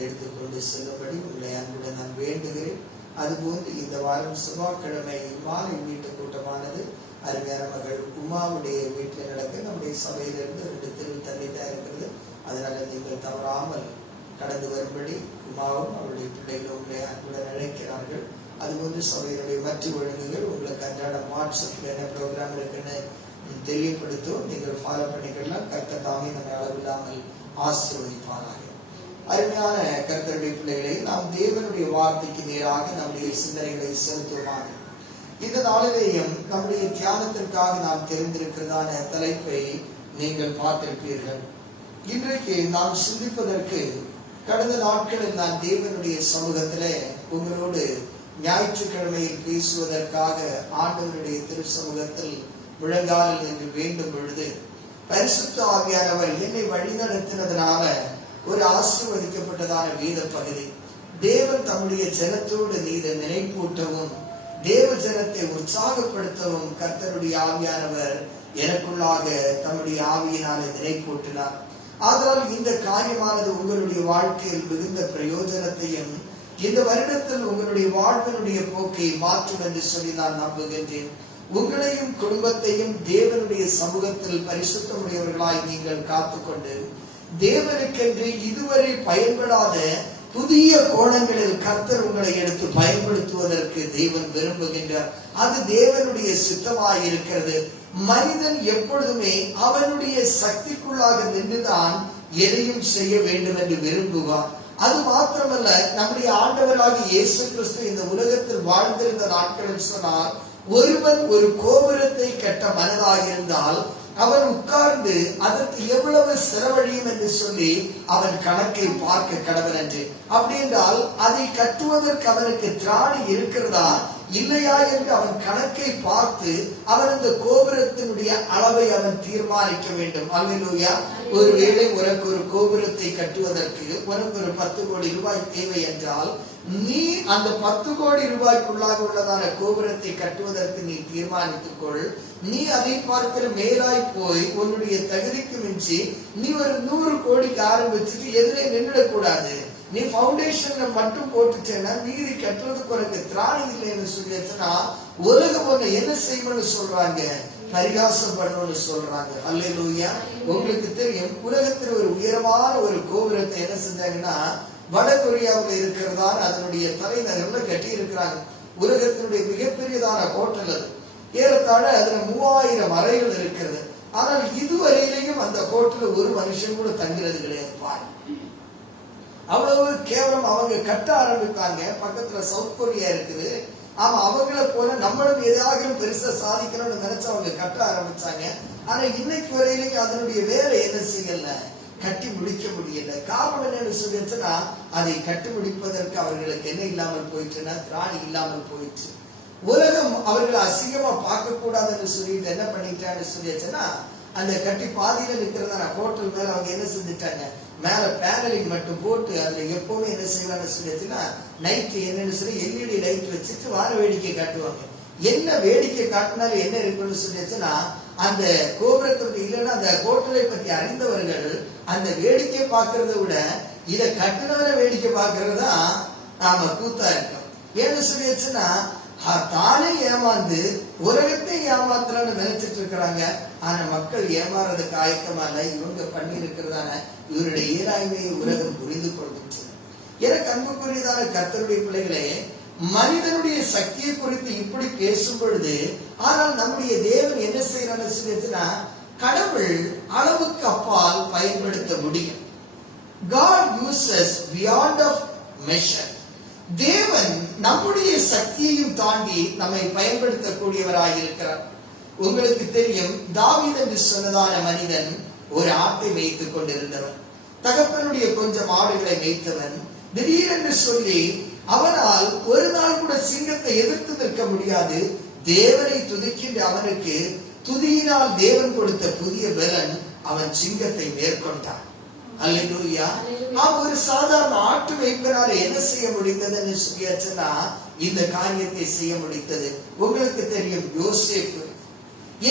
எடுத்துக்கொண்டு செல்லும்படி உங்களை அன்புடன் நான் வேண்டுகிறேன். அதுபோன்று இந்த வாரம் செவ்வாய்க்கிழமை மாலை வீட்டு கூட்டமானது அருமையான மகள் உமாவுடைய வீட்டில் நடக்க நம்முடைய சபையிலிருந்து 2 தெரு தள்ளி தான் இருக்கிறது. அதனால நீங்கள் தவறாமல் கடந்து வரும்படி உமாவும் அவருடைய பிள்ளைகளும் உங்களை அன்புடன் அழைக்கிறார்கள். அதுபோன்று சபையினுடைய மற்ற ஒழுங்குகள் உங்களுக்கு அன்றாட வாட்ஸ்அப்ல என்ன ப்ரோக்ராம் இருக்குன்னு தெளிவுபடுத்தும். நீங்கள் ஃபாலோ பண்ணிக்கலாம். கர்த்தர் தாமே நம்மை அளவில்லாமல் ஆசீர்வதிப்பாராக. அருமையான கர்த்தருடைய பிள்ளைகளை நாம் தேவனுடைய வார்த்தைக்கு நேராக நம்முடைய சிந்தனைகளை செலுத்துவோமாக. இந்த நாளிலேயும் நம்முடைய தியானத்திற்காக நாம் தெரிந்திருக்கிறதான தலைப்பை நீங்கள் பார்த்திருப்பீர்கள். இன்றைக்கு நாம் சிந்திப்பதற்கு கடந்த நாட்களில் நான் தேவனுடைய சமூகத்திலே உங்களோடு ஞாயிற்றுக்கிழமையில் பேசுவதற்காக ஆண்டவருடைய திருச்சமூகத்தில் முழங்காலில் நின்று வேண்டும் பொழுது பரிசுத்த ஆவியானவர் என்னை வழிநடத்தினதனால ஒரு ஆசீர்வதிக்கப்பட்டதான வேத பகுதி. தேவன் தம்முடைய ஜனத்தோடு நீரை நினைப்பூட்டவும் தேவ ஜனத்தை உற்சாகப்படுத்தவும் கர்த்தருடைய ஆவியானவர் எனக்குள்ளாக தம்முடைய ஆவியினாலே நினைப்பூட்டினார். ஆதலால் இந்த காரியமானது உங்களுடைய வாழ்க்கையில் மிகுந்த பிரயோஜனத்தையும் இந்த வருடத்தில் உங்களுடைய வாழ்வினுடைய போக்கை மாற்றும் என்று சொல்லி நான் நம்புகின்றேன். உங்களையும் குடும்பத்தையும் தேவனுடைய சமூகத்தில் பரிசுத்தமுடையவர்களாய் நீங்கள் காத்துக்கொண்டு தேவனுக்கென்று இதுவரை பயன்படாத புதிய கோணங்களில் கர்த்தர் உங்களை எடுத்து பயன்படுத்துவதற்கு தேவன் விரும்புகின்றார். அது தேவனுடைய சித்தமாய் இருக்கிறது. மனிதன் எப்பொழுதுமே அவனுடைய சக்திக்குள்ளாக நின்றுதான் எதையும் செய்ய வேண்டும் என்று விரும்புவான். அது மாத்திரமல்ல, நம்முடைய ஆண்டவராகிய இயேசு கிறிஸ்து இந்த உலகத்தில் வாழ்ந்திருந்த நாட்களில் சொன்னார், ஒருவன் ஒரு கோபுரத்தை கட்ட மனதாக இருந்தால் அவன் உட்கார்ந்து அதற்கு எவ்வளவு செலவழியும் என்று சொல்லி அவன் கணக்கை பார்க்க கடவன் என்று. அப்படி என்றால் அதை கட்டுவதற்கு அவனுக்கு திராணி இருக்கிறதா இல்லையா என்று அவன் கணக்கை பார்த்து அவன் அந்த கோபுரத்தினுடைய அளவை அவன் தீர்மானிக்க வேண்டும். அல்லேலூயா. ஒருவேளை உனக்கு ஒரு கோபுரத்தை கட்டுவதற்கு உனக்கு ஒரு 10 கோடி ரூபாய் தேவை என்றால் நீ அந்த 10 கோடி ரூபாய்க்குள்ளாக உள்ளதான கோபுரத்தை கட்டுவதற்கு நீ தீர்மானித்துக் கொள். நீ அதை பார்க்கிற மேலாய் போய் உன்னுடைய தகுதிக்கு மிஞ்சி நீ ஒரு 100 கோடிக்கு ஆரம்பிச்சுட்டு எதிரே நின்றுடக்கூடாது. நீ பவுண்டேஷன்ல மட்டும் போட்டுச்சேன்னா மீதி கட்டுறதுக்கு உனக்கு திராணி இல்லைன்னு சொல்லியாச்சுன்னா உலகம் ஒண்ணு என்ன செய்யணும்னு சொல்றாங்க, பரிகாசம் பண்ணணும்னு சொல்றாங்க. அல்லேலூயா. உங்களுக்கு தெரியும், உலகத்தில் ஒரு உயரமான ஒரு கோபுரத்தை என்ன செஞ்சாங்கன்னா வட கொரியாவில் இருக்கிறதான அதனுடைய தலைநகர்ல கட்டி இருக்கிறாங்க. உலகத்தினுடைய மிகப்பெரியதான ஹோட்டல் அது. ஏறத்தாழ அதுல 3000 அறைகள் இருக்கிறது. ஆனால் இதுவரையிலையும் அந்த ஹோட்டல் ஒரு மனுஷன் கூட தங்குறது கிடையாது. பாய், அவ்வளவு கேவலம். அவங்க கட்ட ஆரம்பித்தாங்க. பக்கத்துல சவுத் கொரியா இருக்குது. ஆமா, அவங்கள போல நம்மளும் ஏதாவது பெருசா சாதிக்கணும்னு நினைச்சு அவங்க கட்ட ஆரம்பிச்சாங்க. ஆனா இன்னைக்கு வரையிலையும் அதனுடைய வேலை என்ன செய்யல, கட்டி முடிக்க முடியல. காரணம் என்னன்னு சொல்லிச்சுன்னா அதை கட்டி முடிப்பதற்கு அவர்களுக்கு என்ன இல்லாமல் போயிடுச்சுன்னா திராணி இல்லாமல் போயிடுச்சு. உலகம் அவர்களை அசிங்கமா பார்க்க கூடாதுன்னு சொல்லிட்டு என்ன பண்ணிட்டான்னு சொல்லியாச்சுன்னா அந்த கட்டி பாதியில நிக்கிறதான ஹோட்டல் மேல அவங்க என்ன செஞ்சுட்டாங்க, மேல பேனலிங் மட்டும் போட்டு அதுல எப்பவுமே என்ன செய்வாங்கன்னு சொல்லியாச்சுன்னா நைட் என்னன்னு சொல்லி LED லைட் வச்சுட்டு வார வேடிக்கை காட்டுவாங்க. என்ன வேடிக்கை காட்டினாலும் என்ன இருக்குன்னு சொல்லியாச்சுன்னா அந்த கோபுரத்துக்கு இல்லைன்னா அந்த ஹோட்டலை பற்றி அறிந்தவர்கள் அந்த வேடிக்கை பார்க்கறத விட இதை கட்டுனவரை வேடிக்கை பார்க்கறதா நாம கூத்தா இருக்கோம். ஏன்னு சொல்லியாச்சுன்னா தானே ஏமாந்து உலகத்தை ஏமாத்துறான்னு நினைச்சிட்டு இருக்கிறாங்க. ஆனா மக்கள் ஏமாறதுக்கு ஆயக்கமா இல்ல. இவங்க பண்ணி இருக்கிறதான இவருடைய இயலாய்மையை உலகம் புரிந்து கொள்கின்றது. எனக்கு அன்புக்குரியதான கர்த்தருடைய பிள்ளைகளே, மனிதனுடைய சக்தியை குறித்து இப்படி பேசும் பொழுது ஆனால் நம்முடைய தேவன் என்ன செய்யறான்னு சொல்லிச்சுன்னா கடவுள் அளவுக்கு அப்பால் பயன்படுத்த முடியும். God uses beyond of measure. தேவன் நம்முடைய சக்தியையும் தாண்டி நம்மை பயன்படுத்தக்கூடியவராக இருக்கிறார். உங்களுக்கு தெரியும், தாவீது என்று சொன்னதான மனிதன் ஒரு ஆட்டை மேய்த்துக் கொண்டிருந்தவன். தகப்பனுடைய கொஞ்சம் ஆடுகளை மேய்த்தவன். திடீரென்று சொல்லி அவனால் ஒரு நாள் கூட சிங்கத்தை எதிர்த்து நிற்க முடியாது. தேவனை துதிக்கின்ற அவனுக்கு துதியினால் தேவன் கொடுத்த புதிய பலன் அவன் சிங்கத்தை மேற்கொண்டான். அல்லேலூயா. ஒரு சாதாரண ஆட்டு மேய்ப்பனால என்ன செய்ய முடிந்ததுன்னு சொல்லியாச்சுன்னா இந்த காரியத்தை செய்ய முடித்தது. உங்களுக்கு தெரியும், யோசேப்பு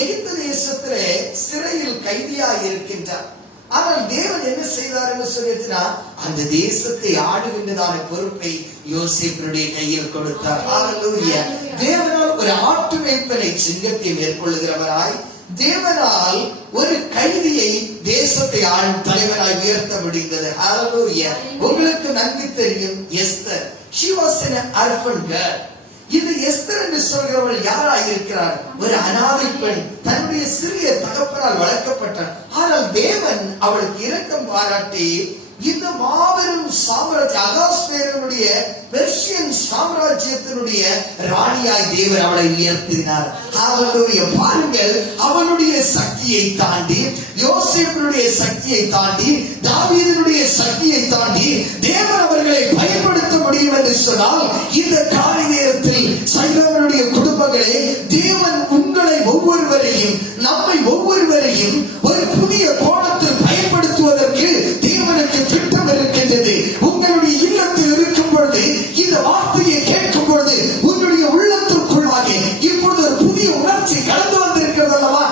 எகிப்து தேசத்திலே சிறையில் கைதியாக இருக்கின்றார். ஆனால் தேவன் என்ன செய்தார்னு சொல்லிச்சுன்னா அந்த தேசத்தை ஆடுகின்றதான பொறுப்பை யோசேப்பினுடைய கையில் கொடுத்தார். அல்லேலூயா. தேவனால் ஒரு ஆட்டு மேய்ப்பனை சிங்கத்தை மேற்கொள்ளுகிறவராய், தேவனால் ஒரு கைதியை தேசத்தை ஆளும் தலைவராய் உயர்த்த முடிந்தது. அல்லேலூயா. உங்களுக்கு நன்கு தெரியும், Esther. She was an orphan girl. இது எஸ்தர் என்று சொல்கிறவள் யாராக இருக்கிறார்? ஒரு அனாதை பெண், தன்னுடைய சிறிய தகப்பனால் வளர்க்கப்பட்டார். ஆனால் தேவன் அவளுக்கு இரக்கம் பாராட்டி இந்த மாபெரும் சாம்ராஜ்ய அகாஸ்வேரனுடைய பெர்ஷியன் சாம்ராஜ்யத்தினுடைய ராணியாய் தேவன் அவளை உயர்த்தினார். ஹalleluya. பாருங்கள், அவனுடைய சக்தியை தாண்டி, யோசேப்பினுடைய சக்தியை தாண்டி, தாவீதினுடைய சக்தியை தாண்டி தேவன் அவர்களை பயன்படுத்த முடியும் என்று சொன்னால், இந்த காலை நேரத்தில் சைலோனுடைய குடும்பங்களே, தேவன் உங்களை ஒவ்வொருவரையும், நம்மை ஒவ்வொருவரையும் ஒரு புதிய கோணத்தில் பயன்படுத்துவதற்கு தேவனுக்கு திட்டம் இருக்கின்றது. உங்களுடைய இல்லத்தில் இருக்கும் பொழுது, இந்த வார்த்தையை கேட்கும் பொழுது, உங்களுடைய உள்ளத்திற்குள்ளாக இப்பொழுது ஒரு புதிய உணர்ச்சி கடந்து வந்திருக்கிறது அல்லவா?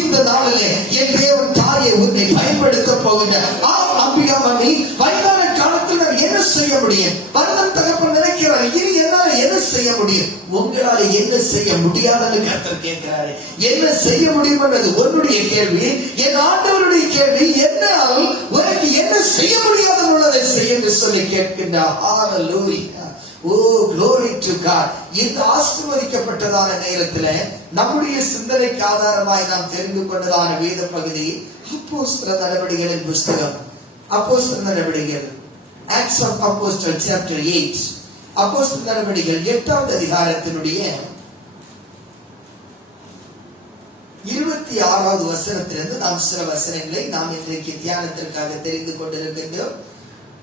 இந்த நாளிலே என் தேவன் தாயை உன்னை பயன்படுத்த போகின்ற அம்பிகாமணி, வயதான காலத்தில் நான் என்ன செய்ய முடியும்? வந்தன் தகப்பன் நினைக்கிறார், இனி என்னால் என்ன செய்ய முடியும்? உங்களால என்ன செய்ய முடியாதுன்னு கர்த்தர் கேட்கிறாரு. என்ன செய்ய முடியும் என்பது உன்னுடைய கேள்வி. என் ஆண்டவருடைய கேள்வி, என்னால் உனக்கு என்ன செய்ய முடியாது உள்ளதை செய்ய என்று சொல்லி கேட்கின்றார். ஹalleluya. Oh, glory to God. இந்த ஆசீர்வதிக்கப்பட்டதான நேரத்தில் நம்முடைய சிந்தனைக்கு ஆதாரமாய் நாம் தெரிந்து கொண்டதான வேத பகுதி அப்போஸ்தலர் நடவடிக்கைகளின் புஸ்தகம். அப்போஸ்தலர் நடவடிக்கைகள், Acts of Apostles chapter 8. அப்போஸ்தலர் நடவடிக்கைகள் 8வது அதிகாரத்தினுடைய 26வது வசனத்திலிருந்து நாம் சில வசனங்களை நாம் இன்றைக்கு தியானத்திற்காக தெரிந்து கொண்டிருக்கின்றோம்.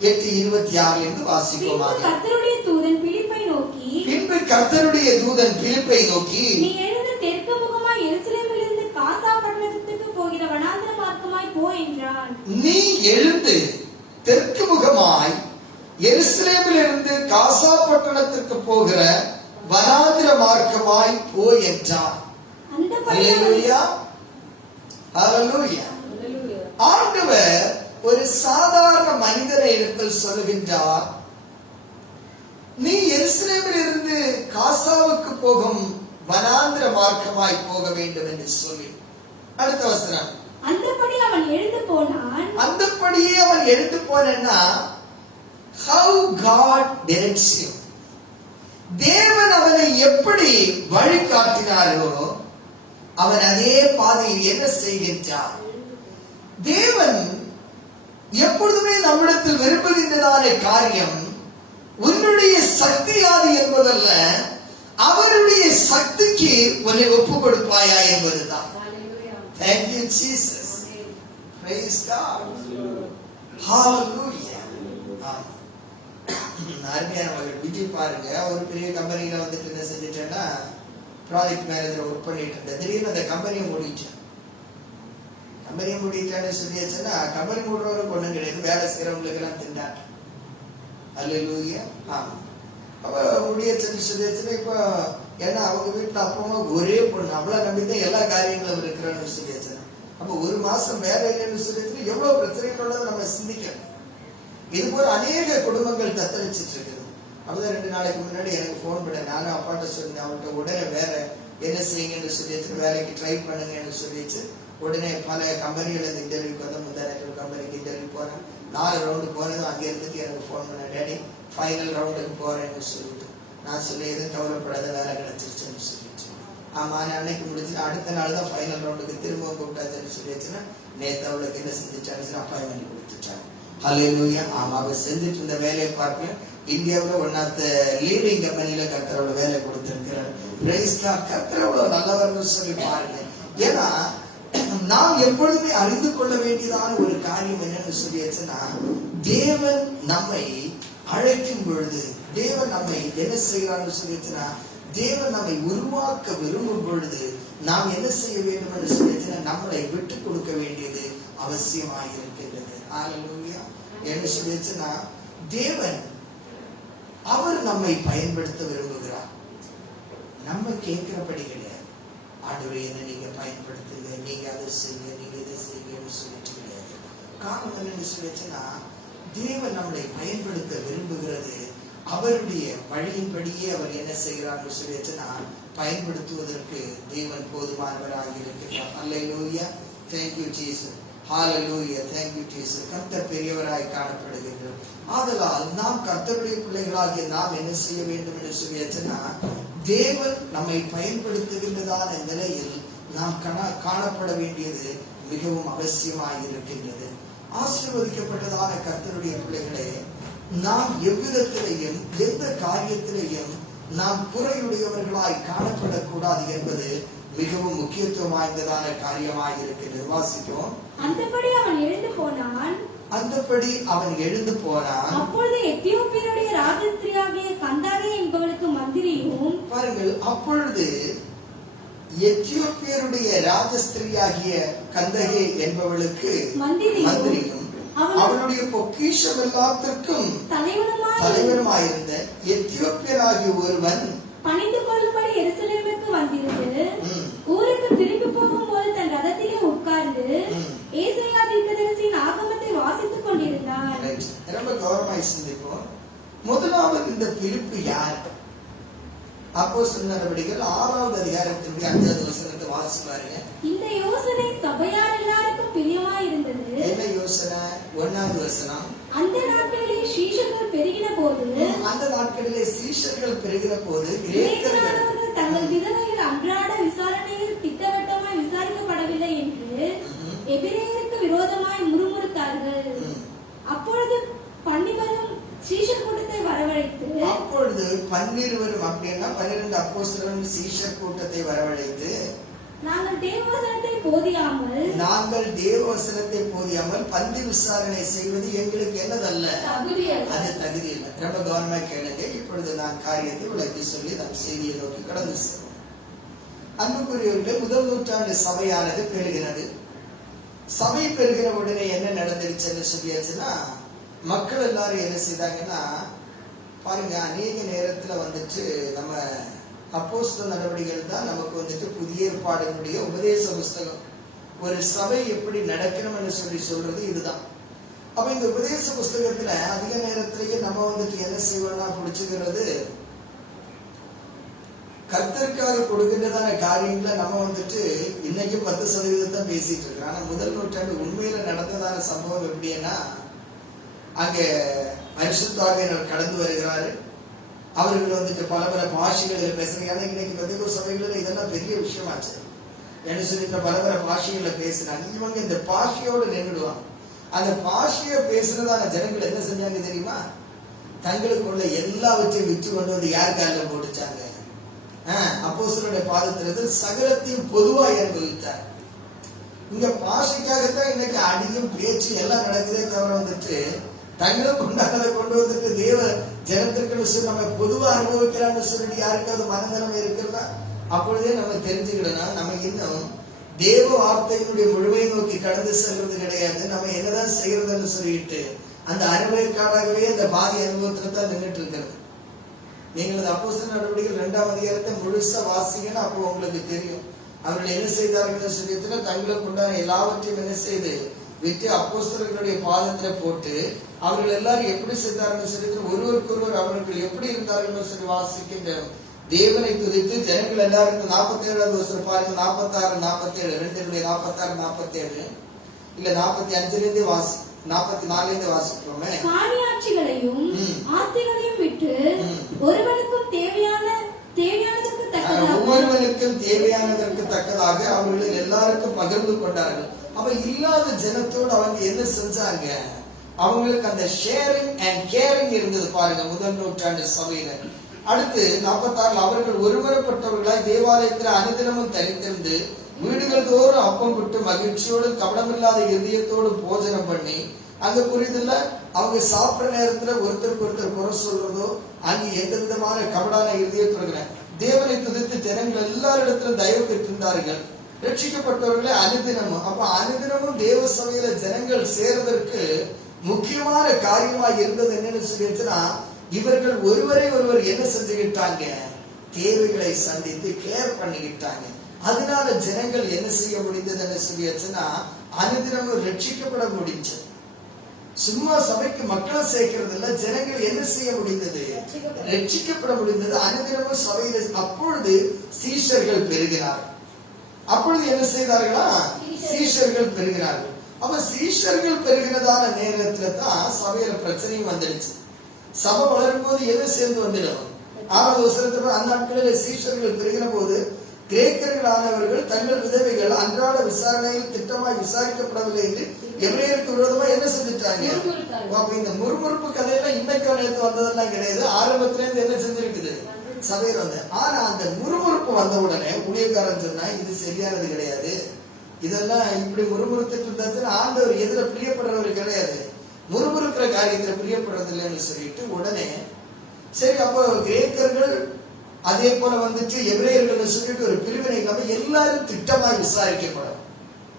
8:26 வாசிப்போமாக. கர்த்தருடைய தூதன் பிலிப்பை நோக்கி, பின்பு கர்த்தருடைய தூதன் பிலிப்பை நோக்கி, நீ எழுந்து தெற்கு முகமாய் எருசலேமிலிருந்து காசா பட்டணத்துக்கு போகிற வனாந்திர மார்க்கமாய் போ என்றான். நீ எழுந்து தெற்கு முகமாய் எருசலேமிலிருந்து காசா பட்டணத்துக்கு போகிற வனாந்திர மார்க்கமாய் போ என்றான். ஹalleluya. ஹalleluya. ஆண்டவர் ஒரு சாதாரண மனிதரை இடத்தில் சொல்லுகின்றார், நீ எருசலேமில் இருந்து காசாவுக்கு போகும் வனாந்திர மார்க்கமாய் போக வேண்டும் என்று சொல்லி. அடுத்த வசனம், அந்தபடி அவன் எழுந்து போனான். அந்தபடியே அவன் எழுந்து போனா, how God directs you. தேவன் அவனை எப்படி வழிகாட்டினாரோ அவன் அதே பாதையில் என்ன செய்கின்றார். தேவன் எப்பொழுதுமே நம்மிடத்தில் விரும்புகின்றதான காரியம் உன்னுடைய சக்தியாது என்பதல்ல, அவருடைய சக்திக்கு உன்னை ஒப்பு கொடுப்பாயா என்பதுதான். Thank you Jesus. Praise God. Hallelujah. அருமையானவர்கள், Vijay பாருங்க, ஒரு பெரிய கம்பெனியில வந்துட்டு என்ன செஞ்சுட்டேன்னா, ப்ராஜெக்ட் மேனேஜர் ஒர்க் பண்ணிட்டு இருந்தேன். திடீர்னு அந்த கம்பெனியை மூடிட்டேன். கம்பெனியை மூடிட்டேன்னு சொல்லியாச்சுன்னா, கம்பெனி மூடுறவருக்கு ஒண்ணும் கிடையாது, வேலை செய்யறவங்களுக்கு எல்லாம் திண்டாட்டம். அல்லேலூயா. அப்ப முடியாச்சுன்னு சொல்லியாச்சுன்னா, இப்போ ஏன்னா அவங்க வீட்டுல அப்பமா ஒரே பொண்ணு, அவ்வளவு நம்பிதான் எல்லா காரியங்களும் இருக்கிறான்னு சொல்லியாச்சுன்னா, அப்ப ஒரு மாசம் வேலை இல்லைன்னு சொல்லியாச்சுன்னா எவ்வளவு பிரச்சனைகளோட நம்ம சிந்திக்கணும். இது போல அநேக குடும்பங்கள் தத்தளிச்சிட்டு இருக்குது. அப்பதான் 2 நாளைக்கு முன்னாடி எனக்கு போன் பண்ண, நானும் அப்பாட்ட சொன்னேன், அவர்கிட்ட உடனே வேற என்ன செய்யுங்கன்னு சொல்லிச்சு, வேலைக்கு ட்ரை பண்ணுங்கன்னு சொல்லிச்சு. உடனே பல கம்பெனிகள் இந்த இன்டர்வியூக்கு வந்து முந்தான கம்பெனிக்கு இன்டர்வியூ போறேன். 4 ரவுண்டு போனதும் அங்கே இருந்துட்டு எனக்கு போன் பண்ண, டேடி ஃபைனல் ரவுண்டுக்கு போறேன்னு சொல்லிட்டு. நான் சொல்லி எதுவும் கவலைப்படாத, வேலை கிடைச்சிருச்சுன்னு சொல்லிட்டு. ஆமா, நான் அன்னைக்கு முடிச்சுன்னா அடுத்த நாள் தான் ஃபைனல் ரவுண்டுக்கு திரும்ப கூப்பிட்டாச்சுன்னு சொல்லிடுச்சுன்னா, நேற்று அவளுக்கு என்ன செஞ்சுட்டாங்க, அப்பாயின்மெண்ட் கொடுத்துட்டாங்க. ஹல்லேலூயா. ஆமா, அவ செஞ்சுட்டு இருந்த வேலையை பார்க்க இந்தியாவில் ஒன் ஆஃப் த லீடிங் கம்பெனியில கர்த்தரோட வேலை கொடுத்திருக்கிறார். Price God. கர்த்தரோட நல்லவர்னு சொல்லி பாருங்க. ஏன்னா நாம் எப்பொழுதுமே அறிந்து கொள்ள வேண்டியதான ஒரு காரியம் என்னன்னு சொல்லியாச்சுன்னா, தேவன் நம்மை அழைக்கும் பொழுது, தேவன் நம்மை என்ன செய்யறான்னு சொல்லியாச்சுன்னா, தேவன் நம்மை உருவாக்க விரும்பும் பொழுது நாம் என்ன செய்ய வேண்டும் என்று சொல்லியாச்சுன்னா, நம்மளை விட்டு கொடுக்க வேண்டியது அவசியமாக இருக்கின்றது. ஹல்லேலூயா. என்ன சொல்லியாச்சுன்னா, தேவன் அவர் நம்மை பயன்படுத்த விரும்புகிறார். நம்ம கேட்கிறபடி கிடையாது. ஆண்டவரே என்ன நீங்க பயன்படுத்துங்க, நீங்க அதை செய்யுங்க, நீங்க இதை செய்யுங்கன்னு சொல்லிட்டு கிடையாது. காரணம் என்னன்னு சொல்லிச்சுன்னா, தேவன் நம்மளை பயன்படுத்த விரும்புகிறது. அவருடைய வழியின்படியே அவர் என்ன செய்கிறார்னு சொல்லிச்சுன்னா, பயன்படுத்துவதற்கு தேவன் போதுமானவராக இருக்கிறார். அல்லேலூயா. Thank you Jesus. Hallelujah. Thank you Jesus. கர்த்தர் பெரியவராய் காணப்படுகின்றார். ஆதலால் நாம் கர்த்தருடைய பிள்ளைகளாகிய நாம் என்ன செய்ய வேண்டும் என்று சொல்லியாச்சுன்னா, தேவன் நம்மை பயன்படுத்துகின்றதான நிலையில் நாம் காணப்பட வேண்டியது மிகவும் அவசியமாய் இருக்கின்றது. ஆசீர்வதிக்கப்பட்டதான கர்த்தருடைய பிள்ளைகளே, நாம் எவ்விதத்திலேயும் எந்த காரியத்திலேயும் நாம் குறையுடையவர்களாய் காணப்படக்கூடாது என்பது மிகவும் முக்கியத்துவம் வாய்ந்ததான காரியமாய் இருக்கிறது. வாசிப்போம். அந்தபடி அவன் எழுந்து போனான். அப்பொழுது எத்தியோப்பியருடைய ராஜஸ்திரியாகிய கந்தாகே என்பவளுக்கு மந்திரியும், பாருங்கள், அப்பொழுது எத்தியோப்பியருடைய ராஜஸ்திரியாகிய கந்தகே என்பவளுக்கு மந்திரியும் அவனுடைய பொக்கிஷம் எல்லாத்திற்கும் தலைவருமாயிருந்த எத்தியோப்பியராகிய ஒருவன் பணிந்து கொள்ளும்படி எருசலேமுக்கு வந்திருந்து ஊருக்கு திரும்பி போகும்போது தன் ரதத்திலே உட்கார்ந்து ஏசாயா தீர்க்கதரிசியின் ஆகமத்தை வாசித்துக் கொண்டிருந்தான். ரொம்ப கௌரவமாய் சிந்திப்போம். முதலாவது இந்த பிலிப்பு யார்? அப்போஸ்தலர் நடவடிக்கைகள் 6வது அதிகாரத்தினுடைய 5வது வசனத்தை வாசிச்சு பாருங்க. இந்த யோசனை சபையார் எல்லாருக்கும் பிரியமாய் இருந்தது. என்ன யோசனை? 1வது வசனம். அந்த நாட்களிலே சீஷர்கள் பெருகின போது கிரேக்கர்கள் தங்கள் விதவைகள் அன்றாட விசாரணையில் திட்டவட்டமாய் விசாரிக்கப்படவில்லை என்று எபிரேயருக்கு விரோதமாய் முறுமுறுத்தார்கள். அப்பொழுது 12 சீஷர் கூட்டத்தை வரவழைத்து, அப்பொழுது 12 அப்படின்னா 12 அப்போஸ்தலர்கள் சீஷர் கூட்டத்தை வரவழைத்து, நாங்கள் தேவவசனத்தை போதியாமல் பந்தி விசாரணை செய்வது எங்களுக்கு என்னதல்ல, அது தகுதி இல்லை. ரொம்ப கவனமா கேளுங்க. இப்பொழுது நான் காரியத்தை விளக்கி சொல்லி நம் செய்தியை நோக்கி கடந்து செல்வோம். அன்புக்குரியவர்களே, முதல் நூற்றாண்டு சபையானது பெருகினது. சபை பெருகிற உடனே என்ன நடந்துருச்சுன்னு சொல்லியாச்சுன்னா, மக்கள் எல்லாரும் என்ன செய்தாங்கன்னா, பாருங்க, அநேக நேரத்துல வந்துட்டு நம்ம அப்போஸ்தலர் நடவடிக்கைகள் தான் நமக்கு வந்துட்டு புதிய ஏற்பாடினுடைய உபதேச புஸ்தகம். ஒரு சபை எப்படி நடக்கணும்னு சொல்றது இதுதான். அப்ப இந்த உபதேச புஸ்தகத்துல அதிக நேரத்திலேயே நம்ம வந்துட்டு என்ன செய்வோம்னா பிடிச்சுக்கிறது, கர்த்தருக்காக கொடுக்கின்றதான காரியங்களை நம்ம வந்துட்டு இன்னைக்கும் 10% பேசிட்டு இருக்கிறோம். ஆனா முதல் நூற்றாண்டு உண்மையில நடந்ததான சம்பவம் எப்படின்னா, அங்க பரிசுத்தாவியானவர் கடந்து வருகிறாரு. அவர்கள் வந்துட்டு பல பல பாஷைகளில் பேசுறாங்க. ஏன்னா இன்னைக்கு பெந்தேகோஸ்து சபைகளில் இதெல்லாம் பெரிய விஷயமாச்சு. என்ன சொல்லிட்டு பல பல பாஷைகளை பேசுறாங்க. இவங்க இந்த பாஷையோடு நின்றுடுவாங்க. அந்த பாஷையை பேசுறதான ஜனங்கள் என்ன செஞ்சாங்க தெரியுமா? தங்களுக்குள்ள எல்லாவற்றையும் விற்று கொண்டு வந்து யார் காலில் போட்டுச்சாங்க? அப்போஸ்தலருடைய பாதத்திலிருந்து சகலத்தையும் பொதுவாக அனுபவித்தார். இங்க பாஷைக்காகத்தான் இன்னைக்கு அடியும் பேச்சு எல்லாம் நடக்குதே தவிர வந்துட்டு தங்களுக்கு உண்டானதை கொண்டு வந்துட்டு தேவ ஜனத்திற்கு நம்ம பொதுவா அனுபவிக்கிறான்னு சொல்லிட்டு யாருக்காவது மனநலம் இருக்கிறதா? அப்பொழுதே நம்ம தெரிஞ்சுக்கிடணும், நம்ம இன்னும் தேவ வார்த்தையினுடைய முழுமையை நோக்கி கடந்து செல்வது கிடையாது. நம்ம என்னதான் செய்யறதுன்னு சொல்லிட்டு அந்த அனுபவக்காகவே அந்த பாதி அனுபவத்துல தான் நின்றுட்டு இருக்கிறது. நீங்கள் அப்போஸ்தலர் நடவடிக்கைகள் 2ஆம் அதிகாரத்தை முழுசா வாசிங்கன்னா அப்போ உங்களுக்கு தெரியும். அவர்கள் என்ன செய்தார்கள் சொல்லிட்டு தங்களுக்கு உண்டான எல்லாவற்றையும் என்ன செய்து விட்டு அப்போஸ்தலர்களுடைய பாதத்துல போட்டு அவர்கள் எல்லாரும் எப்படி செய்தார்கள் சொல்லிட்டு ஒருவருக்கொருவர் அவர்கள் எப்படி இருந்தார்கள் சொல்லி வாசிக்கின்ற தேவனை குறித்து ஜனங்கள் எல்லாரும் 47வது வருஷம் பாருங்க. 46, 47 2 46, 47 இல்ல 45 வாசி 44 வாசிக்கிறோமே. காணியாட்சிகளையும் ஆஸ்திகளையும் விட்டு ஒருவனுக்கும் தேவையானதற்கு தக்கதாக அவர்கள் எல்லாருக்கும் பகிர்ந்து கொண்டார்கள். அப்ப இல்லாத ஜனத்தோடு அவங்க என்ன செஞ்சாங்க? அவங்களுக்கு அந்த ஷேரிங் அண்ட் கேரிங் இருந்தது. பாருங்க முதல் நூற்றாண்டு சபையில. அடுத்து 46 அவர்கள் ஒருவரப்பட்டவர்களாய் தேவாலயத்தில் அனுதினமும் தரித்திருந்து வீடுகள் தோறும் அப்பம் விட்டு மகிழ்ச்சியோடு கவனமில்லாத இதயத்தோடு போஜனம் பண்ணி, அங்க புரியுதுல, அவங்க சாப்பிடுற நேரத்துல ஒருத்தருக்கு ஒருத்தர் குறை சொல்றதோ அங்க எந்த விதமான கபடான இதயத்தோடு தேவனை துதித்து ஜனங்கள் எல்லாரிடத்திலும் தயவு பெற்றிருந்தார்கள். ரட்சிக்கப்பட்டவர்களே அனுதினமும். அப்ப அனுதினமும் தேவ சபையில ஜனங்கள் சேர்வதற்கு முக்கியமான காரியமா இருந்தது என்னன்னு சொல்லிச்சுன்னா, இவர்கள் ஒருவரை ஒருவர் என்ன செஞ்சுக்கிட்டாங்க? தேவைகளை சந்தித்து கேர் பண்ணிக்கிட்டாங்க. அதனால ஜனங்கள் என்ன செய்ய முடிந்ததுன்னு சொல்லியாச்சுன்னா, அனுதினமும் ரட்சிக்கப்பட முடிஞ்சு. சும்மா சபைக்கு மக்களை சேர்க்கிறது இல்ல, ஜனங்கள் என்ன செய்ய முடிந்தது? ரட்சிக்கப்பட முடிந்தது அனுதினமும் சபையில. அப்பொழுது சீஷர்கள் பெருகினார். அப்பொழுது என்ன செய்தார்களா? சீஷர்கள் பெருகினார்கள். அப்ப சீஷர்கள் பெருகினதான நேரத்துல தான் சபையில பிரச்சனையும் வந்துடுச்சு. சபை வளரும் போது எது சேர்ந்து வந்துடும்? 6வது வசனத்துல அந்த நாட்களில் சீஷர்கள் பெருகின போது கிரேக்கர்களானவர்கள் தங்கள் விதவைகள் அன்றாட விசாரணையில் திட்டமாய் விசாரிக்கப்படவில்லை என்று எபிரேயருக்கு விரோதமா என்ன செஞ்சுட்டாங்க? அப்ப இந்த முறுமுறுப்பு கதையெல்லாம் இன்னைக்கு நேரத்து வந்ததெல்லாம் கிடையாது. ஆரம்பத்துல இருந்து என்ன செஞ்சிருக்குது? சபையில் வந்த. ஆனா அந்த முறுமுறுப்பு வந்த உடனே ஊழியக்காரன் சொன்னா இது சரியானது கிடையாது, இதெல்லாம் இப்படி முறுமுறுத்துட்டு இருந்தாச்சுன்னா ஆண்டவர் எதுல பிரியப்படுறவர் கிடையாது, முறுமுறுக்கிற காரியத்துல பிரியப்படுறது இல்லைன்னு சொல்லிட்டு உடனே சரி அப்போ கிரேக்கர்கள் அதே போல வந்துட்டு எபிரேயர்கள் சொல்லிட்டு ஒரு பிரிவினை இல்லாம எல்லாரும் திட்டமாய் விசாரிக்கப்படும்.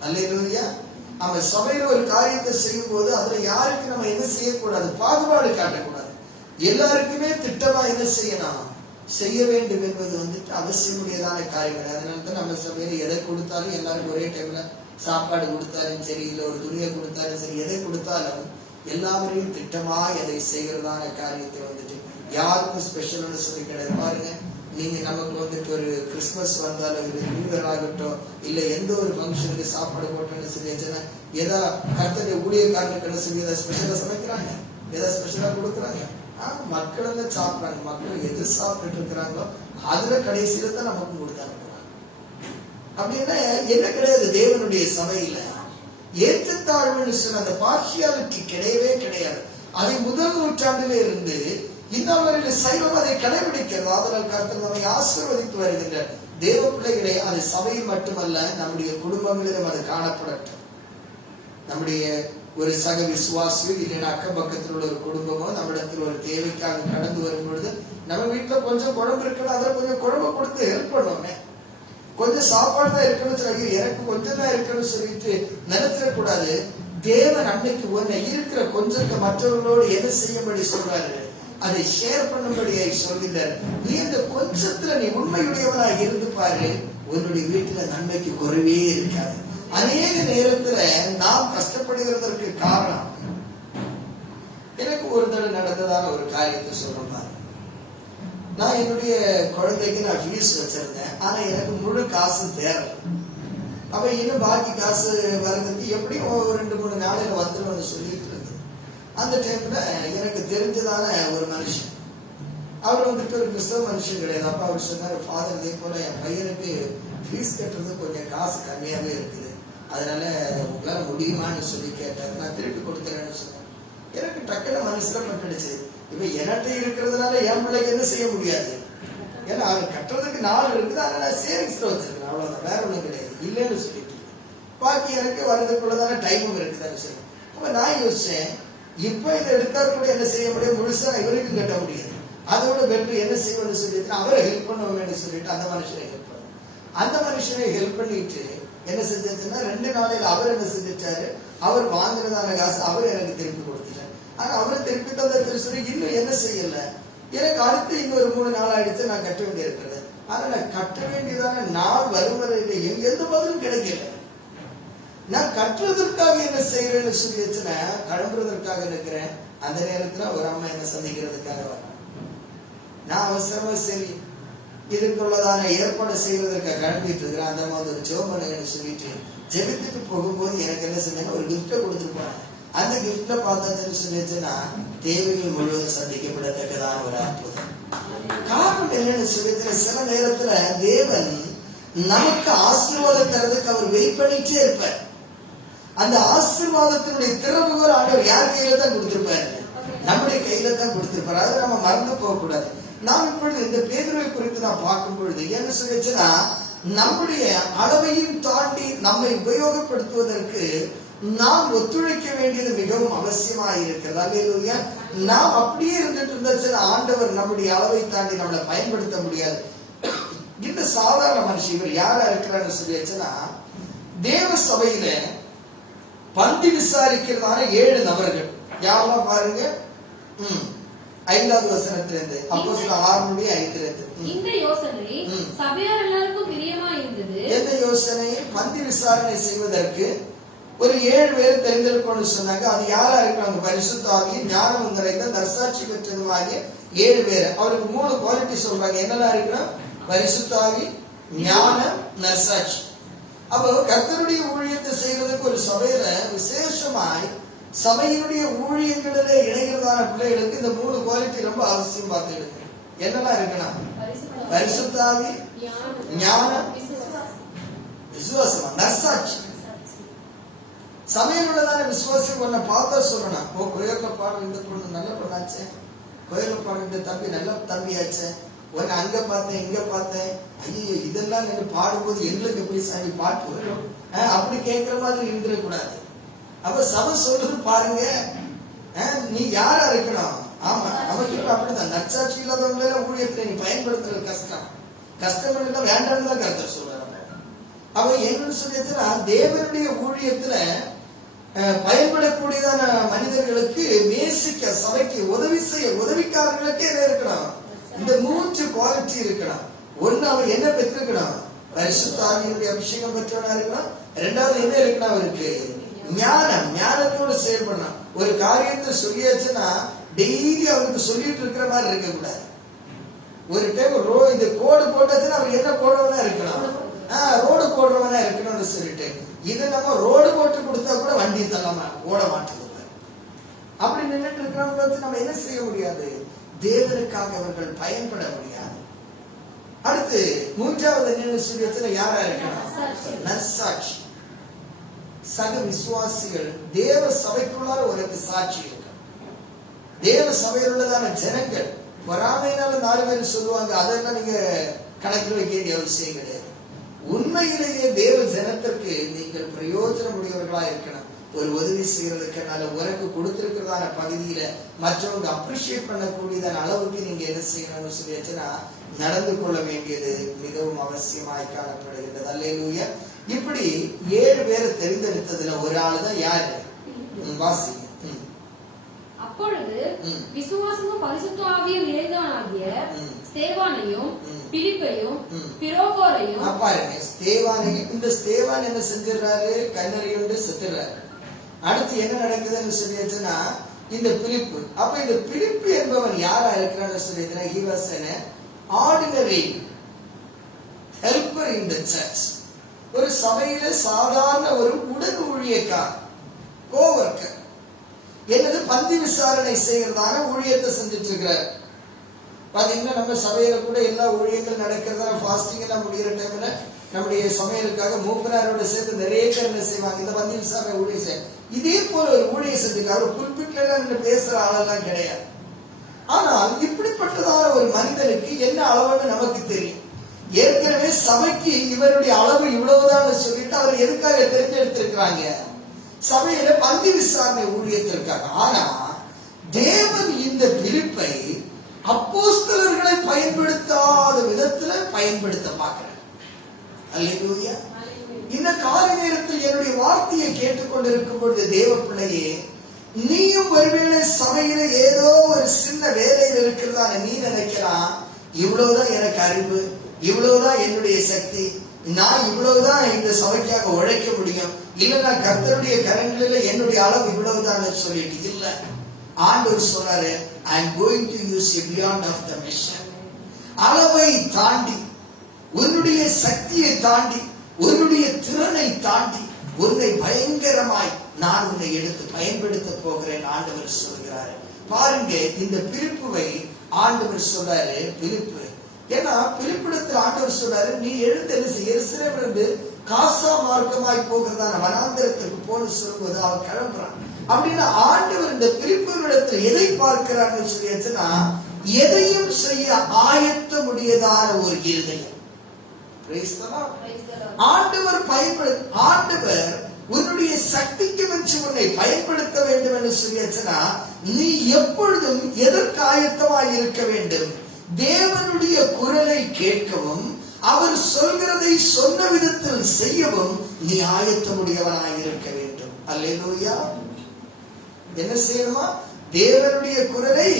அல்லேலூயா. நம்ம சபையில ஒரு காரியத்தை செய்யும் போது அதுல யாருக்கு நம்ம என்ன செய்யக்கூடாது, பாகுபாடு காட்டக்கூடாது. எல்லாருக்குமே திட்டமா என்ன செய்யணும், செய்ய வேண்டும் என்பது வந்துட்டு அவசியமுடையதான காரியங்கள். அதனாலதான் நம்ம சபையில எதை கொடுத்தாலும் எல்லாருக்கும் ஒரே டைம்ல சாப்பாடு கொடுத்தாலும் சரி, இல்ல ஒரு துணியை கொடுத்தாலும் சரி, எதை கொடுத்தாலும் எல்லாரையும் திட்டமா எதை செய்கிறதான காரியத்தை வந்துட்டு யாருக்கும் ஸ்பெஷல்னு சொல்லி கிடையாது. பாருங்க, நீங்க நமக்கு வந்துட்டு ஒரு கிறிஸ்துமஸ் வந்தாலும் இல்லை, நியூ இயர் ஆகட்டும், இல்ல எந்த ஒரு ஃபங்க்ஷனுக்கு சாப்பாடு போட்டோன்னு சொல்லிச்சுன்னா ஏதா கர்த்தருடைய ஊழியக்காரர்களுக்கு சொல்லி ஏதாவது ஸ்பெஷலா சமைக்கிறாங்க, ஏதாவது ஸ்பெஷலா கொடுக்குறாங்க. மக்கள் எல்லாம் சாப்பிடுறாங்க. மக்கள் எது சாப்பிட்டு இருக்கிறாங்களோ அதுல கடைசியில தான் நமக்கு கொடுத்தாங்க. அப்படின்னா என்ன கிடையாது தேவனுடைய சபையில ஏற்றத்தாழ்வுன்னு சொன்ன அந்த பார்ஷியாலிட்டி கிடையவே கிடையாது. அதை முதல் நூற்றாண்டிலே இருந்து இன்னவர்கள் சைவம் அதை கடைபிடிக்கிறது. அதனால் கர்த்தர் நம்மை ஆசீர்வதித்து வருகின்ற தேவ பிள்ளைகளே, அது சபையில் மட்டுமல்ல நம்முடைய குடும்பங்களிலும் அது காணப்படட்டும். நம்முடைய ஒரு சக விசுவாசியோ இல்லைன்னா அக்கம் பக்கத்தில் உள்ள ஒரு குடும்பமோ நம்மிடத்தில் ஒரு தேவைக்காக கடந்து வரும் பொழுது நம்ம வீட்டுல கொஞ்சம் குழம்பு இருக்கணும், அதில் கொஞ்சம் குழம்பு கொடுத்து ஹெல்ப் பண்ணுவோமே. கொஞ்சம் சாப்பாடு தான் இருக்கணும் சொல்லி எனக்கு கொஞ்சம் தான் இருக்கணும்னு சொல்லிட்டு நினைச்சிடக்கூடாது. தேவன் அன்னைக்கு ஒன்ன இருக்கிற கொஞ்சத்தை மற்றவர்களோடு என்ன செய்யும்படி சொல்றாரு, அதை ஷேர் பண்ணும்படியாய் சொல்கிறார். நீ அந்த கொஞ்சத்துல நீ உண்மையுடையவனாக இருந்து பாரு, உன்னுடைய வீட்டுல நன்மைக்கு குறைவே இருக்காது. அநேக நேரத்துல நாம் கஷ்டப்படுகிறதற்கு காரணம் எனக்கு ஒரு தடவை நடந்ததான ஒரு காரியத்தை சொல்றேன். நான் என்னுடைய குழந்தைக்கு நான் ஃபீஸ் வச்சிருந்தேன், ஆனா எனக்கு முழு காசு தேவை. அப்ப இன்னும் பாக்கி காசு வர்றதுக்கு எப்படியும் 2-3 நாளையில வந்துடும் சொல்லிட்டு இருந்தது. அந்த டைம்ல எனக்கு தெரிஞ்சதான ஒரு மனுஷன், அவர் வந்துட்டு ஒரு கிறிஸ்தவ மனுஷன் கிடையாது. அப்ப அவர் சொன்னாரு, ஃபாதர் இதே போல என் பையனுக்கு ஃபீஸ் கட்டுறது கொஞ்சம் காசு கம்மியாவே இருக்குது, அதனால உங்களால முடியுமான்னு சொல்லி கேட்டாரு. நான் திருப்பி கொடுத்துறேன்னு சொன்னேன். எனக்கு டக்குனு மனசுல பட்டுடுச்சு, இப்ப என்கிட்ட இருக்கிறதுனால என் பிள்ளைக்கு என்ன செய்ய முடியாது, ஏன்னா அவர் கட்டுறதுக்கு நாள் இருக்குது, அதனால சேவிங்ஸ்ல வச்சிருக்கேன், அவ்வளவுதான், வேற ஒண்ணும் கிடையாது இல்லைன்னு சொல்லிட்டு. பாக்கி எனக்கு வர்றதுக்குள்ளதான டைமும் இருக்குதான்னு சொல்லி அப்ப நான் யோசிச்சேன், இப்ப இதை எடுத்தால் கூட என்ன செய்ய முடியாது, முழுசா இவருக்கும் கட்ட முடியாது, அதோட பெட்ரு என்ன செய்யணும்னு சொல்லிட்டு அவரை ஹெல்ப் பண்ணுவோம்னு சொல்லிட்டு அந்த மனுஷனை ஹெல்ப் பண்ண அந்த மனுஷனை ஹெல்ப் பண்ணிட்டு என்ன செஞ்சாச்சுன்னா 2 நாளையில அவர் என்ன செஞ்சிட்டாரு, அவர் வாங்கினதான காசு அவர் எனக்கு திருப்பி கொடுத்துட்டார். ஆனா அவரை திருப்பி தந்த சொல்லி இன்னும் என்ன செய்யல, எனக்கு அடுத்து இன்னொரு 3 நாள் ஆயிடுச்சு நான் கட்ட வேண்டிய இருக்கிறது. ஆனா நான் கட்ட வேண்டியதான நாள் வருவரையில எந்த பதிலும் கிடைக்கல. நான் கட்டுறதற்காக என்ன செய்யறேன்னு சொல்லி வச்சுன்னா கிளம்புறதற்காக இருக்கிறேன். அந்த நேரத்துல ஒரு அம்மா என்ன சந்திக்கிறதுக்காக வர்றேன். நான் அவசரமா சரி இதுக்குள்ளதான ஏற்பாடு செய்வதற்காக கிளம்பிட்டு இருக்கிறேன். அந்த மாதிரி ஒரு ஜெபம் சொல்லிட்டு ஜெபித்துட்டு போகும்போது எனக்கு என்ன செஞ்சாங்க, ஒரு கிஃப்ட கொடுத்துருப்பாங்க. அந்த கிஃப்ட பார்த்தாச்சுன்னு சொல்லிச்சுன்னா தேவைகள் முழுவதும் சந்திக்கப்படத்தக்கதான ஒரு அற்புதம். காரணம் என்னன்னு சொல்லிச்சு, சில நேரத்துல தேவன் நமக்கு ஆசீர்வாதம் தரதுக்கு அவர் வெயிட் பண்ணிட்டே இருப்பார். அந்த ஆசீர்வாதத்தினுடைய திறவுகோல் ஆண்டவர் யார் கையில தான் கொடுத்திருப்பாரு, நம்முடைய கையில தான் கொடுத்திருப்பாரு. அதை நம்ம மறந்து போக கூடாது. நாம் இப்பொழுது இந்த பேதுருவை குறித்து நான் பார்க்கும் பொழுது என்ன சொல்லிச்சுன்னா, நம்முடைய அளவையும் தாண்டி நம்மை உபயோகப்படுத்துவதற்கு நாம் ஒத்துழைக்க வேண்டியது மிகவும் அவசியமாக இருக்கிறது. அல்லேலூயா. நாம் அப்படியே இருந்துட்டு இருந்தாச்சுன்னா ஆண்டவர் நம்முடைய அளவை தாண்டி நம்மளை பயன்படுத்த முடியாது. இந்த சாதாரண மனுஷன் இவர் யாரா இருக்கிறான்னு சொல்லிச்சுன்னா, தேவ சபையில பந்தி விசாரிக்கிறதான 7 நபர்கள் யாரெல்லாம் பாருங்க. 5வது வசனத்திலிருந்து அப்போஸ்தலர் 6:5. இந்த யோசனை சபையார் எல்லாருக்கும் பிரியமா இருந்தது. எந்த யோசனை? பந்தி விசாரணை செய்வதற்கு ஒரு 7 பேர் தெரிந்திருக்கணும்னு சொன்னாங்க. அது யாரா இருக்காங்க? பரிசுத்த ஆவி, ஞானம் நிறைந்த, நற்சாட்சி பெற்றதுமாகிய 7 பேர். அவருக்கு 3 குவாலிட்டி சொல்றாங்க. என்னெல்லாம் இருக்கணும்? பரிசுத்த ஆவி, ஞானம், நற்சாட்சி. அப்போ கர்த்தருடைய ஊழியத்தை செய்வதற்கு ஒரு சபையில விசேஷமாய் சபையினுடைய ஊழியங்களிலே இணைகிறதான பிள்ளைகளுக்கு இந்த 3 குவாலிட்டி ரொம்ப அவசியம் பார்த்துடுங்க. என்னெல்லாம் இருக்குன்னா, பரிசுத்த ஆவி, ஞானம், விசுவாசமா, நற்சாட்சி. சபையில் உள்ளதான விசுவாசம் ஒன்ன பார்த்தா சொல்லணும். ஓ, கோயில பாடு இந்த பொண்ணு நல்ல பொண்ணாச்சே, கோயில பாடு இந்த தம்பி நல்ல தம்பியாச்சே, உன்னை அங்க பார்த்தேன் இங்க பார்த்தேன், ஐயோ இதெல்லாம் நீங்க பாடும்போது எங்களுக்கு எப்படி சாமி பாட்டு வரும் அப்படி கேட்கிற மாதிரி இருந்துடக்கூடாது. அப்ப சபை சொல்றது பாருங்க, நீ யாரா இருக்கணும். ஆமா, நமக்கு இப்ப அப்படிதான். நற்சாட்சி இல்லாதவங்கள ஊழியத்துல நீ பயன்படுத்துறது கஷ்டம். கஷ்டம் இல்ல வேண்டாம்னு தான் கருத்தர் சொல்றாரு. அவ என்னன்னு சொல்லிச்சுன்னா, தேவனுடைய ஊழியத்துல பயன்படக்கூடியதான மனிதர்களுக்கு நேசிக்க, சபைக்கு உதவி செய்ய, உதவிக்காரர்களுக்கு என்ன இருக்கணும், இந்த 3 குவாலிட்டி இருக்கணும். ஒண்ணு, அவன் என்ன பெற்றிருக்கணும், பரிசுத்த ஆவியினுடைய அபிஷேகம் பெற்றவனா இருக்கணும். 2வது என்ன இருக்கணும், அவருக்கு ஞானம், ஞானத்தோடு செயல்படணும். ஒரு காரியத்தை சொல்லியாச்சுன்னா டெய்லி அவருக்கு சொல்லிட்டு இருக்கிற மாதிரி இருக்க கூடாது. ஒரு டைம் இது கோடு போட்டாச்சுன்னா அவர் என்ன போடுறவனா இருக்கணும், ரோடு போடுறவனா இருக்கணும்னு சொல்லிட்டு, இது நம்ம ரோடு போட்டு கொடுத்தா கூட வண்டி தள்ளாம ஓட மாட்டேங்குது. அப்படி நின்றுட்டு இருக்கிறவங்க வச்சு நம்ம என்ன செய்ய முடியாது, தேவனுக்காக அவர்கள் பயன்பட முடியாது. அடுத்து 3வது என்னன்னு சொல்லி யாரா இருக்கணும், நற்சாட்சி. சக விசுவாசிகள் தேவ சபைக்குள்ளார உனக்கு சாட்சி இருக்கு. தேவ சபையில் உள்ளதான ஜனங்கள் பொறாமையினால 4 பேர் சொல்லுவாங்க, அதெல்லாம் நீங்க கணக்கில் வைக்க வேண்டிய அவசியம் கிடையாது. உண்மையிலேயே தேவ ஜனத்திற்கு நீங்கள் பிரயோஜனம் உடையவர்களா இருக்கணும். ஒரு உதவி செய்யறதுக்குனால உனக்கு கொடுத்திருக்கிறதான பகுதியில மற்றவங்க அப்ரிஷியேட் பண்ணக்கூடியதான அளவுக்கு நீங்க என்ன செய்யணும்னு சொல்லியாச்சுன்னா நடந்து கொள்ள வேண்டியது மிகவும் அவசியமாய் காணப்படுகின்றது. அல்லேலூயா. இப்படி 7 பேரை தெரிந்தெடுத்ததுல ஒரு ஆளு தான் யாரு, வாசி. அப்பொழுது விசுவாசமும் பரிசுத்த ஆவியும் நிறைந்தவனாகிய ஸ்தேவானையும் பிலிப்பையும் பிரோகோரையும் பாருங்க, ஸ்தேவானையும். இந்த ஸ்தேவான் என்ன செஞ்சிடறாரு, கண்ணறியுண்டு செத்துறாரு. அடுத்து என்ன நடக்குதுன்னு சொல்லியாச்சுன்னா இந்த பிலிப்பு. அப்ப இந்த பிலிப்பு என்பவன் யாரா இருக்கிறான்னு சொல்லியாச்சுன்னா, he was an ordinary helper in the church. ஒரு சபையில சாதாரண ஒரு உடன் ஊழியக்கார், கோவர்க்கர். என்னது, பந்தி விசாரணை செய்யறதான ஊழியத்தை செஞ்சுட்டு இருக்கிறார். பாத்தீங்கன்னா நம்ம சபையில கூட எல்லா ஊழியங்கள் நடக்கிறதான ஃபாஸ்டிங் எல்லாம் முடிகிற டைம்ல நம்முடைய சமையலுக்காக மூப்பனாரோட சேர்த்து நிறைய பேர் என்ன செய்வாங்க, இந்த பந்தி விசாரணை ஊழியம் செய்ய. இதே போல ஒரு ஊழியம் செஞ்சுக்காரு. புல்பிட்ல பேசுற ஆளெல்லாம் கிடையாது. ஆனால் இப்படிப்பட்டதான ஒரு மனிதனுக்கு என்ன அளவுன்னு நமக்கு தெரியும். ஏற்கனவே சபைக்கு இவருடைய அளவு இவ்வளவுதான் சொல்லிட்டு அவர் எதுக்காக தெரிஞ்செடுத்திருக்கிறாங்க, சபையில பந்தி விசாரணை ஊழியத்திற்காக. ஆனா தேவன் இந்த பிலிப்பை அப்போஸ்தலர்களை பயன்படுத்தாத விதத்துல பயன்படுத்த பார்க்கிறார். அல்லேலூயா. இந்த கால நேரத்தில் என்னுடைய வார்த்தையை கேட்டுக்கொண்டிருக்கும் பொழுது தேவ பிள்ளையே, நீயும் ஒருவேளை சபையில ஏதோ ஒரு சின்ன வேலையில் இருக்கிறதா நீ நினைக்கலாம், இவ்வளவுதான் எனக்கு அறிவு, இவ்வளவுதான் என்னுடைய சக்தி, நான் இவ்வளவுதான் இந்த சபைக்காக உழைக்க முடியும், இல்ல நான் கர்த்தருடைய கரங்களில் என்னுடைய அளவு இவ்வளவுதான் சொல்லிட்டு இல்ல. ஆண்டவர் சொல்றாரு, I am going to use you beyond of the measure. அளவை தாண்டி, உன்னுடைய சக்தியை தாண்டி, உன்னுடைய திறனை தாண்டி உன்னை பயங்கரமாய் நான் உன்னை எடுத்து பயன்படுத்த போகிறேன் ஆண்டவர் சொல்கிறாரு. பாருங்க, இந்த பிலிப்புவை ஆண்டவர் சொல்றாரு, பிலிப்பு. ஏன்னா பிலிப்பிடத்தில் ஆண்டவர் சொல்றாரு, நீ எழுந்து என்ன செய்ய, எருசலேமிலிருந்து காசா மார்க்கமாய் போகிறதான வனாந்தரத்திற்கு போன்னு சொல்லும்போது அவன் கிளம்புறான். அப்படின்னா ஆண்டவர் இந்த பிலிப்பிடத்தில் எதை பார்க்கிறான்னு சொல்லியாச்சுன்னா, எதையும் செய்ய ஆயத்த முடியதான ஒரு இருதயம். ஆண்டவர் ஆண்டவர் உன்னுடைய சக்திக்கு வச்சு உன்னை பயன்படுத்த வேண்டும் என்று சொல்லியாச்சுன்னா, நீ எப்பொழுதும் எதற்கு ஆயத்தமாய் இருக்க வேண்டும், தேவனுடைய குரலை கேட்கவும் அவர் சொல்கிறதை சொன்ன விதத்தில் செய்யவும் நீ ஆயத்தமுடையவனாய் இருக்க வேண்டும். அல்லேலூயா. என்ன செய்யணுமா, தேவனுடைய குரலை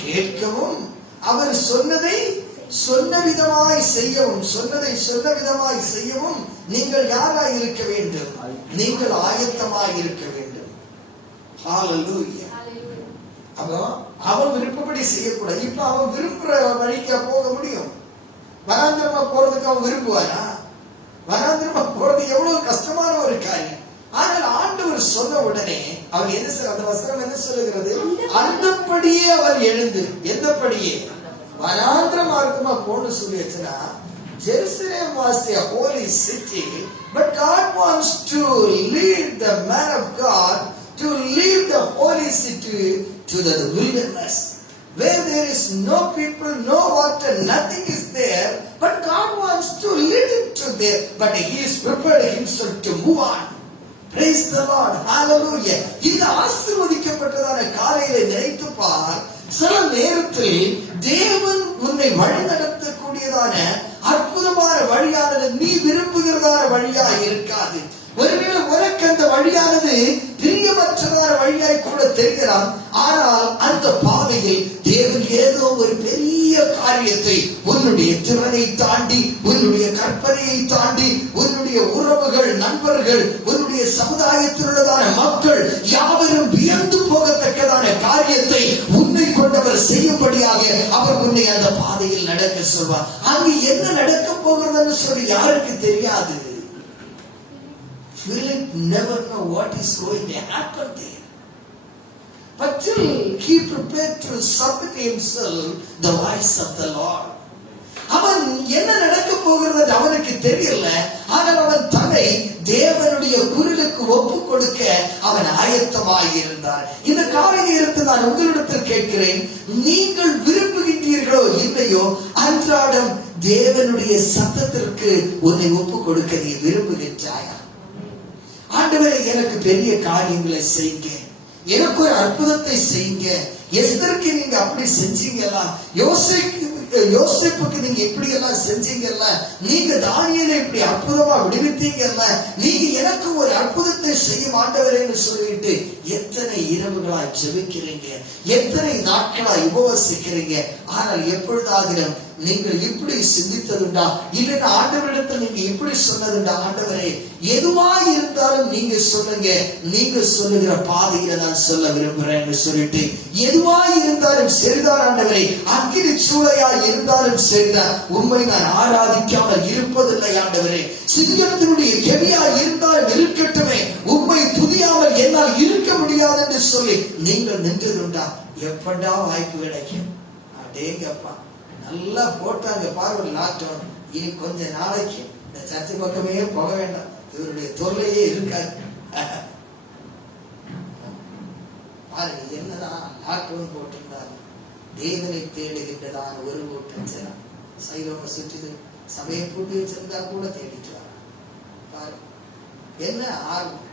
கேட்கவும் அவர் சொன்னதை சொன்ன விதமாய் செய்யவும், சொன்னதை சொன்ன விதமாய் செய்யவும் நீங்கள் யாராய் இருக்க வேண்டும், நீங்கள் ஆயத்தமாய் இருக்க வேண்டும். ஹalleluya. அப்போ அவன் விருப்பப்படி செய்யக்கூடாது. இப்ப அவன் விரும்புற வழிக்கு போக முடியும். வனாந்திரமா போறதுக்கு அவன் விரும்புவானா? வனாந்திரமா போறது எவ்வளவு கஷ்டமான ஒரு காரியம். ஆனால் ஆண்டவர் சொன்ன உடனே அவன் என்ன, அந்த வசனம் என்ன சொல்லுகிறது, அந்தப்படியே அவன் எழுந்து, எந்தப்படியே, வனாந்திர மார்க்கமா போன்னு சொல்லிச்சுன்னா, Jerusalem was a holy city, but God wants to lead the man of God to lead the holy city to the wilderness, where there is no people, no water, nothing is there, but God wants to lead it to there, but he is prepared himself to move on. Praise the Lord. Hallelujah. இந்த ஆசீர்வதிக்கப்பட்டதான காலையில நினைத்து பார். சில நேரத்தில் தேவன் உன்னை வழி நடத்தக்கூடியதான அற்புதமான வழியானது நீ விரும்புகிறதான வழியா இருக்காது. ஒருவேளை உனக்கு அந்த வழியானது பிரியமற்றதான வழியாய் கூட தெரிகிறான். ஆனால் அந்த பாதையில் தேவன் ஏதோ ஒரு பெரிய காரியத்தை உன்னுடைய திறனை தாண்டி, உன்னுடைய கற்பனையை தாண்டி, உன்னுடைய உறவுகள், நண்பர்கள், உன்னுடைய சமுதாயத்தில் உள்ளதான மக்கள் யாவரும் வியந்து போகத்தக்கதான காரியத்தை உன்னை கொண்டவர் செய்யும்படியாக அவர் உன்னை அந்த பாதையில் நடக்க சொல்வார். அங்கு என்ன நடக்க போகிறதுன்னு சொல்லி யாருக்கு தெரியாது. Philip never know what is going to happen there. But till he prepared to submit himself the voice of the Lord. அவன் என்ன நடக்க போகிறது அவனுக்கு தெரியல. ஆனால் அவன் தன்னை தேவனுடைய குரலுக்கு ஒப்பு கொடுக்க அவன் ஆயத்தமாக இருந்தார். இந்த காரியத்தை நான் உங்களிடத்தில் கேட்கிறேன், நீங்கள் விரும்புகின்றீர்களோ இல்லையோ, அன்றாடம் தேவனுடைய சத்தத்திற்கு உன்னை ஒப்பு கொடுக்க நீ விரும்புகின்றாயா? ஆண்டவரே, எனக்கு பெரிய காரியங்களை செய்யுங்க, எனக்கு ஒரு அற்புதத்தை செய்யுங்க. எஸ்தருக்கு நீங்க அப்படி செஞ்சீங்களா? யோசேப்புக்கு நீங்க இப்படி எல்லாம் செஞ்சீங்கல்ல, நீங்க தானியேலை இப்படி அற்புதமா விடுவித்தீங்கல்ல, நீங்க எனக்கு ஒரு அற்புதத்தை செய்யும் ஆண்டவரேன்னு சொல்லிட்டு எத்தனை இரவுகளாய் ஜெபிக்கிறீங்க, எத்தனை நாட்களாய் உபவசிக்கிறீங்க. ஆனால் எப்பொழுதாகிலும் நீங்கள் இப்படி சிந்தித்ததுண்டா? இல்லைன்னா ஆண்டவரிடத்தில் நீங்க இப்படி சொன்னதுண்டா? ஆண்டவரே, எதுவாய் இருந்தாலும் நீங்க சொல்லுங்க, நீங்க சொல்லுகிற பாதையில நான் சொல்ல விரும்புறேன்னு சொல்லிட்டு, எதுவாய் இருந்தாலும் சரிதான் ஆண்டவரே, அக்கினி சூளையாய் இருந்தாலும் சரிதான், உண்மை நான் ஆராதிக்காமல் இருப்பதில்லை ஆண்டவரே. சிங்கத்தினுடைய கெவியாய் இருந்தாலும் இருக்கட்டுமே, உண்மை துதியாமல் என்னால் இருக்க முடியாது என்று சொல்லி நீங்கள் நின்றதுண்டா? எப்படா வாய்ப்பு கிடைக்கும்? அடேங்கப்பா, நல்லா போட்டாங்க பாரு லாக்டவுன். இனி கொஞ்ச நாளைக்கு இந்த சர்ச்சை பக்கமே போக வேண்டாம், இவருடைய தொல்லையே இருக்காது. பாருங்க, என்னதான் லாக்டவுன் போட்டிருந்தாரு, தேவனை தேடுகின்றதான் ஒரு கூட்டம் ஜனம் சைலோம சுற்றி சபையை போட்டு வச்சிருந்தா கூட தேடிட்டு வர பாரு, என்ன ஆர்வம்.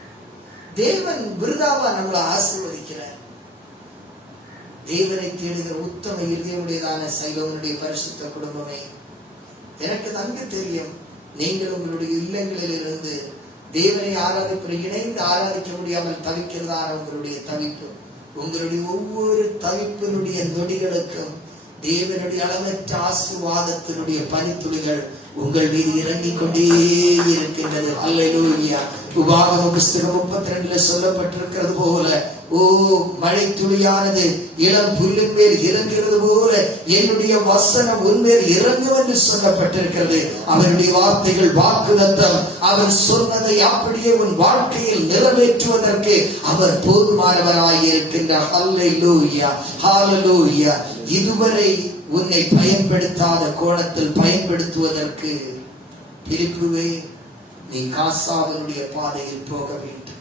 தேவன் விருதாவா நம்மளை ஆசீர்வதிக்கிறார். தேவனை தேடுகிற உத்தம இருதயமுடையதான சைலோனுடைய பரிசுத்த குடும்பமே, எனக்கு நன்கு தெரியும், நீங்கள் உங்களுடைய இல்லங்களில் இருந்து தேவனை ஆராதிப்பு இணைந்து ஆராதிக்க முடியாமல் தவிக்கிறதான உங்களுடைய தவிப்பு, உங்களுடைய ஒவ்வொரு தவிப்பினுடைய நொடிகளுக்கும் தேவனுடைய அளவற்ற ஆசீர்வாதத்தினுடைய பனித்துளிகள் உங்கள் மீது இறங்கிக் கொண்டே இருக்கின்றது. அல்லேலூயா. உபாகமம் புஸ்தகம் 32 சொல்லப்பட்டிருக்கிறது போல, ஓ மழை துளியானது இளம் புல்லின் மேல் இறங்குகிறது போல என்னுடைய வசனம் உன்மேல் இறங்கும் என்று சொல்லப்பட்டிருக்கிறது. அவருடைய வார்த்தைகள் வாக்குதத்தம். அவர் சொன்னதை அப்படியே உன் வாழ்க்கையில் நிறைவேற்றுவதற்கு அவர் போதுமானவராய் இருக்கின்றார். அல்லேலூயா, ஹல்லேலூயா. இதுவரை உன்னை பயன்படுத்தாத கோணத்தில் பயன்படுத்துவதற்கு பிலிப்புவே, நீ காசாவினுடைய பாதையில் போக வேண்டும்.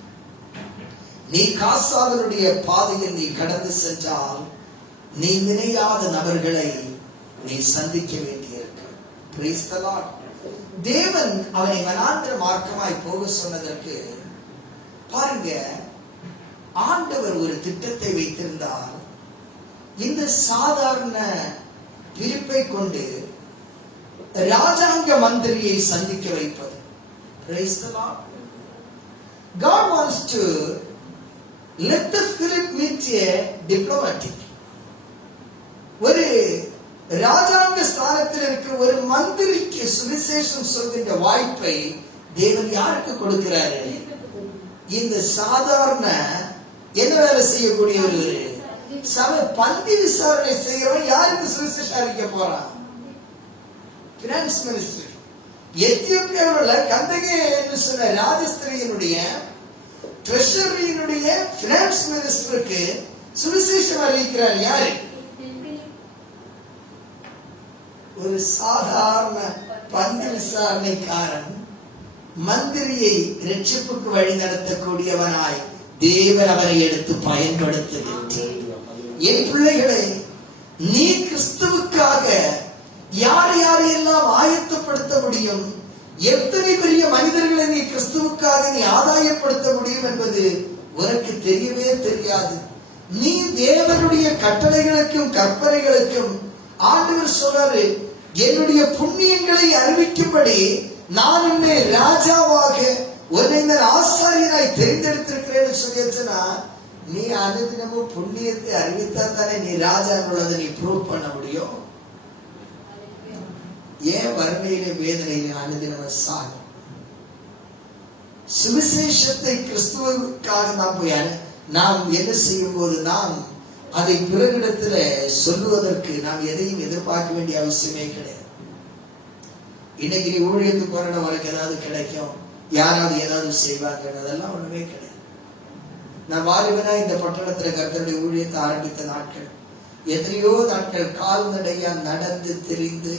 நீ காசாவினுடைய பாதையில் நீ கடந்து சென்றால் நீ நினையாத நபர்களை நீ சந்திக்க வேண்டியிருக்க. Praise the Lord. தேவன் அவனை வனாந்திர மார்க்கமாய் போக சொன்னதற்கு பாருங்க, ஆண்டவர் ஒரு திட்டத்தை வைத்திருந்தார். இந்த சாதாரண பிலிப்பை கொண்டு ராஜாங்க மந்திரியை சந்திக்க வைப்பது. Praise the Lord. God wants to let the Philip meet a diplomatic. ஒரு ராஜாங்க ஸ்தானத்தில் இருக்கிற ஒரு மந்திரிக்கு சுவிசேஷம் சொல்கின்ற வாய்ப்பை தேவன் யாருக்கு கொடுக்கிறாரு? இந்த சாதாரண என்ன வேலை செய்யக்கூடிய ஒரு சபை பந்தி விசாரணை செய்கிறவன் யாருக்கு சுவிசேஷம் அறிவிக்க போறான்? Finance minister. எத்தியோப்பியாவில் கந்தகே என்று சொன்ன ராஜஸ்திரியினுடைய ட்ரெஷரியினுடைய பினான்ஸ் மினிஸ்டருக்கு சுவிசேஷம் அறிவிக்கிறார் யாரு? சாதாரண பங்கு விசாரணைக்காரன் மந்திரியை ரட்சிப்புக்கு வழி நடத்தக்கூடியவனாய் தேவன் அவரை எடுத்து பயன்படுத்துகின்றார். என் பிள்ளைகளை, நீ கிறிஸ்துவுக்காக யார் யாரையெல்லாம் ஆயத்தப்படுத்த முடியும், எத்தனை பெரிய மனிதர்களை நீ கிறிஸ்துவுக்காக நீ ஆதாயப்படுத்த முடியும் என்பது உனக்கு தெரியவே தெரியாது. நீ தேவனுடைய கட்டளைகளுக்கும் கற்பனைகளுக்கும் ஆண்டவர் சொல்றாரு, என்னுடைய புண்ணியங்களை அறிவிக்கும்படி நான் உன்னை ராஜாவாக உன்னை ஆசாரியனாய் தெரிந்தெடுத்திருக்கிறேன்னு சொல்லியாச்சுன்னா, நீ அனுதினமும் புண்ணியத்தை அறிவித்தா தானே நீ ராஜா உள்ளதை நீ ப்ரூவ் பண்ண முடியும். ஏன் வறுமையிலே வேதனையிலே அனுதினமும் சாகும்? சுவிசேஷத்தை கிறிஸ்துவுக்காக நாம் என்ன செய்யும் போது நாம் அதை பிறரிடத்துல சொல்லுவதற்கு நாம் எதையும் எதிர்பார்க்க வேண்டிய அவசியமே கிடையாது. இன்னைக்கு நீ ஊழியத்துக்கு போற உனக்கு ஏதாவது கிடைக்கும், யாராவது ஏதாவது செய்வாங்க, அதெல்லாம் ஒண்ணுமே கிடையாது. நான் வாலிபனா இந்த பட்டணத்துல கர்த்தருடைய ஊழியத்தை ஆரம்பித்த நாட்கள், எத்தனையோ நாட்கள் கால்நடையா நடந்து திரிந்து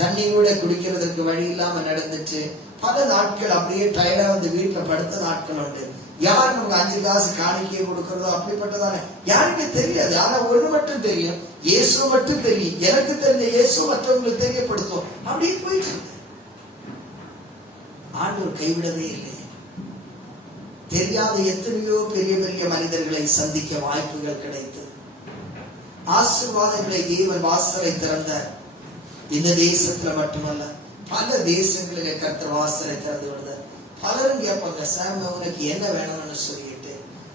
தண்ணியோட குடிக்கிறதுக்கு வழி இல்லாம நடந்துட்டு பல நாட்கள் அப்படியே டயர்டா வந்து வீட்டுல படுத்த நாட்கள் உண்டு. யார் நமக்கு 5 காசு காணிக்கையை கொடுக்கறதோ அப்படிப்பட்டதான யாருக்கு தெரியாது. ஆனா ஒண்ணு மட்டும் தெரியும், இயேசு மட்டும் தெரியும். எனக்கு தெரிஞ்ச இயேசு மற்றவங்களுக்கு தெரியப்படுத்தும். அப்படியே போயிட்டு ஆண்டவர் கைவிடவே இல்லை. தெரியாத எத்தனையோ பெரிய பெரிய மனிதர்களை சந்திக்க வாய்ப்புகள் கிடைத்தது. ஆசீர்வாதங்களை தேவன் வாசலை திறந்தார். இந்த தேசத்துல மட்டுமல்ல, பல தேசங்களிலே கர்த்தர் வாசலை திறந்து விடுறார். பலரும் கேட்பாங்க, சார் உனக்கு என்ன வேணும்னு சொல்லிட்டு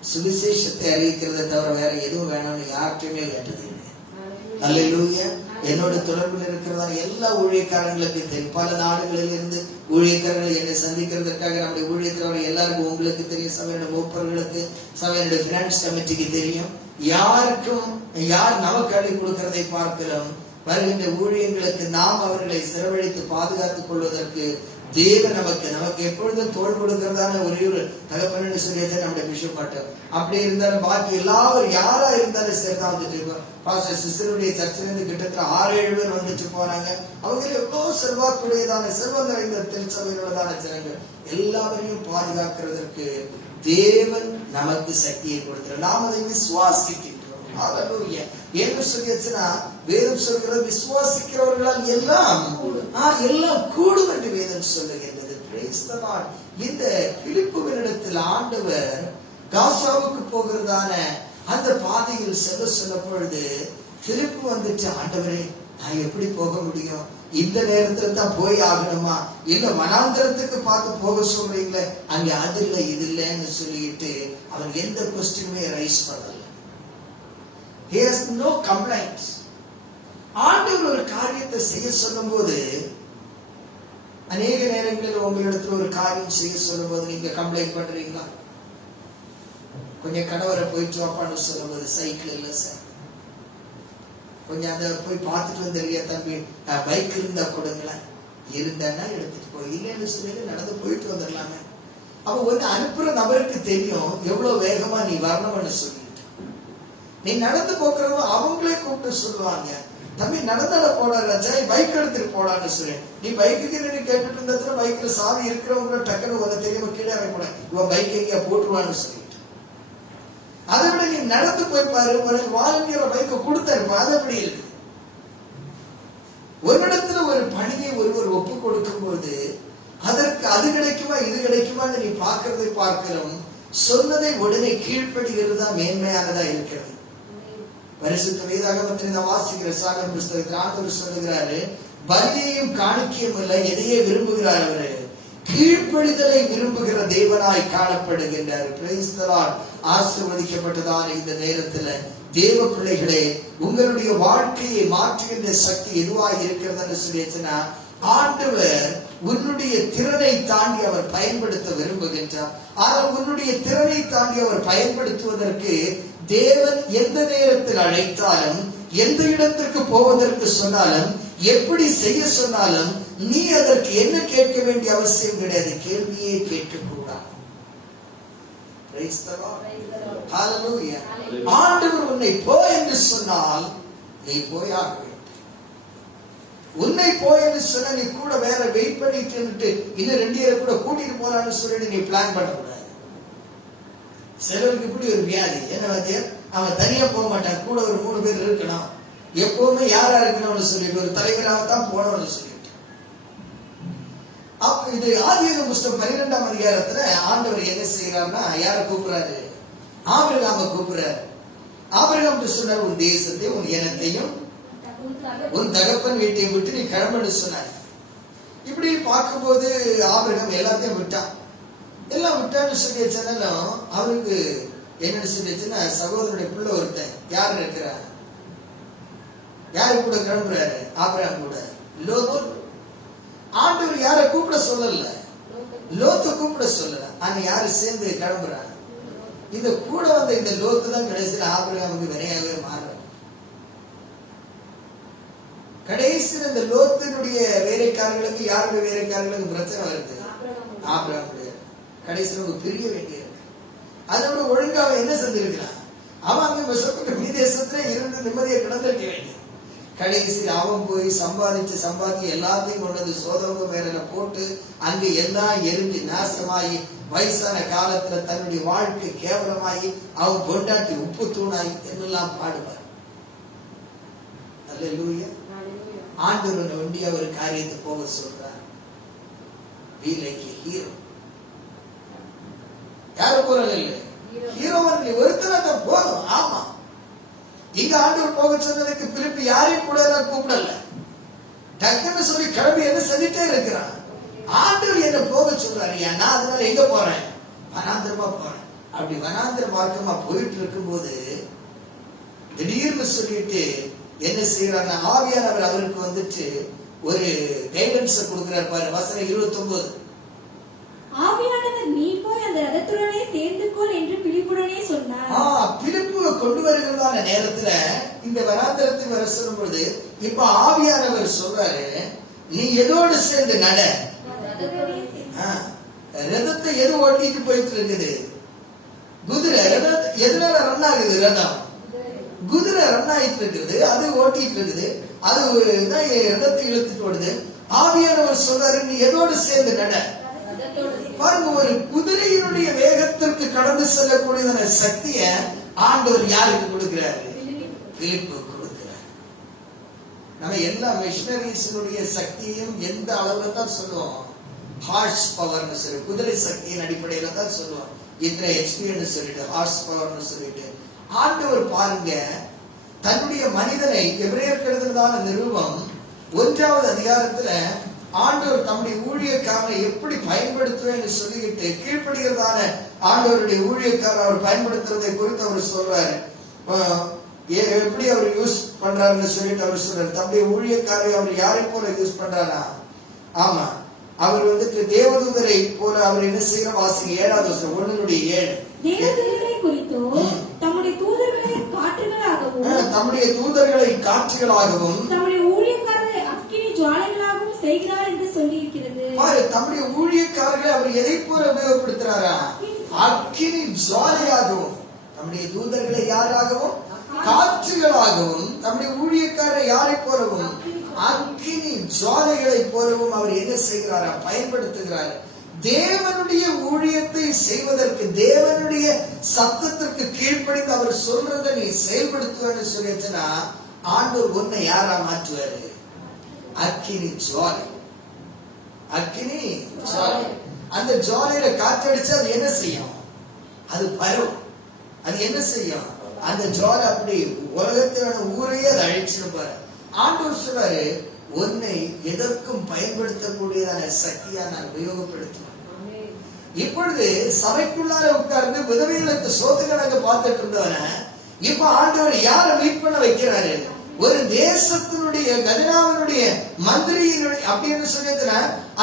சுவிசேஷத்தை அறிவிக்கிறத தவிர வேற எதுவும் வேணும்னு யார்கிட்டயுமே கேட்டது இல்லை. அல்லேலூயா. என்னோட தொடர்பில் இருக்கிறதா எல்லா ஊழியக்காரங்களுக்கும் தெரியும். பல நாடுகளில் இருந்து ஊழியக்காரர்கள் என்னை சந்திக்கிறதுக்காக நம்முடைய ஊழியக்காரர்கள் எல்லாருக்கும் உங்களுக்கு தெரியும். சபையோட மூப்பர்களுக்கு, சபையோட பினான்ஸ் கமிட்டிக்கு தெரியும். யாருக்கும் யார் நமக்கு அள்ளி கொடுக்கிறதை பார்க்கிறோம். வருகின்ற ஊழியங்களுக்கு நாம் அவர்களை செலவழித்து பாதுகாத்துக் கொள்வதற்கு தேவன் நமக்கு எப்பொழுதும் தோல் கொடுக்கிறதான ஒரே ஒரு தகப்பன்னு சொல்லியதை நம்முடைய பிஷப் மாட்டோம். அப்படி இருந்தாலும் பாக்கி எல்லாரும் யாரா இருந்தாலும் சரிதான் வந்துட்டு பாஸ்டர் சிஸ்டருடைய சர்ச்சிலிருந்து கிட்டத்தட்ட 6-7 பேர் வந்துட்டு போறாங்க. அவங்க எவ்வளவு செல்வாக்குடையதான செல்வம் நிறைந்த திருச்சபையுள்ளதான ஜனங்கள் எல்லாரையும் பாதுகாக்கிறதற்கு தேவன் நமக்கு சக்தியை கொடுக்கிறார். நாம் அதை விசுவாசிக்கிறோம். என்ன சொல்லியாச்சுன்னா, வேதம் சொல்கிறது விசுவாசிக்கிறவர்களால் எல்லாம் கூடும் என்று வேதம் சொல்லுகின்றது. இந்த பிலிப்புவினிடத்தில் ஆண்டவர் காசாவுக்கு போகிறதான அந்த பாதையில் செல்ல சொன்ன பொழுது பிலிப்பு வந்துட்டு, ஆண்டவரே நான் எப்படி போக முடியும், இந்த நேரத்துல தான் போய் ஆகணுமா, இல்ல வனாந்தரத்துக்கு பார்த்து போக சொல்றீங்களே, அங்க அது இல்ல இது இல்லைன்னு சொல்லிட்டு அவன் எந்த கொஸ்டினுமே ரைஸ் பண்ணல. He has no complaints. ஆண்டவர் ஒரு காரியத்தை செய்ய சொல்லும் போது, அநேக நேரங்களில் உங்களிடத்துல ஒரு காரியம் செய்ய சொல்லும் போது நீங்க கம்ப்ளைண்ட் பண்றீங்களா? கொஞ்சம் கணவரை போயிட்டு வாப்பான்னு சொல்லும் போது, சைக்கிள் இல்ல சார், கொஞ்சம் அதை போய் பார்த்துட்டு வந்துருக்கியா தம்பி, பைக் இருந்தா கொடுங்களேன், இருந்தான்னா எடுத்துட்டு போய், இல்லைன்னு சொல்லி நடந்து போயிட்டு வந்துடலாமே. அப்ப வந்து அனுப்புற நபருக்கு தெரியும் எவ்வளவு வேகமா நீ வரணும்னு சொல்லிட்டு. நீ நடந்து போக்குறவங்க அவங்களே கூப்பிட்டு சொல்லுவாங்க, தம்பி நடந்தால போடா ராஜா, பைக் எடுத்துட்டு போடான்னு சொல்லி. நீ பைக்குக்கு நீ கேட்டுட்டு இருந்ததுல பைக்ல சாவி இருக்கிறவங்க டக்குனு உனக்கு தெரியாம கீழே இறங்க, இவன் பைக் எங்க போட்டுருவான்னு சொல்லிட்டு. அதை விட நீ நடந்து போய் பாரு, உனக்கு வாலண்டியர் பைக்கை கொடுத்தாருப்பா. அது அப்படி இருக்கு. ஒரு இடத்துல ஒரு பணியை ஒருவர் ஒப்பு கொடுக்கும் போது அதற்கு அது கிடைக்குமா இது கிடைக்குமான்னு நீ பார்க்கறதை பார்க்கிறோம். சொன்னதை உடனே கீழ்ப்படுகிறது தான் மேன்மையானதா இருக்கிறது. பரிசுத்த வேதாகமத்தில் நான் வாசிக்கிற சாகர் புஸ்தகத்தில் ஆண்டவர் சொல்லுகிறாரு, பலியையும் காணிக்கையும் இல்லை, எதையே விரும்புகிறார் அவரு, கீழ்ப்படிதலை விரும்புகிற தேவனாய் காணப்படுகின்றார். Praise the Lord. ஆசீர்வதிக்கப்பட்டதான இந்த நேரத்துல தேவ பிள்ளைகளே, உங்களுடைய வாழ்க்கையை மாற்றுகின்ற சக்தி எதுவாக இருக்கிறதுன்னு சொல்லிச்சுன்னா, ஆண்டவர் உன்னுடைய திறனை தாண்டி அவர் பயன்படுத்த விரும்புகின்றார். ஆனால் உன்னுடைய திறனை தாண்டி அவர் பயன்படுத்துவதற்கு தேவன் எந்த நேரத்தில் அழைத்தாலும், எந்த இடத்திற்கு போவதற்கு சொன்னாலும், எப்படி செய்ய சொன்னாலும் நீ அதற்கு என்ன கேட்க வேண்டிய அவசியம் கிடையாது. கேள்வியே கேட்கக்கூடாது. ஆண்டவர் உன்னை போ என்று சொன்னால் நீ போயாக வேண்டும். உன்னை போயன்னு சொன்ன நீ கூட வேற வெயிட் பண்ணிட்டு இன்னும் 2 பேரை கூட கூட்டிட்டு போறான்னு சொல்லிட்டு நீ பிளான் பண்ணக்கூடாது. சிலருக்கு இப்படி ஒரு வியாதி என்ன, அவன் தனியா போக மாட்டான், கூட ஒரு 3 பேர் இருக்கணும், எப்பவுமே யாரா இருக்கணும்னு சொல்லிட்டு ஒரு தலைவராகத்தான் போனோம்னு சொல்லிட்டு. அப்ப இது ஆதியாகம புஸ்தகம் 12ஆம் அதிகாரத்துல ஆண்டவர் என்ன செய்யறாருன்னா யார கூப்பிடுறாரு? ஆபிரகாமை கூப்பிடுறாரு. ஆபிரகாம் சொன்னார், உன் தேசத்தை உன் இனத்தையும் உன் தகப்பன் வீட்டையும் விட்டு நீ கிளம்புன்னு சொன்னார். இப்படி பார்க்கும்போது ஆபிரகாம் எல்லாத்தையும் விட்டான். எல்லாம் விட்டான்னு சொல்லி வச்சாலும் அவருக்கு என்னன்னு சொல்லி வச்சுன்னா சகோதரனுடைய பிள்ளை ஒருத்தன் யாரு இருக்கிறா, யாரு கூட கிளம்புறாரு? ஆபிரகாம் கூட லோத்து. ஆண்டவர் யாரை கூப்பிட சொல்லல, லோத்து கூப்பிட சொல்லல. ஆனா யாரு சேர்ந்து கிளம்புறாங்க? இந்த கூட வந்த இந்த லோத்து தான் கடைசியில் ஆபிரகாமுக்கு வினையாகவே மாறுறாரு. கடைசியில் இந்த லோத்தினுடைய வேலைக்காரர்களுக்கு யாருடைய வேலைக்காரர்களுக்கு பிரச்சனை வருது? ஆபிரகாமுடைய. கடைசியில் ஒரு பிரிய வேண்டியிருக்கு. அதோட ஒழுங்காக என்ன செஞ்சிருக்கிறான்? அவன் அங்க மெசொப்பொத்தாமிய தேசத்துல இருந்து நிம்மதியை கிடந்திருக்க வேண்டிய கடைசியில் அவன் போய் சம்பாதிச்சு எல்லாத்தையும் கொண்டு வந்து சோதோம மேல போட்டு அங்க எல்லாம் எரிஞ்சு நாசமாயி வயசான காலத்துல தன்னுடைய வாழ்க்கை கேவலமாயி அவன் கொண்டாட்டி உப்பு தூணாய் என்னெல்லாம் பாடுவார். அல்லேலூயா. ஆண்டவரை வேண்டி அவர் காரியத்தை போக சொல்றார். Be like a hero. யாரு போறாங்க? இல்ல ஹீரோவன் ஒருத்தன போதும். ஆமா, இங்க ஆண்டவர் போக சொன்னதுக்கு பிலிப்பு யாரையும் கூட கூப்பிடல. டக்குன்னு சொல்லி கிளம்பி என்ன சொல்லிட்டே இருக்கிறான். ஆண்டவர் என்ன போக சொல்றாரு. நான் அதனால எங்க போறேன்? வனாந்திரமா போறேன். அப்படி வனாந்திர மார்க்கமா போயிட்டு இருக்கும் போது திடீர்னு சொல்லிட்டு என்ன செய்யறாங்க? ஆவியானவர் அவருக்கு வந்துட்டு ஒரு கைடன்ஸ் கொடுக்கிறார் பாரு. வசனம் 29. ஆவியானவர் நீ போய் அந்த ரதத்துடனே சேர்ந்து கொள் என்று பிலிப்புடனே சொன்னார். பிலிப்பு கொண்டு வருகிறதான நேரத்துல இந்த வனாந்திரத்துக்கு வர சொல்லும் பொழுது இப்ப ஆவியானவர் சொல்றாரு, நீ எதோடு சேர்ந்து நட. ரதத்தை எது ஓட்டிட்டு போயிட்டு இருக்குது? குதிரை. எதனால ரன் ஆகுது? ரதம் குதிரை ரன் ஆயிட்டு இருக்குது, அது ஓட்டிட்டு இருக்குது, அது ரதத்தை இழுத்துட்டு ஓடுது. ஆவியானவர் சொல்றாரு, நீ எதோடு சேர்ந்து நட. பாருங்க, ஒரு குதிரையினுடைய வேகத்திற்கு கடந்து செல்லக்கூடியதான சக்திய ஆண்டவர் யாருக்கு கொடுக்கிறாரு? பிலிப்பு கொடுக்கிறார். நம்ம எல்லா மிஷனரிஸினுடைய சக்தியையும் எந்த அளவுல தான் சொல்லுவோம்? ஹார்ஸ் பவர்னு சொல்லி, குதிரை சக்தியின் அடிப்படையில தான் சொல்லுவோம். இத்தனை எக்ஸ்பீரியன்ஸ் சொல்லிட்டு ஹார்ஸ் பவர்னு சொல்லிட்டு ஆண்டவர் பாருங்க தன்னுடைய மனிதனை எபிரேயருக்கு எழுதினதான நிருபம் 1ஆவது அதிகாரத்துல ஆண்டவர் தம்முடைய ஊழியக்காரனை எப்படி பயன்படுத்துவேன்னு சொல்லிட்டு கீழ்ப்படுகிறதான ஆண்டவருடைய ஊழியக்காரர் அவர் பயன்படுத்துறதை குறித்து அவர் சொல்றாரு. எப்படி அவர் யூஸ் பண்றாருன்னு சொல்லிட்டு அவர் சொல்றாரு. தம்முடைய ஊழியக்காரரை அவர் யாரை போல யூஸ் பண்றாரா? ஆமா, அவர் வந்துட்டு தேவதூதரை போல அவர் என்ன செய்யற? வாசிங்க 7வது வசனம் 1:7. தேவதூதரை குறித்தும் தம்முடைய தூதர்களை காற்றுகளாகவும் தம்முடைய ஊழியக்காரரை அக்கினி ஜுவாலைகளாகவும் செய்கிறார் என்று சொல்லி இருக்கிறது. தம்முடைய ஊழியக்காரர்களை அவர் எதை போல உபயோகப்படுத்துறாரா? அக்கினி ஜுவாலையாகவும். தம்முடைய தூதர்களை யாராகவும்? காற்றுகளாகவும். தம்முடைய ஊழியக்காரரை யாரை போலவும்? அக்கினி ஜுவாலைகளை போலவும் அவர் என்ன செய்கிறாரா? பயன்படுத்துகிறார். தேவனுடைய ஊழியத்தை செய்வதற்கு, தேவனுடைய சத்தத்திற்கு கீழ்ப்படிந்து அவர் சொல்றதை நீ செயல்படுத்துவேன்னு சொல்லிச்சுன்னா ஆண்டவர் உன்னை யாரா மாற்றுவாரு? அக்கினி ஜுவாலை. அக்கினி ஜுவாலை. அந்த ஜுவாலையில காற்றடிச்சு அது என்ன செய்யும்? அது பரவும். அது என்ன செய்யும்? அந்த ஜுவாலை அப்படி உலகத்திலான ஊரையே அதை அழிச்சிருப்பாரு. ஆண்டவர் சொல்றாரு, உன்னை எதற்கும் பயன்படுத்தக்கூடியதான சக்தியா நான் உபயோகப்படுத்துவேன். இப்பொழுது சபைக்குள்ளார உட்கார்ந்து விதவைகளுக்கு சோத்துக்கணக்கு பார்த்துட்டு இருந்தவன இப்ப ஆண்டவர் யாரை மீட் பண்ண வைக்கிறாரு? ஒரு தேசத்தினுடைய கஜனாவினுடைய மந்திரியினுடைய அப்படின்னு சொல்லிட்டு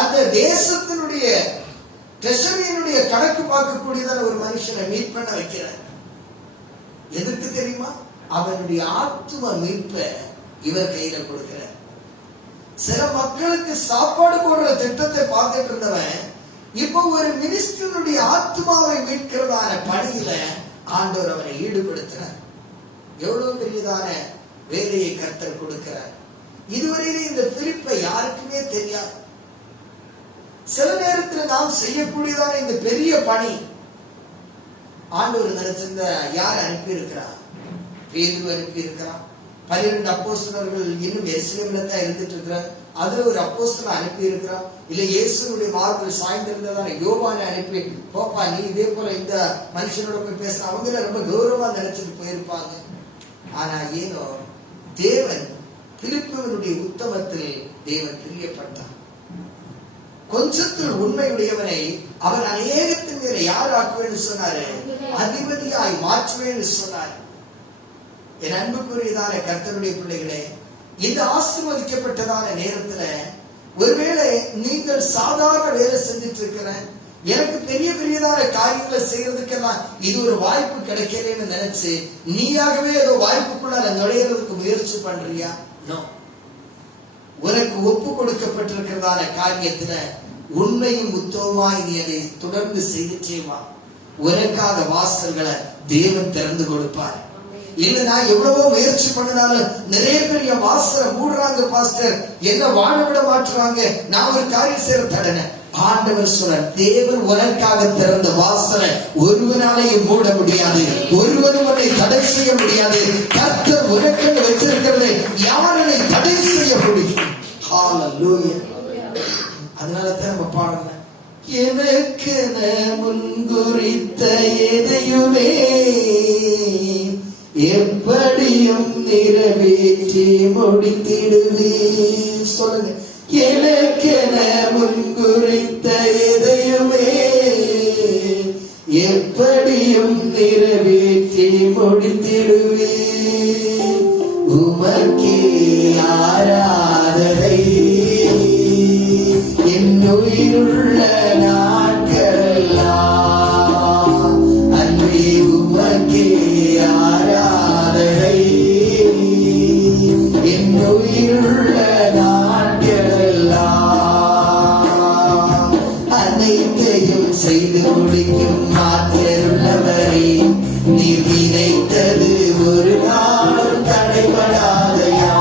அந்த தேசத்தினுடைய ட்ரெஷரியினுடைய கணக்கு பார்க்கக்கூடியதான ஒரு மனுஷனை மீட் பண்ண வைக்கிறார். எதுக்கு தெரியுமா? அவனுடைய ஆத்தும மீட்பை இவர் கையில கொடுக்கிறார். சில மக்களுக்கு சாப்பாடு போடுற திட்டத்தை பார்த்துட்டு இருந்தவன் இப்ப ஒரு மினிஸ்டருடைய ஆத்மாவை மீட்கிறதான பணியில ஆண்டவர் அவரை ஈடுபடுத்துறார். எவ்வளவு பெரியதான வேலையை கர்த்தர் கொடுக்கிறார். இதுவரையிலே இந்த பிலிப்பை யாருக்குமே தெரியாது. சில நேரத்தில் நாம் செய்யக்கூடியதான இந்த பெரிய பணி ஆண்டவர் நினைச்சிருந்த யார் அனுப்பி இருக்கிறார்? பேதுரு அனுப்பி இருக்கிறார். 12 அப்போஸ்தலர்கள் இன்னும் எருசலேமில் தான் இருந்துட்டு இருக்கிறார். அதுல ஒரு அப்போஸ்தலனை அனுப்பி இருக்கிறார். இல்ல இயேசுடைய மார்பில் சாய்ந்திருந்ததான யோவானை அனுப்பி, போப்பா நீ இதே போல இந்த மனுஷனோட போய் பேச, அவங்க ரொம்ப கௌரவமா நினைச்சிட்டு போயிருப்பாங்க. ஆனா ஏனோ தேவன் பிலிப்புவினுடைய உத்தமத்தில் தேவன் பிரியப்பட்டார். கொஞ்சத்தில் உண்மையுடையவனை அவன் அநேகத்தின் மேல யார் ஆக்குவேன்னு சொன்னாரு? அதிபதியாய் மாற்றுவேன்னு சொன்னார். என் அன்புக்குரியதான கர்த்தருடைய பிள்ளைகளே, இந்த ஆசீர்வதிக்கப்பட்டதான நேரத்துல ஒருவேளை நீங்கள் சாதாரண வேலை செஞ்சுட்டு இருக்கிற, எனக்கு பெரிய பெரியதான காரியங்களை செய்யறதுக்கெல்லாம் இது ஒரு வாய்ப்பு கிடைக்கலன்னு நினைச்சு நீயாகவே ஏதோ வாய்ப்புக்குள்ள நுழையிறதுக்கு முயற்சி பண்றியா? நோ. உனக்கு ஒப்பு கொடுக்கப்பட்டிருக்கிறதான காரியத்துல உண்மையும் உத்தமமாய் நீ அதை தொடர்ந்து செய்துச்சேவா, உனக்காக வாசல்களை தேவன் திறந்து கொடுப்பார். இல்ல நான் எவ்வளவோ முயற்சி பண்ணினாலும் நிறைய பேர் என் வாசலை மூடுறாங்க பாஸ்டர், என்ன வாழ விட மாற்றுறாங்க, நான் ஒரு காரியம் செய்யற தடனை. ஆண்டவர் சொல்ற, தேவன் உனக்காக திறந்த வாசலை ஒருவனாலையும் மூட முடியாது, ஒருவரும் உன்னை தடை செய்ய முடியாது. கர்த்தர் உனக்கு வச்சிருக்கிறதை யாரை தடை செய்ய முடியும்? ஹalleluya. அதனாலதான் நம்ம பாடணும், எனக்கு முன்குறித்த எதையுமே எப்படியும் நிறைவேற்றி முடித்திடுவே. சொல்லுங்க, எனக்கென முன்குறித்த எதையுமே எப்படியும் நிறைவேற்றி முடித்திடுவே. உமக்கே ஆராதனை என் உயிருள்ள நாட்களெல்லாம், அன்பே உமக்கே ஆராதனை என் உயிருள்ள நாட்களெல்லாம். அனைத்தையும் செய்து முடிக்கும் ஆற்றலுள்ளவரே, நீ நினைத்தது ஒரு நாளும் தடைபடாதையா.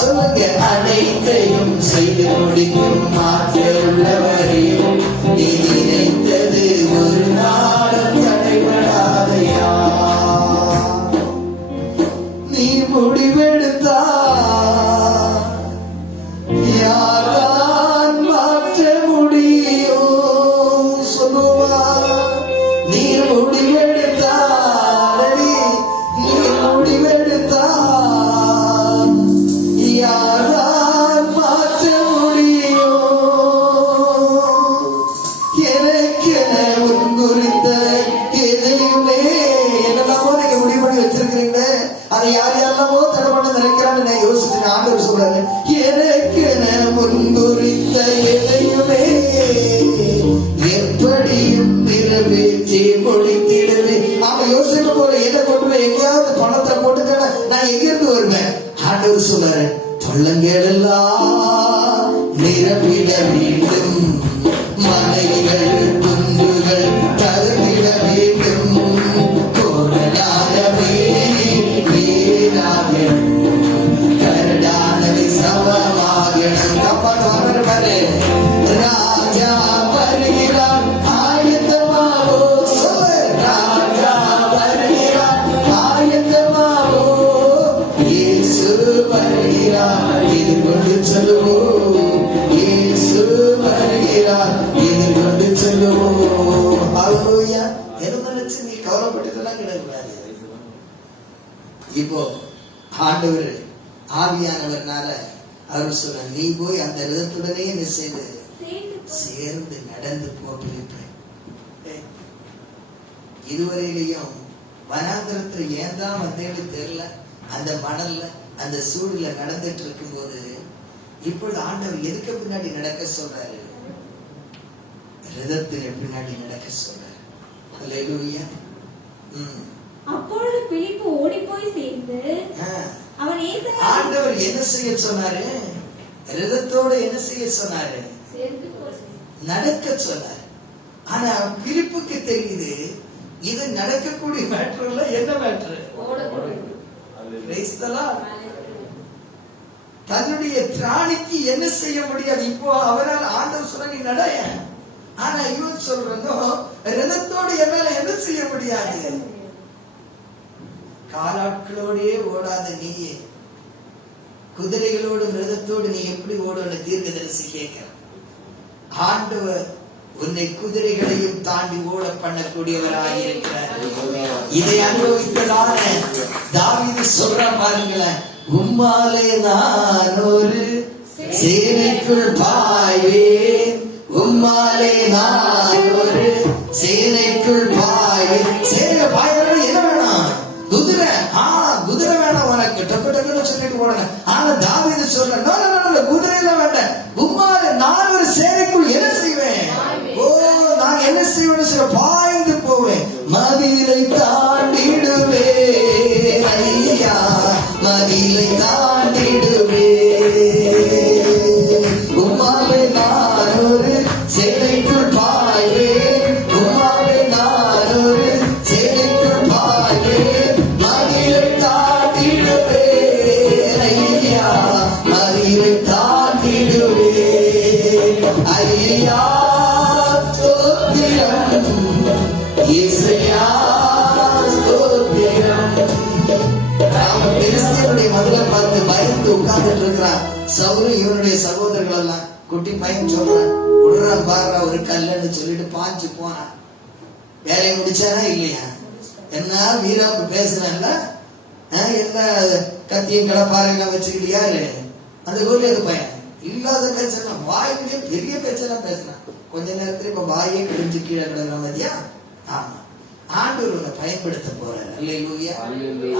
சொல்லுங்க, அனைத்தையும் செய்து முடிக்கும் ஆற்றலுள்ளவரே, நீ நினைத்தது ஒரு நாளும் தடைபடாதையா. நீ முடிவெடுத்தா யாரால் மாற்ற முடியும்? சொல்லுவா, நீ முடிவெடுத்தா, நீ முடிவெடுத்தா யாரால் மாற்ற முடியும்? எனக்கென முன்குறித்த எதையுமே, என்னெல்லாமோ நீங்க முடிவு பண்ணி வச்சிருக்கிறீங்க, அதை யார் யாரெல்லாமோ தடை பண்ண நினைக்கிறான்னு நான் யோசிச்சு ஆண்டவர் சொல்றாரு, எனக்கென முன்குறித்த எதையுமே எப்படியும் நிறைவேற்றி முடித்திடுவே. அவன் யோசிக்க போல எதை கொண்டு போய் எங்கேயாவது பணத்தை போட்டுட்டேன்னா நான் எங்க இருந்து வருவேன்? ஆண்டவர் சொல்றாரு, பள்ளங்களெல்லாம் நிரம்பிட வேண்டும், மலைகள் குன்றுகள் கருதிட வேண்டும், கோடலானவை வீணாகணும், கரடானவை சமமாகணும். காப்பாற்ற வர்றாரு, ராஜா வருகிறார் ஆயத்தமாவோ. சொல்லு, ராஜா வருகிறார் ஆயத்தமாவோ, இயேசு வருகிறார் எதிர்கொண்டு செல்லுவோம், இயேசு வருகிறார் எதிர்கொண்டு செல்லுவோம். ஹalleluya. எதை நினைச்சு நீ கவலைப்பட்டதெல்லாம் கிடையாது. இப்போ ஆண்டவர் ஆவியானவர்னால அவர் சொல்ற, நீ போய் அந்த ரதத்துடனே என்ன செய்து சேர்ந்து நடந்து போட்டிருப்பேன். இதுவரையிலையும் வனாந்திரத்துல ஏன் தான் வந்தேன்னு தெரியல, அந்த மணல்ல அந்த சூடுல நடந்துட்டு இருக்கும் போது இப்பொழுது ஆண்டவர் எதுக்கு பின்னாடி நடக்க சொல்றாரு? ரதத்தின் பின்னாடி நடக்க சொல்றாரு. ஹல்லேலூயா. அப்பொழுது பிலிப்பு ஓடி போய் சேர்ந்து அவன் ஆண்டவர் என்ன செய்ய சொன்னாரு? ரதத்தோட என்ன செய்ய சொன்னாரு? நடக்க சொன்னார். ஆனா பிலிப்புக்கு தெரியுது இது நடக்கக்கூடிய மேட்டர் இல்ல, என்ன மேட்டர்? தன்னுடைய திராணிக்கு என்ன செய்ய முடியாது. இப்போ அவரால் ஆண்டவர் சொல்ல நீ நடைய, ஆனா இவன் சொல்றனோ ரதத்தோடு என்னால என்ன செய்ய முடியாது. காலாட்களோடே ஓடாத நீயே குதிரைகளோடு ரதத்தோடு நீ எப்படி ஓடுன்னு தீர்க்கதரிசி கேட்கிற. ஆண்டவர் உன்னை குதிரைகளையும் தாண்டி ஓட பண்ணக்கூடியவராக இருக்கிறார். இதை அனுபவித்ததான தாவீது சொல்ற பாருங்களேன், உம்மாலே நான் ஒரு சேனைக்குள் பாய்வேன், உம்மாலே நான் ஒரு சேனைக்குள் பாய்வேன். சேனை பாய்வது என்ன வேணும்? குதிரை. குதிரை வேணாம் உனக்கு, டக்கு டக்குன்னு சொல்லிட்டு போடுங்க. ஆனா தாவீது சொல்ற குதிரையில வேண்டாம், உம்மாலே நான் ஒரு சேனைக்குள் என்ன செய்வேன்? நான் என்ன செய்வேன்னு சொல்ல பாய்ந்து போவேன், மதிலை தாண்டிடுவே ஐயா, மதிலை தாண்டிடுவே. உம்மாலே நான் ஒரு சேனைக்குள் பாய்வேன், உம்மாலே நான் ஒரு சேனைக்குள் பாய்வேன், மதிலை தாண்டிடுவே ஐயா, மதிலை தாண்டிடுவே ஐயா. சவுரு இவனுடைய சகோதரர்கள் எல்லாம் குட்டி பையன் சொல்றான், உடனே பாரு ஒரு கல்லுன்னு சொல்லிட்டு பாஞ்சு போனான். வேலையை முடிச்சாரா இல்லையா? என்ன வீராப்பு பேசுறான்ல, என்ன கத்தியும் கடப்பாறையெல்லாம் வச்சுக்கிட்டு யாரு அந்த கோலியாத பையன் இல்லாத பேசலாம், வாயிலே பெரிய பேச்செல்லாம் பேசலாம். கொஞ்ச நேரத்துல இப்ப வாயே கிழிஞ்சு கீழே கிடக்குற மாதிரியா? ஆமா, ஆண்டவர் உன்னை பயன்படுத்த போறாரு. அல்லேலூயா.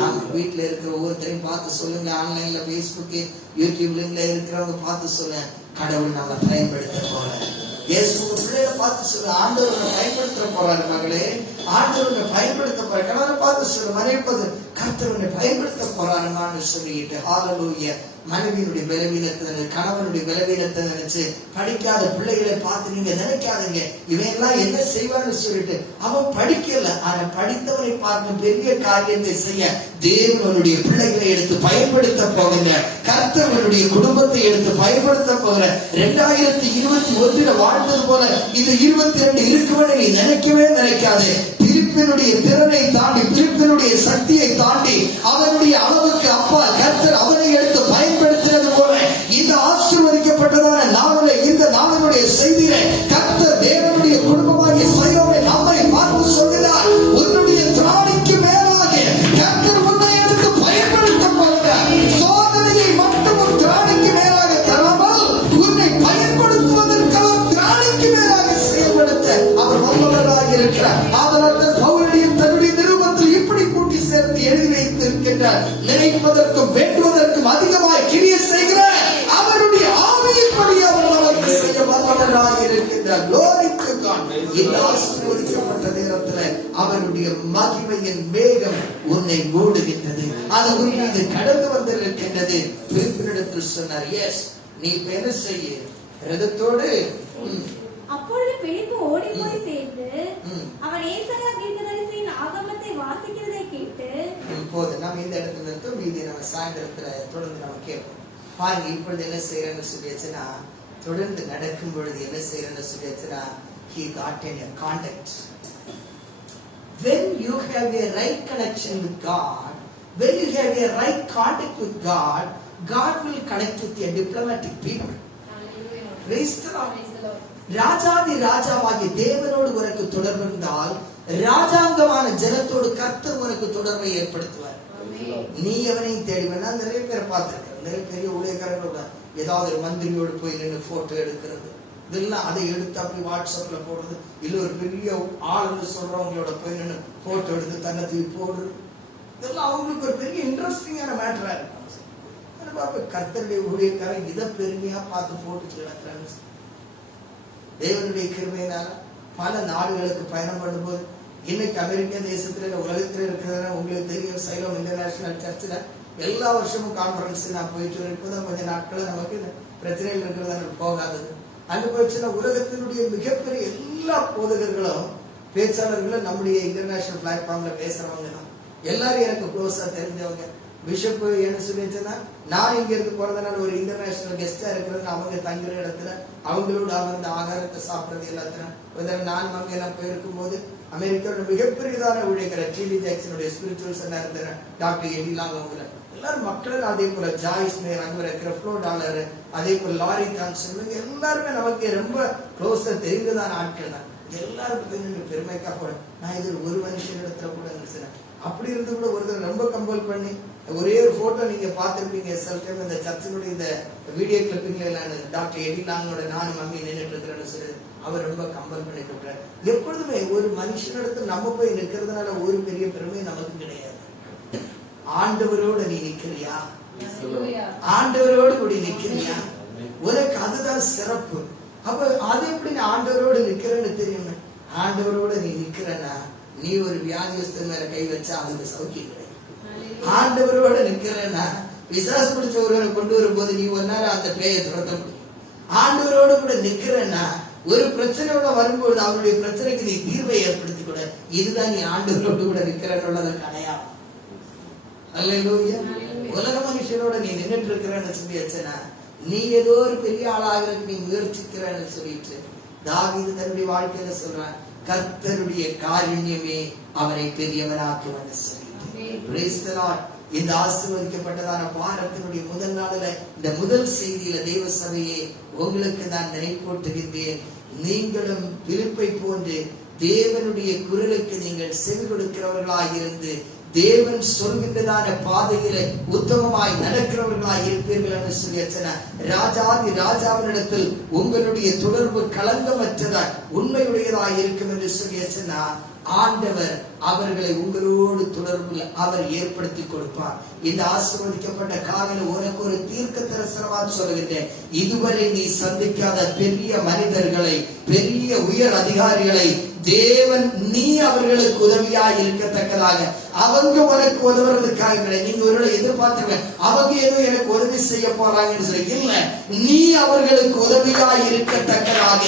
ஆமா, வீட்டுல இருக்கிற ஒவ்வொருத்தரையும் பார்த்து சொல்லுங்க, ஆன்லைன்ல பேஸ்புக் யூடியூப்ல இருக்கிறவங்க பார்த்து சொல்லுங்க, கடவுள் நம்ம பயன்படுத்த போறாரு. இயேசு பிள்ளைகளை பார்த்து சொல்லு, ஆண்டவர் உன்னை பயன்படுத்த போறாரு மகளே, ஆண்டவர் உன்னை பயன்படுத்த போறாரு. கணவனை பார்த்து சொல்லு, மறைப்பது கர்த்தர் உன்னை பயன்படுத்த போறாருன்னு சொல்லிட்டு ஹல்லேலூயா. மனைவியினுடைய பலவீனத்தை, கணவனுடைய பலவீனத்தை நினைச்சு படிக்காத பிள்ளைகளை பார்த்து நீங்க நினைக்காதீங்க இவன் எல்லாம் என்ன செய்வான்னு சொல்லிட்டு. அவன் படிக்கல, ஆனா படித்தவனை பார்க்கும் பெரிய காரியத்தை செய்ய தேவனுடைய பிள்ளைகளை எடுத்து பயன்படுத்த போகிற கர்த்தவனுடைய குடும்பத்தை எடுத்து பயன்படுத்த போகிற 2021 வாழ்ந்தது போல இது 22 இருக்குமென்னு நீ நினைக்கவே நினைக்காது. பிலிப்பினுடைய திறனை தாண்டி, பிலிப்பினுடைய சக்தியை தாண்டி, அவனுடைய அளவுக்கு அப்பா கர்த்தர் அவனை எடுத்து பயன்படுத்தினது போல இந்த ஆசீர்வதிக்கப்பட்டதான நாளிலே, இந்த நாளினுடைய செய்தியிலே கர்த்தர் தேவனுடைய குடும்பமாகிய சயோனை நம்மை பார்த்து சொல்கிறார், உன்னுடைய திராணிக்கு மேலாக கர்த்தர் உன்னை எடுத்து பயன்படுத்த போகிறார். சோதனையை மட்டும் ஒரு திராணிக்கு மேலாக தராமல் உன்னை பயன்படுத்துவதற்காக திராணிக்கு மேலாக செயல்படுத்த அவர் வல்லவராக இருக்கிறார். அதனால் பவுலையும் தன்னுடைய நிருபத்தில் இப்படி கூட்டி சேர்த்து எழுதி வைத்திருக்கின்றார், நினைப்பதற்கும் வேண்டுவதற்கும் அதிகமாய் கிரியை செய்கிற அவருடைய ஆவியின்படி அவர் நமக்கு செய்ய வல்லவராக இருக்கின்றார். Glory to God. இந்த ஆசீர்வதிக்கப்பட்ட நேரத்தில் அவருடைய மகிமையின் மேகம் உன்னை மூடுகின்றது, அது உன் மீது கடந்து வந்திருக்கின்றது. பிலிப்பினிடத்தில் சொன்னார், எஸ் நீ என்ன செய்ய ரதத்தோடு. அப்பொழுது பிலிப்பு ஓடி போய் சேர்ந்து அவன் ஏசாயா தீர்க்கதரிசியின் ஆகமத்தை வாசிக்கிறதை கேட்டு போது நம்ம இந்த இடத்துல இருக்கோம். மீதி நம்ம சாயந்தரத்துல தொடர்ந்து நம்ம கேட்போம். பாருங்க, இப்பொழுது என்ன செய்யறேன்னு சொல்லியாச்சுன்னா, தொடர்ந்து நடக்கும் பொழுது என்ன செய்யறேன்னு சொல்லியாச்சுன்னா, he got in a contact. When you have a right connection with God, when you have a right contact with God, God will connect with a diplomatic people. Praise the Lord. ராஜாதி ராஜாவாகிய தேவனோடு உனக்கு தொடர்பு இருந்தால் ராஜாங்கமான ஜனத்தோடு கர்த்தர் உனக்கு தொடர்பை ஏற்படுத்துவார். நீ எவனையும் தேடி வேணா. நிறைய பேர் பார்த்திருக்கிறேன், நிறைய பெரிய ஊழியக்காரங்களோட ஏதாவது ஒரு மந்திரியோடு போய் நின்று போட்டோ எடுக்கிறது, இதெல்லாம் அதை எடுத்து அப்படி வாட்ஸ்அப்ல போடுறது, இல்ல ஒரு பெரிய ஆளுன்னு சொல்றவங்களோட போய் நின்று போட்டோ எடுத்து தன்னத்தை போடுறது, இதெல்லாம் அவங்களுக்கு ஒரு பெரிய இன்ட்ரெஸ்டிங்கான மேட்டரா இருக்கும். கர்த்தருடைய ஊழியக்காரன் இதை பெருமையா பார்த்து போட்டு கிடக்கிறாங்க. தேவனுடைய கிருபையினால பல நாடுகளுக்கு பயணம் பண்ணும்போது, இன்னைக்கு அமெரிக்க தேசத்துல உலகத்துல இருக்கிறத உங்களுக்கு தெரியும், சைலம் இன்டர்நேஷனல் சர்ச்சில் எல்லா வருஷமும் கான்ஃபரன்ஸ் நான் போயிட்டு இருப்பதும் கொஞ்ச நாட்கள் நமக்கு பிரச்சனைகள் இருக்கிறது போகாதது. அங்க போயிடுச்சுன்னா உலகத்தினுடைய மிகப்பெரிய எல்லா போதகர்களும் பேச்சாளர்களும் நம்முடைய இன்டர்நேஷனல் பிளாட்ஃபார்ம்ல பேசுறவங்க தான். எல்லாரும் எனக்கு க்ளோஸா தெரிஞ்சவங்க. பிஷப் என்ன சொல்லிச்சுன்னா, நான் இங்க இருந்து போறதுனால ஒரு இன்டர்நேஷனல் கெஸ்டா இருக்கிறது, அவங்க தங்குற இடத்துல அவங்களோட அவங்க ஆகாரத்தை சாப்பிடுறது எல்லாத்தையும் நான் எல்லாம் போயிருக்கும் போது அமெரிக்காவோட மிகப்பெரியதான ஊழியர் டிடி ஜாக்சனுடைய ஸ்பிரிச்சுவல் சென்டர் இருந்த டாக்டர் எடி லாங் அவங்கள எல்லாரும் மக்கள், அதே போல ஜாய்ஸ் மேயர், அங்க இருக்கிற ஃப்ளோ டாலர், அதே போல லாரி கான்சன், எல்லாருமே நமக்கு ரொம்ப க்ளோஸா தெரிந்ததான ஆட்கள் தான். எல்லாருக்கும் பெருமைக்காக நான் இது ஒரு மனுஷன் இடத்துல கூட நினைச்சேன். அப்படி இருந்து கூட ஒருத்தர் ரொம்ப கம்பல் பண்ணி ஒரே ஒரு போட்டோ நீங்க பார்த்திருப்பீங்க சில டைம் இந்த சர்ச்சினுடைய இந்த வீடியோ கிளிப்பிங்ல எல்லாம் டாக்டர் எடி லாங்கோட நானும் மம்மி நின்றுட்டு இருக்கிறேன்னு சொல்லி அவர் ரொம்ப கம்பல் பண்ணி கொடுக்குறாரு. எப்பொழுதுமே ஒரு மனுஷனிடத்துல நம்ம போய் நிற்கிறதுனால ஒரு பெரிய பெருமை நமக்கு கிடையாது. ஆண்டவரோட நீ நிக்கிறியா, ஆண்டவரோடு கூடி நிக்கிறியா, உனக்கு அதுதான் சிறப்பு. அப்ப அது எப்படி நான் ஆண்டவரோடு நிக்கிறேன்னு தெரியும். ஆண்டவரோட நீ நிக்கிறனா, நீ ஒரு வியாதியஸ்தன் மேல கை வச்சா அதுக்கு சௌக்கியம் கிடையாது. ஆண்டவரோட நிக்கிறனா, விசாசு பிடிச்ச ஒருவனை கொண்டு வரும்போது நீ ஒரு நேரம் அந்த பேயை துரத்த முடியும். ஆண்டவரோட கூட நிக்கிறனா, ஒரு பிரச்சனையோட வரும்போது அவருடைய பிரச்சனைக்கு நீ தீர்வை ஏற்படுத்தி கூட, இதுதான் நீ ஆண்டவரோடு கூட நிக்கிறன்னு அடையாளம். அல்லேலூயா. உலக மனுஷனோட நீ நின்றுட்டு இருக்கிறன்னு சொல்லியாச்சுன்னா, நீ ஏதோ ஒரு பெரிய ஆளாகிறதுக்கு நீ முயற்சிக்கிறன்னு சொல்லிட்டு தாவீது தன்னுடைய வாழ்க்கையில சொல்றான், கர்த்தருடைய காருண்யமே அவனை பெரியவனாக்குவன்னு சொல்லிட்டு. Praise the Lord. இந்த ஆசீர்வதிக்கப்பட்டதான வாரத்தினுடைய முதல் நாளில இந்த முதல் செய்தியில தேவ சபையே உங்களுக்கு நான் நினைப்பூட்டுகின்றேன். நீங்களும் பிலிப்பை போன்று தேவனுடைய குரலுக்கு நீங்கள் செவி கொடுக்கிறவர்களாக இருந்து தேவன் சொல்கின்றதான பாதையில உத்தமமாய் நடக்கிறவர்களாய் இருப்பீர்கள் என்று சொல்லிய ராஜாதி ராஜாவினிடத்தில் உங்களுடைய தொடர்பு களங்கமற்றதாய் உண்மையுடையதாய் இருக்கும் என்று சொல்லிய ஆண்டவர் அவர்களை உங்களோடு தொடர்புல அவர் ஏற்படுத்தி கொடுப்பார். இந்த ஆசீர்வதிக்கப்பட்ட காலையில் உனக்கு ஒரு தீர்க்க தரிசனமாக சொல்லுகின்றேன். இதுவரை நீ சந்திக்காத பெரிய மனிதர்களை, பெரிய உயர் அதிகாரிகளை தேவன் நீ அவர்களுக்கு உதவியா இருக்கத்தக்கதாக, அவங்க உனக்கு உதவுறதுக்காக கிடையாது. நீங்க ஒருவேளை எதிர்பார்த்தீங்க அவங்க ஏதோ எனக்கு உதவி செய்ய போறாங்கன்னு சொல்லி இல்ல, நீ அவர்களுக்கு உதவியா இருக்கத்தக்கதாக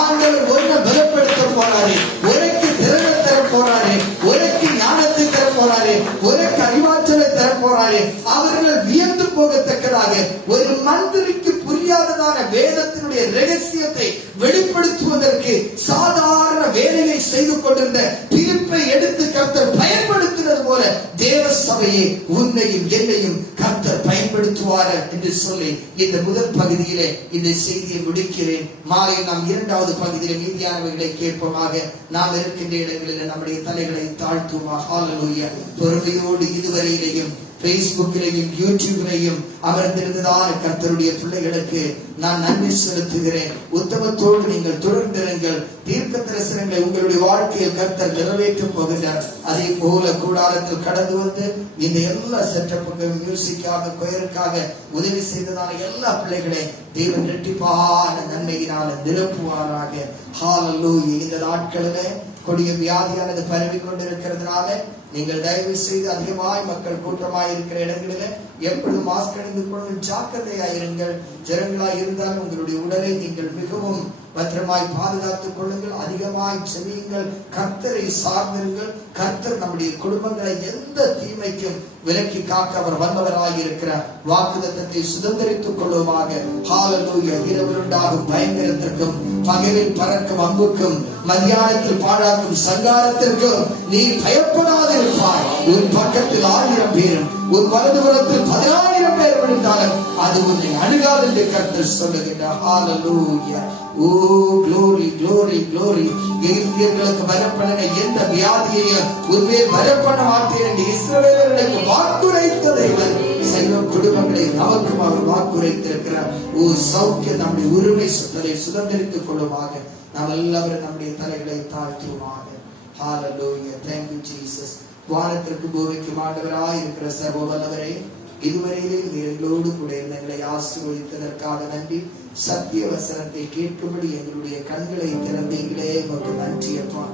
ஆண்டவர் ஒன்றை பலப்படுத்த போறாரு, உனக்கு திறனை தர போறாரு, உனக்கு ஞானத்தை தர போறாரு, உனக்கு அறிவாற்றலை தர போறாரு. அவர்கள் வியந்து போகத்தக்கதாக ஒரு மந்திரிக்கு புரியாததான வேதத்தினுடைய ரகசியத்தை வெளிப்படுத்துவதற்கு சாதாரண வேலையை செய்து கொண்டிருந்த பிலிப்பை எடுத்து கர்த்தர் பயன்படுத்தினது போல தேவ சபையை உன்னையும் என்னையும் கர்த்தர் பயன்படுத்துவார் என்று சொல்லி இந்த முதல் பகுதியிலே இந்த செய்தியை முடிக்கிறேன். மாலை நாம் இரண்டாவது பகுதியில் மீதியானவர்களை கேட்போமாக. நாம் இருக்கின்ற இடங்களில் நம்முடைய தலைகளை தாழ்த்துவோமாக. ஹல்லேலூயா. பொறுமையோடு இதுவரையிலையும் பேஸ்புக்கிலையும் யூடியூபிலையும் அமர்ந்திருந்ததான கர்த்தருடைய பிள்ளைகளுக்கு நான் நன்றி செலுத்துகிறேன். உத்தமத்தோடு நீங்கள் தொடர்ந்திருங்கள். தீர்க்க தரிசனங்களை உங்களுடைய வாழ்க்கையில் கர்த்தர் நிறைவேற்றும் போகின்றார். அதே போல கூடாரத்தில் கடந்து வந்து இந்த எல்லா செட்டப்புக்கும் மியூசிக்காக கொயருக்காக உதவி செய்ததான எல்லா பிள்ளைகளை தேவன் இரட்டிப்பான நன்மையினால நிரப்புவாராக. ஹல்லேலூயா. இந்த நாட்களிலே கொடிய வியாதியானது பரவி கொண்டிருக்கிறதுனால நீங்கள் தயவு செய்து அதிகமாய் மக்கள் கூட்டமாய் இருக்கிற இடங்களில் எப்பொழுது மாஸ்க் அணிந்து கொண்டு ஜாக்கிரதையாயிருங்கள். ஜனங்களாய் இருந்தாலும் உங்களுடைய உடலை நீங்கள் மிகவும் பத்திரமாய் பாதுகாத்துக் கொள்ளுங்கள். அதிகமாய் செவியுங்கள். கர்த்தரை சார்ந்திருங்கள். கர்த்தர் நம்முடைய குடும்பங்களை எந்த தீமைக்கும் விலக்கி காக்க அவர் வல்லவராய் இருக்கிறார். வாக்குத்தத்தத்தை சுதந்திரித்துக் கொள்ளுமாக. ஹல்லேலூயா. இரவில் உண்டாகும் பயங்கரத்திற்கும் பகலில் பறக்கும் அம்புக்கும் மத்தியானத்தில் பாழாக்கும் சங்காரத்திற்கும் நீ பயப்படாது இருப்பாய். உன் பக்கத்தில் 1000 பேரும் உன் வலதுபுறத்தில் 10,000 பேர் விழுந்தாலும் அது உன்னை அணுகாது என்று கர்த்தர் சொல்லுகிறார். ஹல்லேலூயா. ஓ glory glory glory. எகிப்தியர்களுக்கு வரப்பண்ண எந்த வியாதியையும் உன்மேல் வரப்பண்ண மாட்டேன் என்று இஸ்ரவேலர்களுக்கு வாக்குரைத்த தேவன் செல்வம் குடும்பங்களை நமக்கும் அவர் வாக்குரைத்திருக்கிறார். ஓ சௌக்கியம் நம்முடைய உரிமை சொத்தை சுதந்திரித்துக் கொள்ளுமாக. நாம் எல்லாரும் நம்முடைய தலைகளை தாழ்த்துவோமாக. ஹல்லேலூயா. Thank you Jesus. வானத்திற்கு பூமிக்கு ஆண்டவராய் இருக்கிற சர்வ வல்லவரே, இதுவரையிலே நீர் எங்களோடு கூட எங்களை ஆசீர்வதித்ததற்காக நன்றி. சத்திய வசனத்தை கேட்கும்படி எங்களுடைய கண்களை திறந்தீங்களே, உமக்கு நன்றி அப்பா.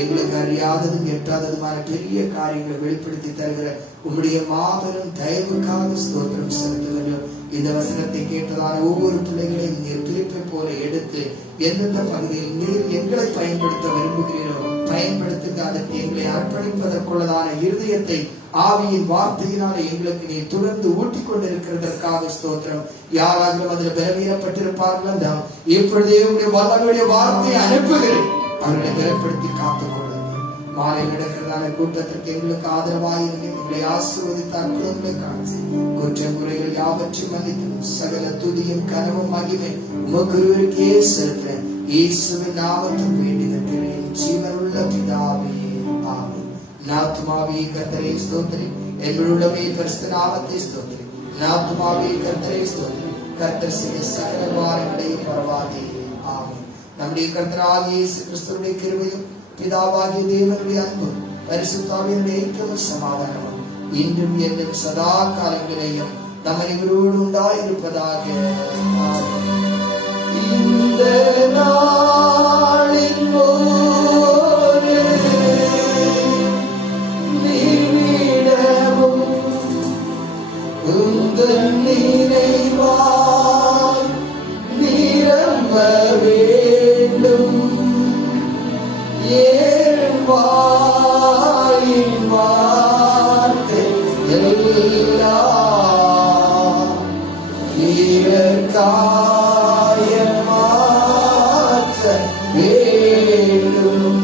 எங்களுக்கு அறியாததும் எட்டாததுமான பெரிய காரியங்களை வெளிப்படுத்தி தருகிற உம்முடைய மாபெரும் தயவுக்காக ஸ்தோத்திரம் செலுத்துகிறோம். இந்த வசனத்தை கேட்டதான ஒவ்வொரு பிள்ளைகளையும் நீர் பிரிப்பை போல எடுத்து எந்தெந்த பகுதியில் நீர் எங்களை பயன்படுத்த விரும்புகிறீரோ பயன்படுத்துங்க. அதற்கு எங்களை அர்ப்பணிப்பதற்குள்ளதான இருதயத்தை ஆவியின் வார்த்தையினால எங்களுக்கு நீ தொடர்ந்து ஊட்டிக் கொண்டிருக்கிறதற்காக ஸ்தோத்திரம். யாராலும் அதில் பலவீனப்பட்டிருப்பார்கள் என்றால் இப்பொழுதே உடைய வல்லமையுடைய வார்த்தையை அனுப்புகிறேன். அவர்களை பலப்படுத்தி காத்துக் கொள்ளுங்கள். மாலை நடக்கிறதான கூட்டத்திற்கு எங்களுக்கு ஆதரவாயிருந்து எங்களை ஆசீர்வதித்து அற்புதங்களை காண்சி குற்றம் குறைகள் யாவற்றையும் மன்னித்து சகல துதியும் கனவும் மகிமை உமக்கு ஒருவருக்கே செலுத்துகிறேன். இயேசுவின் நாமத்தில் வேண்டி நிற்கிறேன் ஜீவனுள்ள பிதாவே, ஆமென். நாத்மாவே கர்த்தரை ஸ்தோத்திரி, என்னுள்ளமே பரிசுத்த நாமத்தை ஸ்தோத்திரி. நாத்மாவே கர்த்தரை ஸ்தோத்திரி, கர்த்தர் செய்ய சகல வாரங்களையும் மறவாதே. ஆமென். நம்முடைய கர்த்தராகிய இயேசு கிறிஸ்துவின் கிருபையும் பிதாவாகிய தேவனுடைய அன்பும் பரிசுத்தாவினுடைய ஐக்கியமும் சமாதானமும் இன்றும் என்றும் சதா காலங்களையும் நம்ம இவரோடு உண்டாயிருப்பதாக. இந்த நாளின் போது நீவிடமும் உந்தன் நினைவால் நிரம்ப வேண்டும். வாயின் வார்த்தை எல்லாம் காய மாற்ற வேண்டும்.